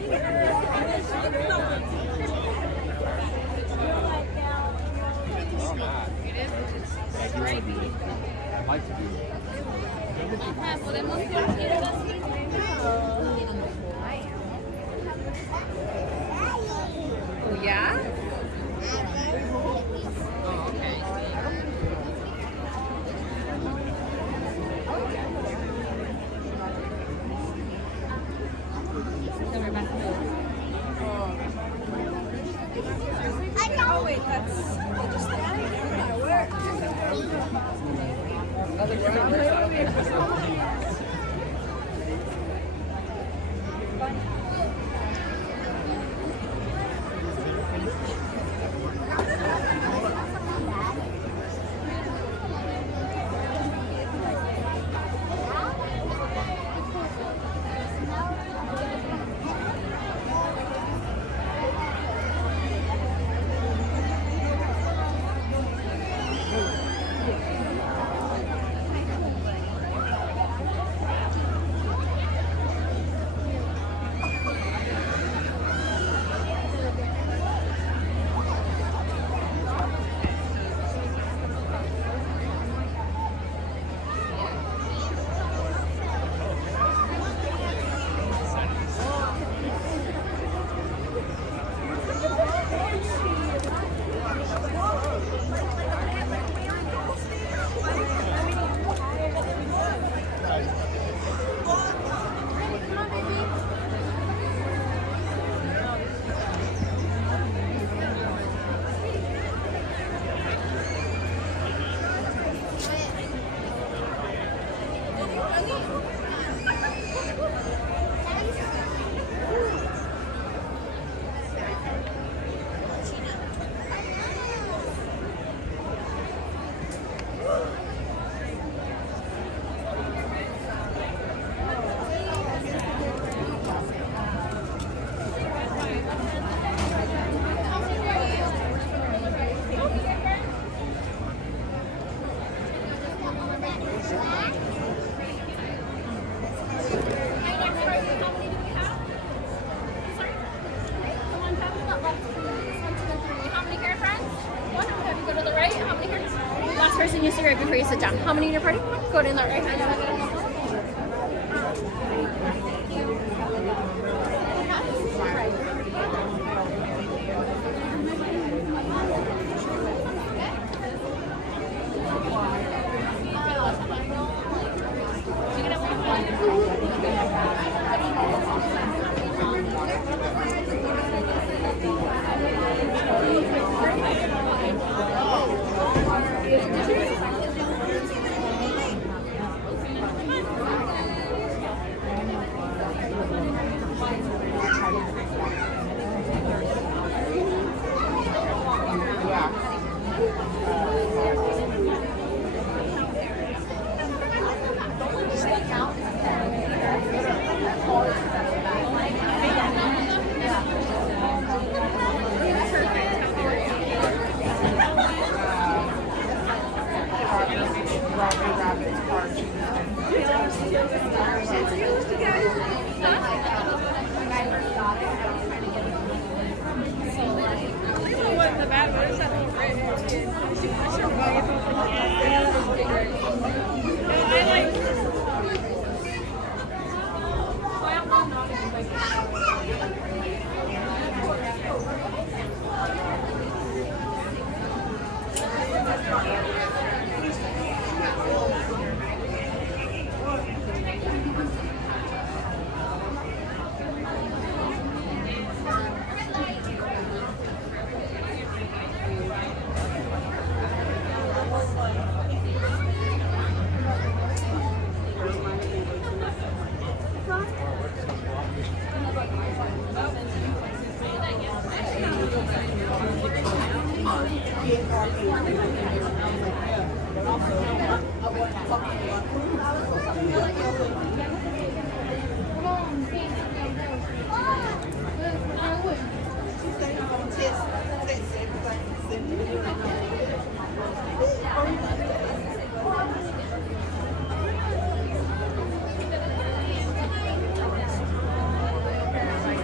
I'd like to do it. Oh, yeah? Oh wait, that's Person you see right before you sit down. How many in your party? Go in that right hand.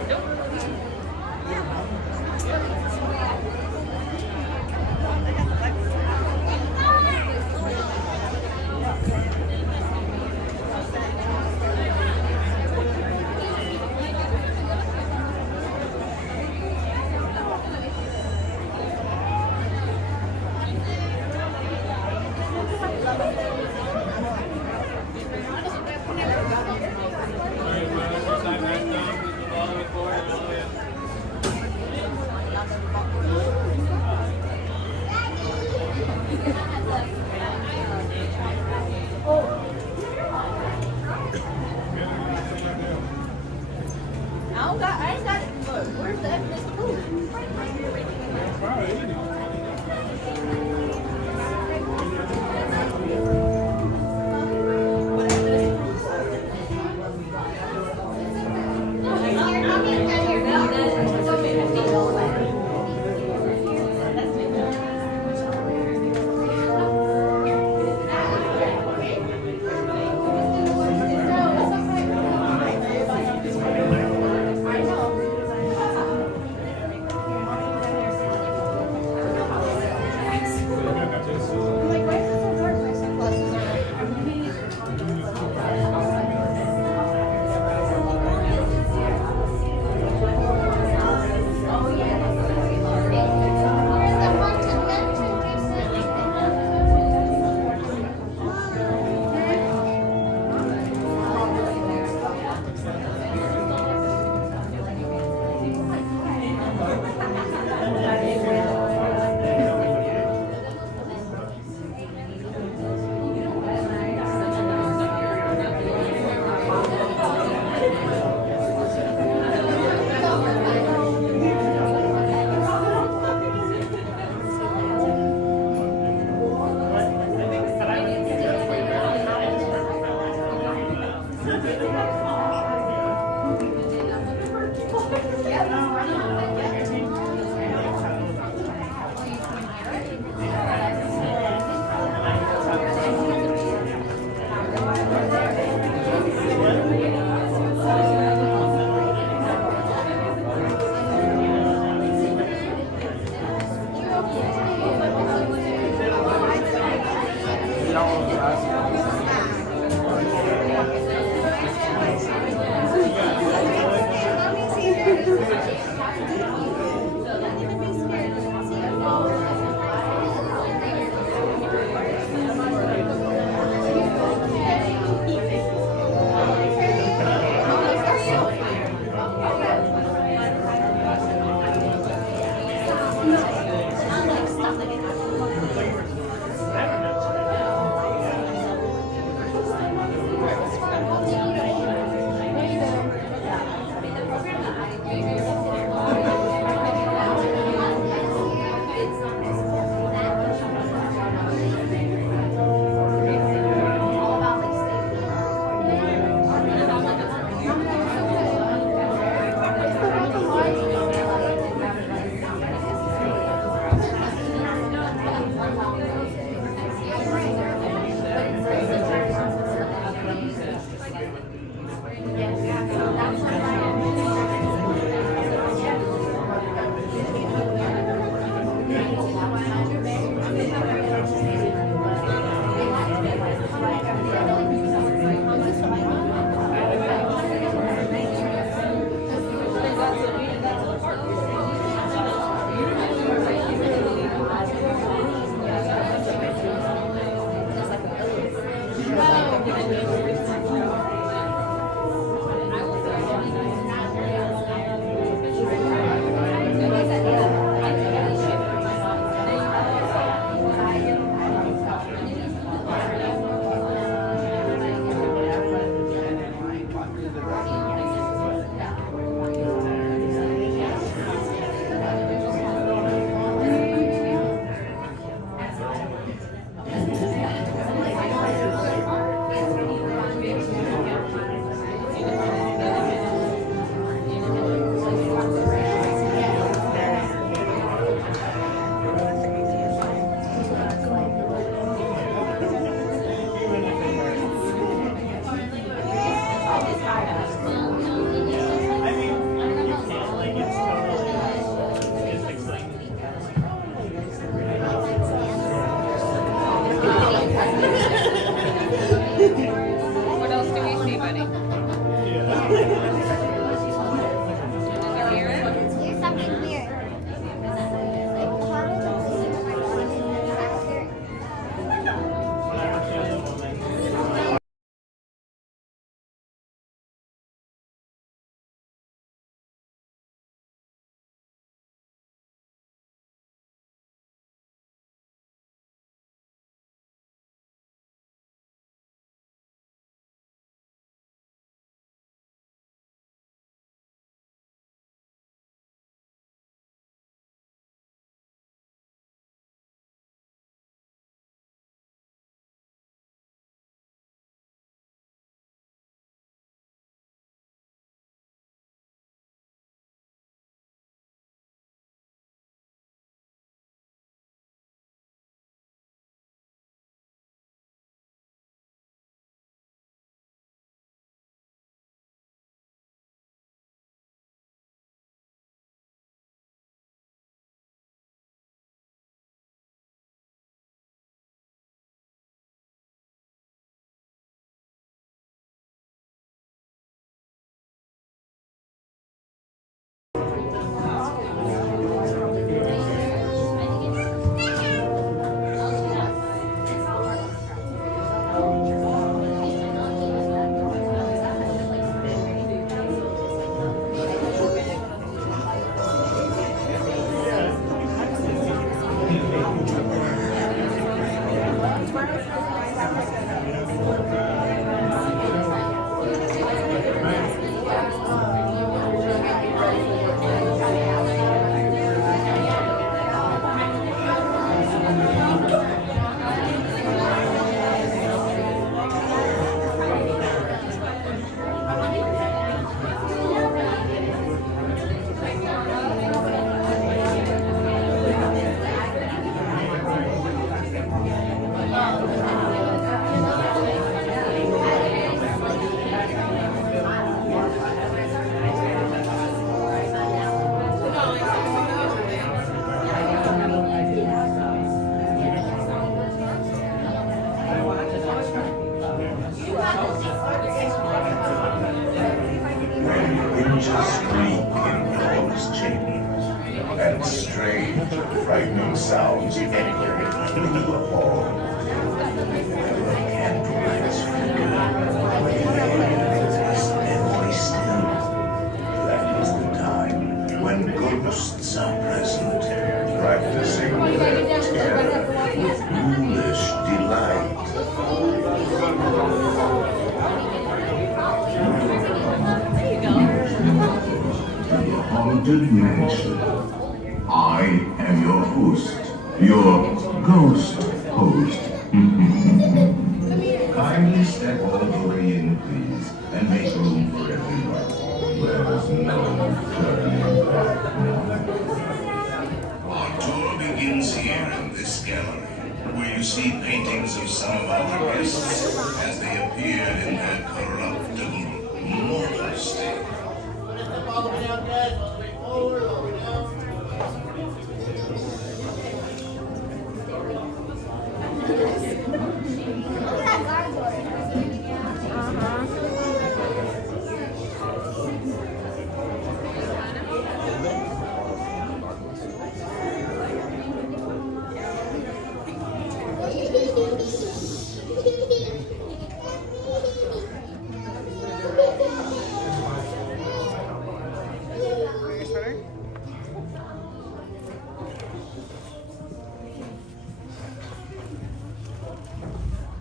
Nope. don't got, I ain't got it. Look, where's the evidence proof? and strange, frightening sounds echoing through the hall. The candlelights flicker, deadly still. That is the time when ghosts are present, practicing their terror with ghoulish delight. The Haunted Mansion. I am your host, your ghost host. Kindly step all the way in, please, and make room for everyone. There's no turning back now. Our tour begins here in this gallery, where you see paintings of some of our guests as they appeared in their corruptible, mortal state.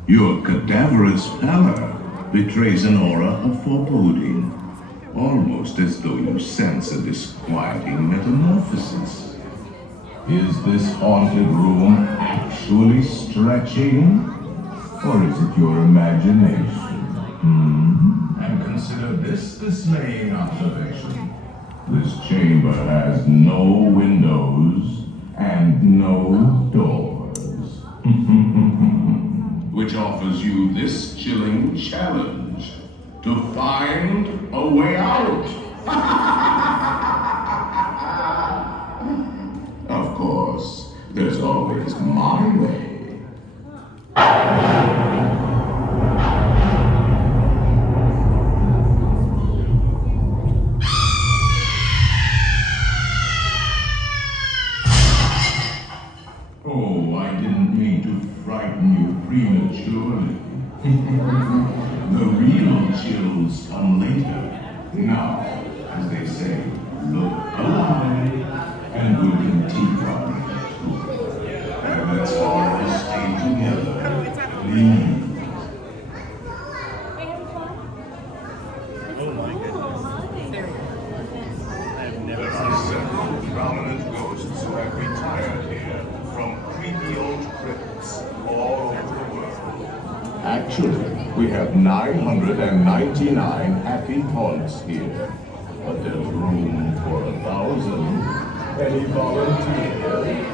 Your cadaverous pallor betrays an aura of foreboding, almost as though you sense a disquieting metamorphosis. Is this haunted room actually stretching, or is it your imagination? And consider this dismaying observation. This chamber has no windows and no doors. Which offers you this chilling challenge to find a way out. Of course, there's always my way. Oh, I didn't mean to frighten you prematurely. The real chills come later. Now, as they say, look alive and we can keep our and let's all stay together. Please. There are several prominent ghosts who have retired here from creepy old crypts all over the world. Actually, we have 999 happy haunts here, but there's room for 1,000. Any volunteers?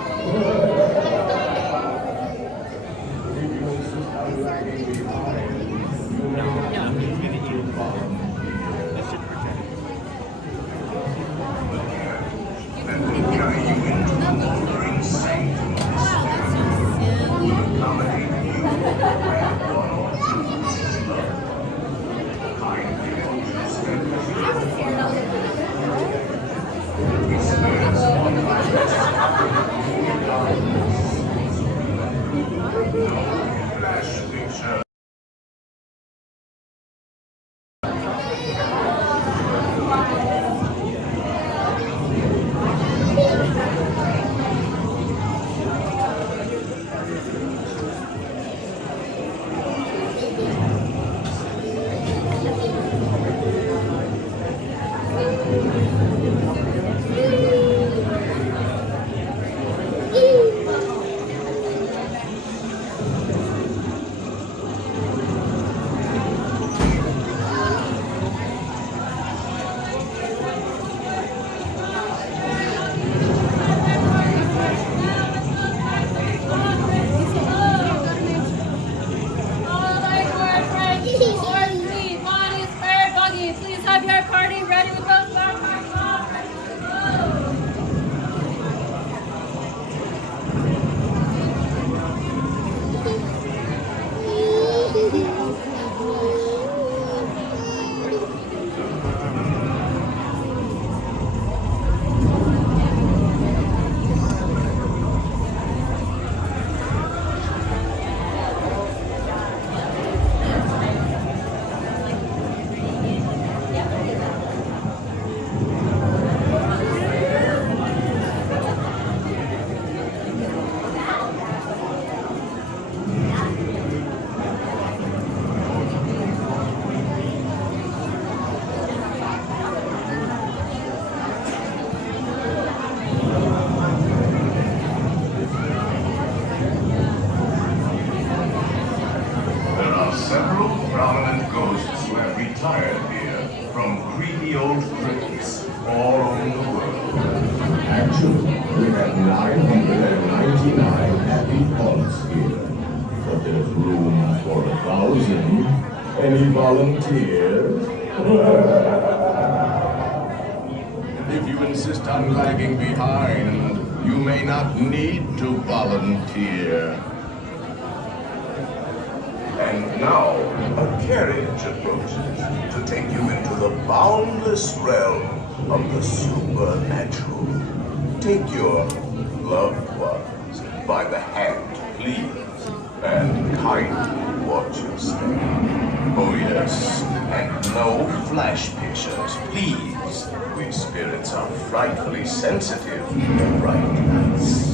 Any volunteers? If you insist on lagging behind, you may not need to volunteer. And now, a carriage approaches to take you into the boundless realm of the supernatural. Take your loved ones by the hand, please, and kindly watch your step. Oh yes, and no flash pictures, please. We spirits are frightfully sensitive to bright lights.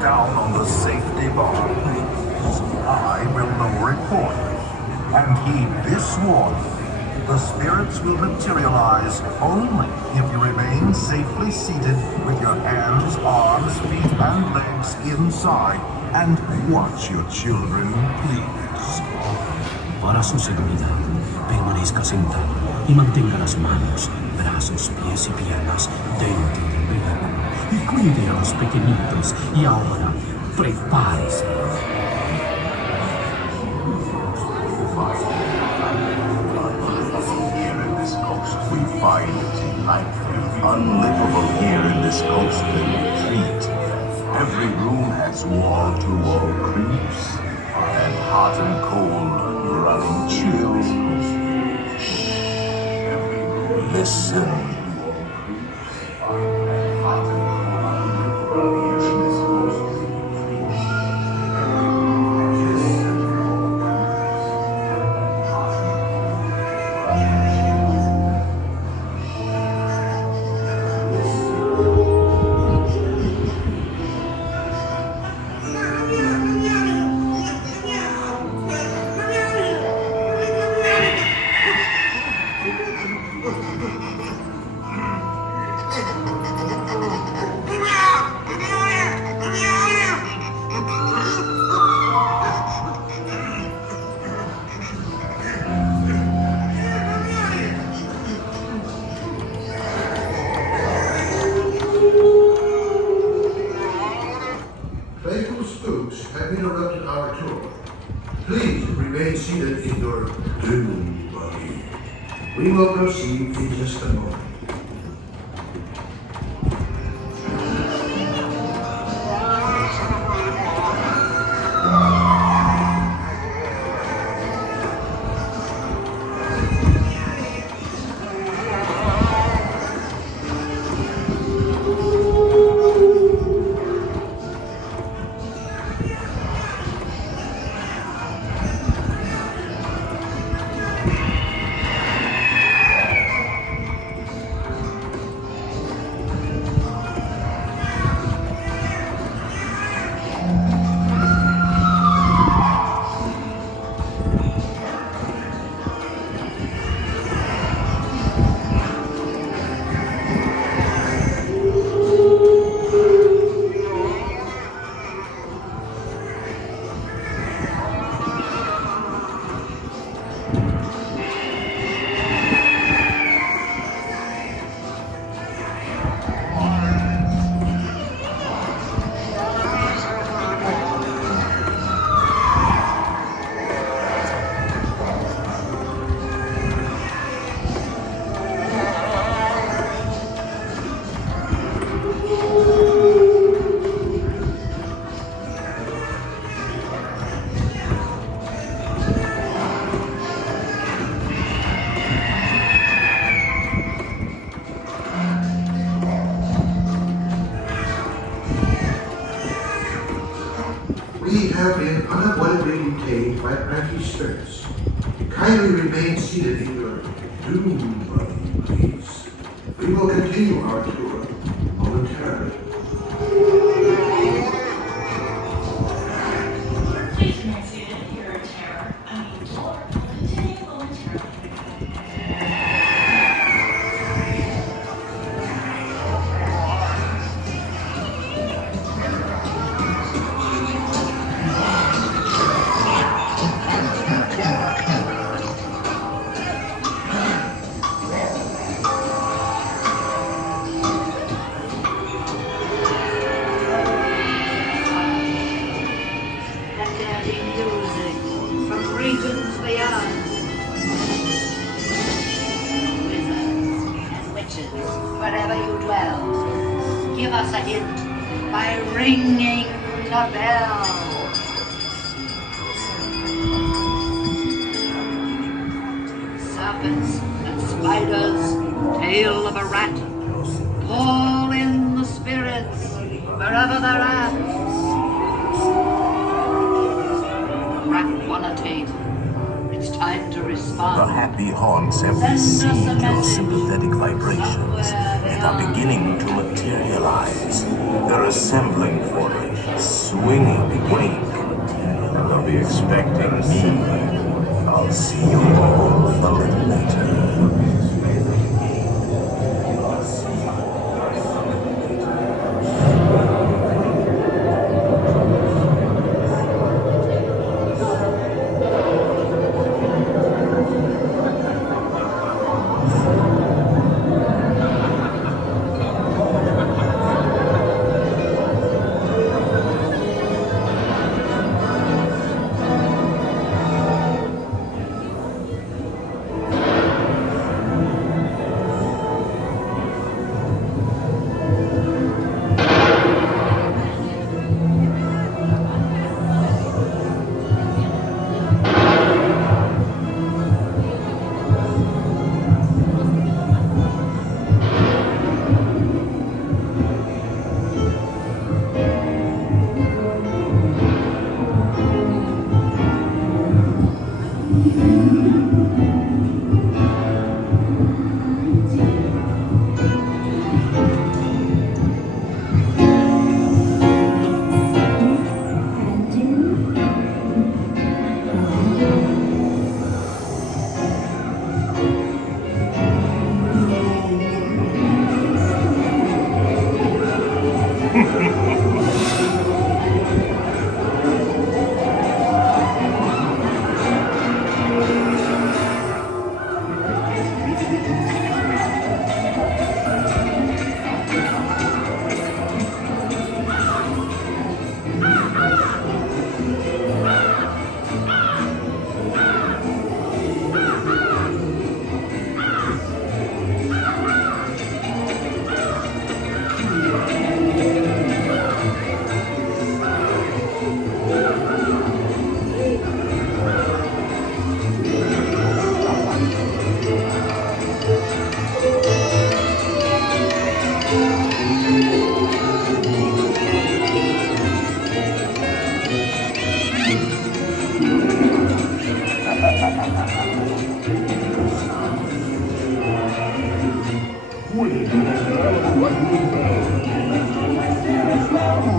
Down on the safety bar, please. I will lower it for you. And heed this warning. The spirits will materialize only if you remain safely seated with your hands, arms, feet, and legs inside. And watch your children, please. Para su seguridad, permanezca sentado y mantenga las manos, brazos, pies y piernas dentro del vehículo. Y cuide a los pequeñitos. Y ahora, prepárese. Here in this coast, we find delightful, unlivable here in this coastal retreat. Every room has wall-to-wall creeps and hot and cold running chills. Listen. Doom Buggy. We will proceed in just a moment. We have been unavoidably detained by cranky spirits. Kindly remain seated in your doom buggy, please. We will continue our tour momentarily. Please remain seated in your chair. Tour will continue momentarily. Wherever you dwell, give us a hint by ringing the bell. Serpents and spiders, tail of a rat, call in the spirits wherever they're at. Rat quality, it's time to respond. The happy haunts have received your sympathetic vibrations and are beginning to materialize. They're assembling for a swinging wake. And they'll be expecting me. I'll see you all a little later.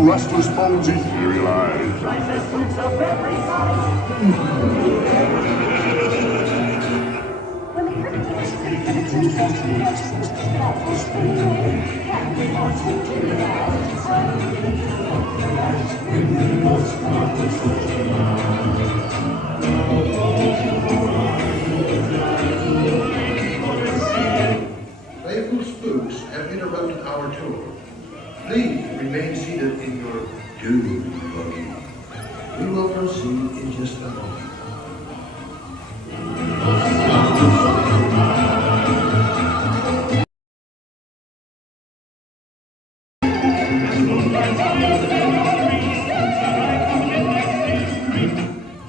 lustrous bones etherealized. Playful spooks have interrupted our tour. Please remain seated in your doom buggy. We will proceed in just a moment.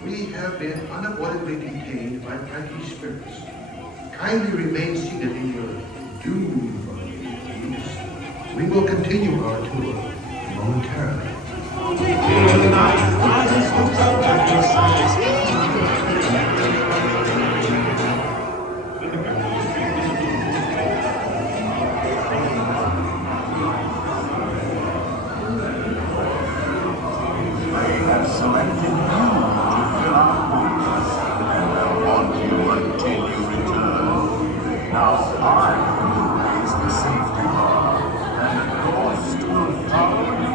We have been unavoidably detained by Frankie's spirits. Kindly remain seated in your doom buggy, please. We will continue our tour momentarily. They have selected you to fill our booths, and they'll want you until you return. Now I will raise the safety bar, and the ghost will follow you.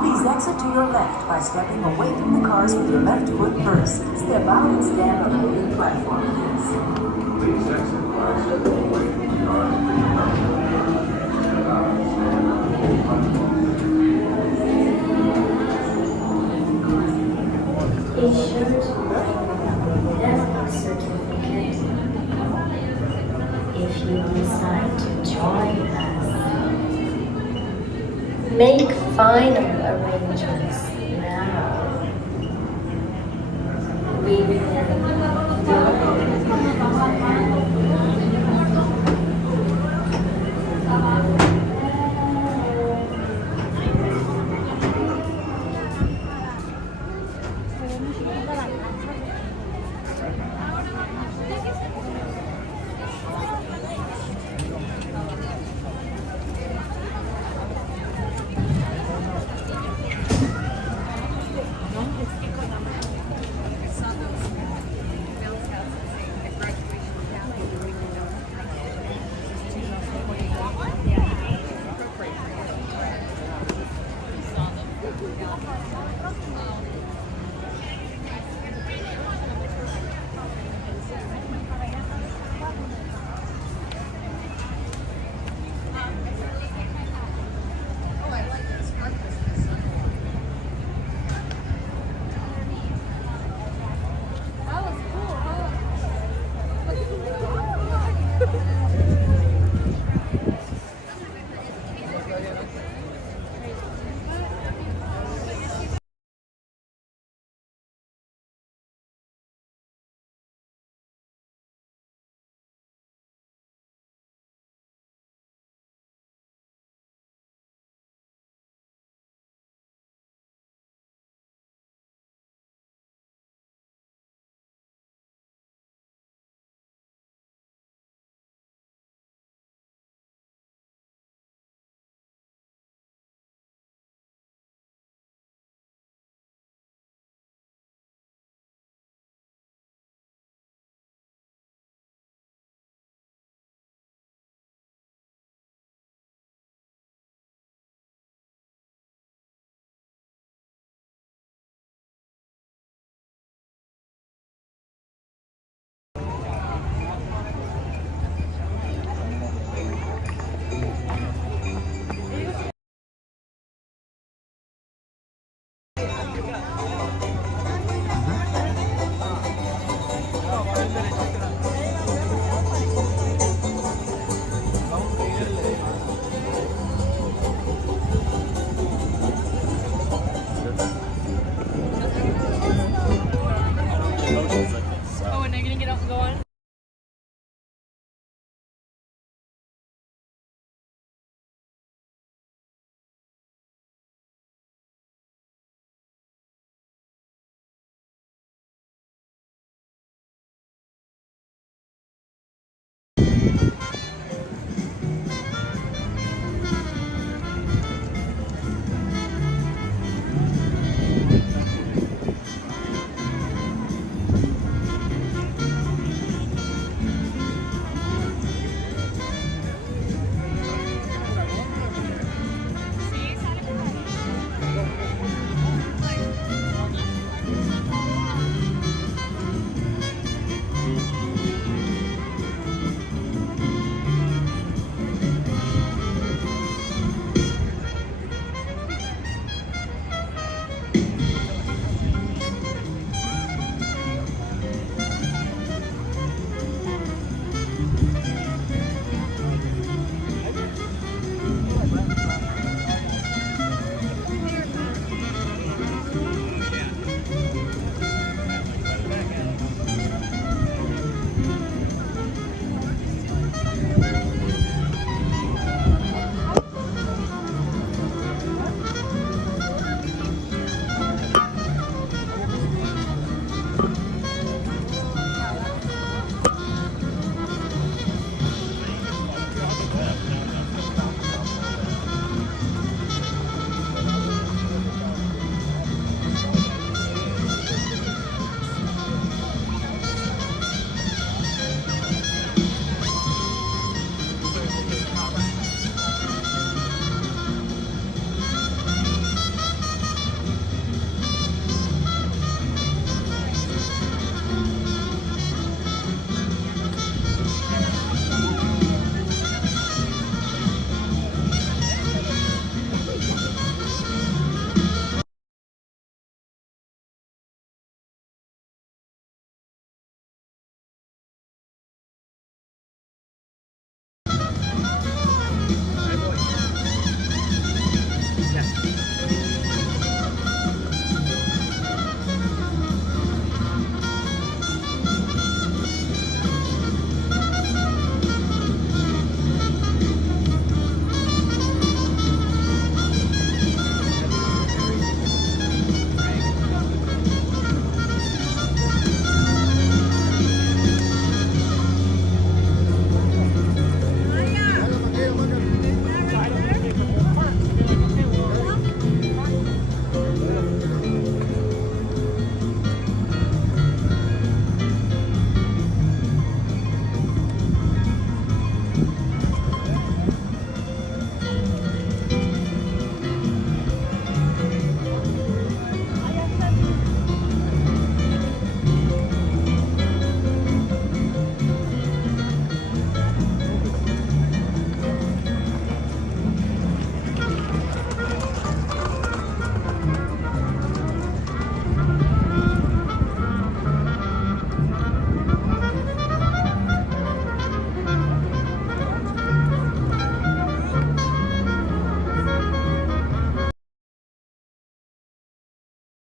Please exit to your left by stepping away from the cars with your left foot first. Step out and stand on the main platform, please. Please exit by stepping away from the cars with your left foot first. Step out and stand on the main platform. A shirt, death certificate. If you decide to join us, make final arrangements now. We will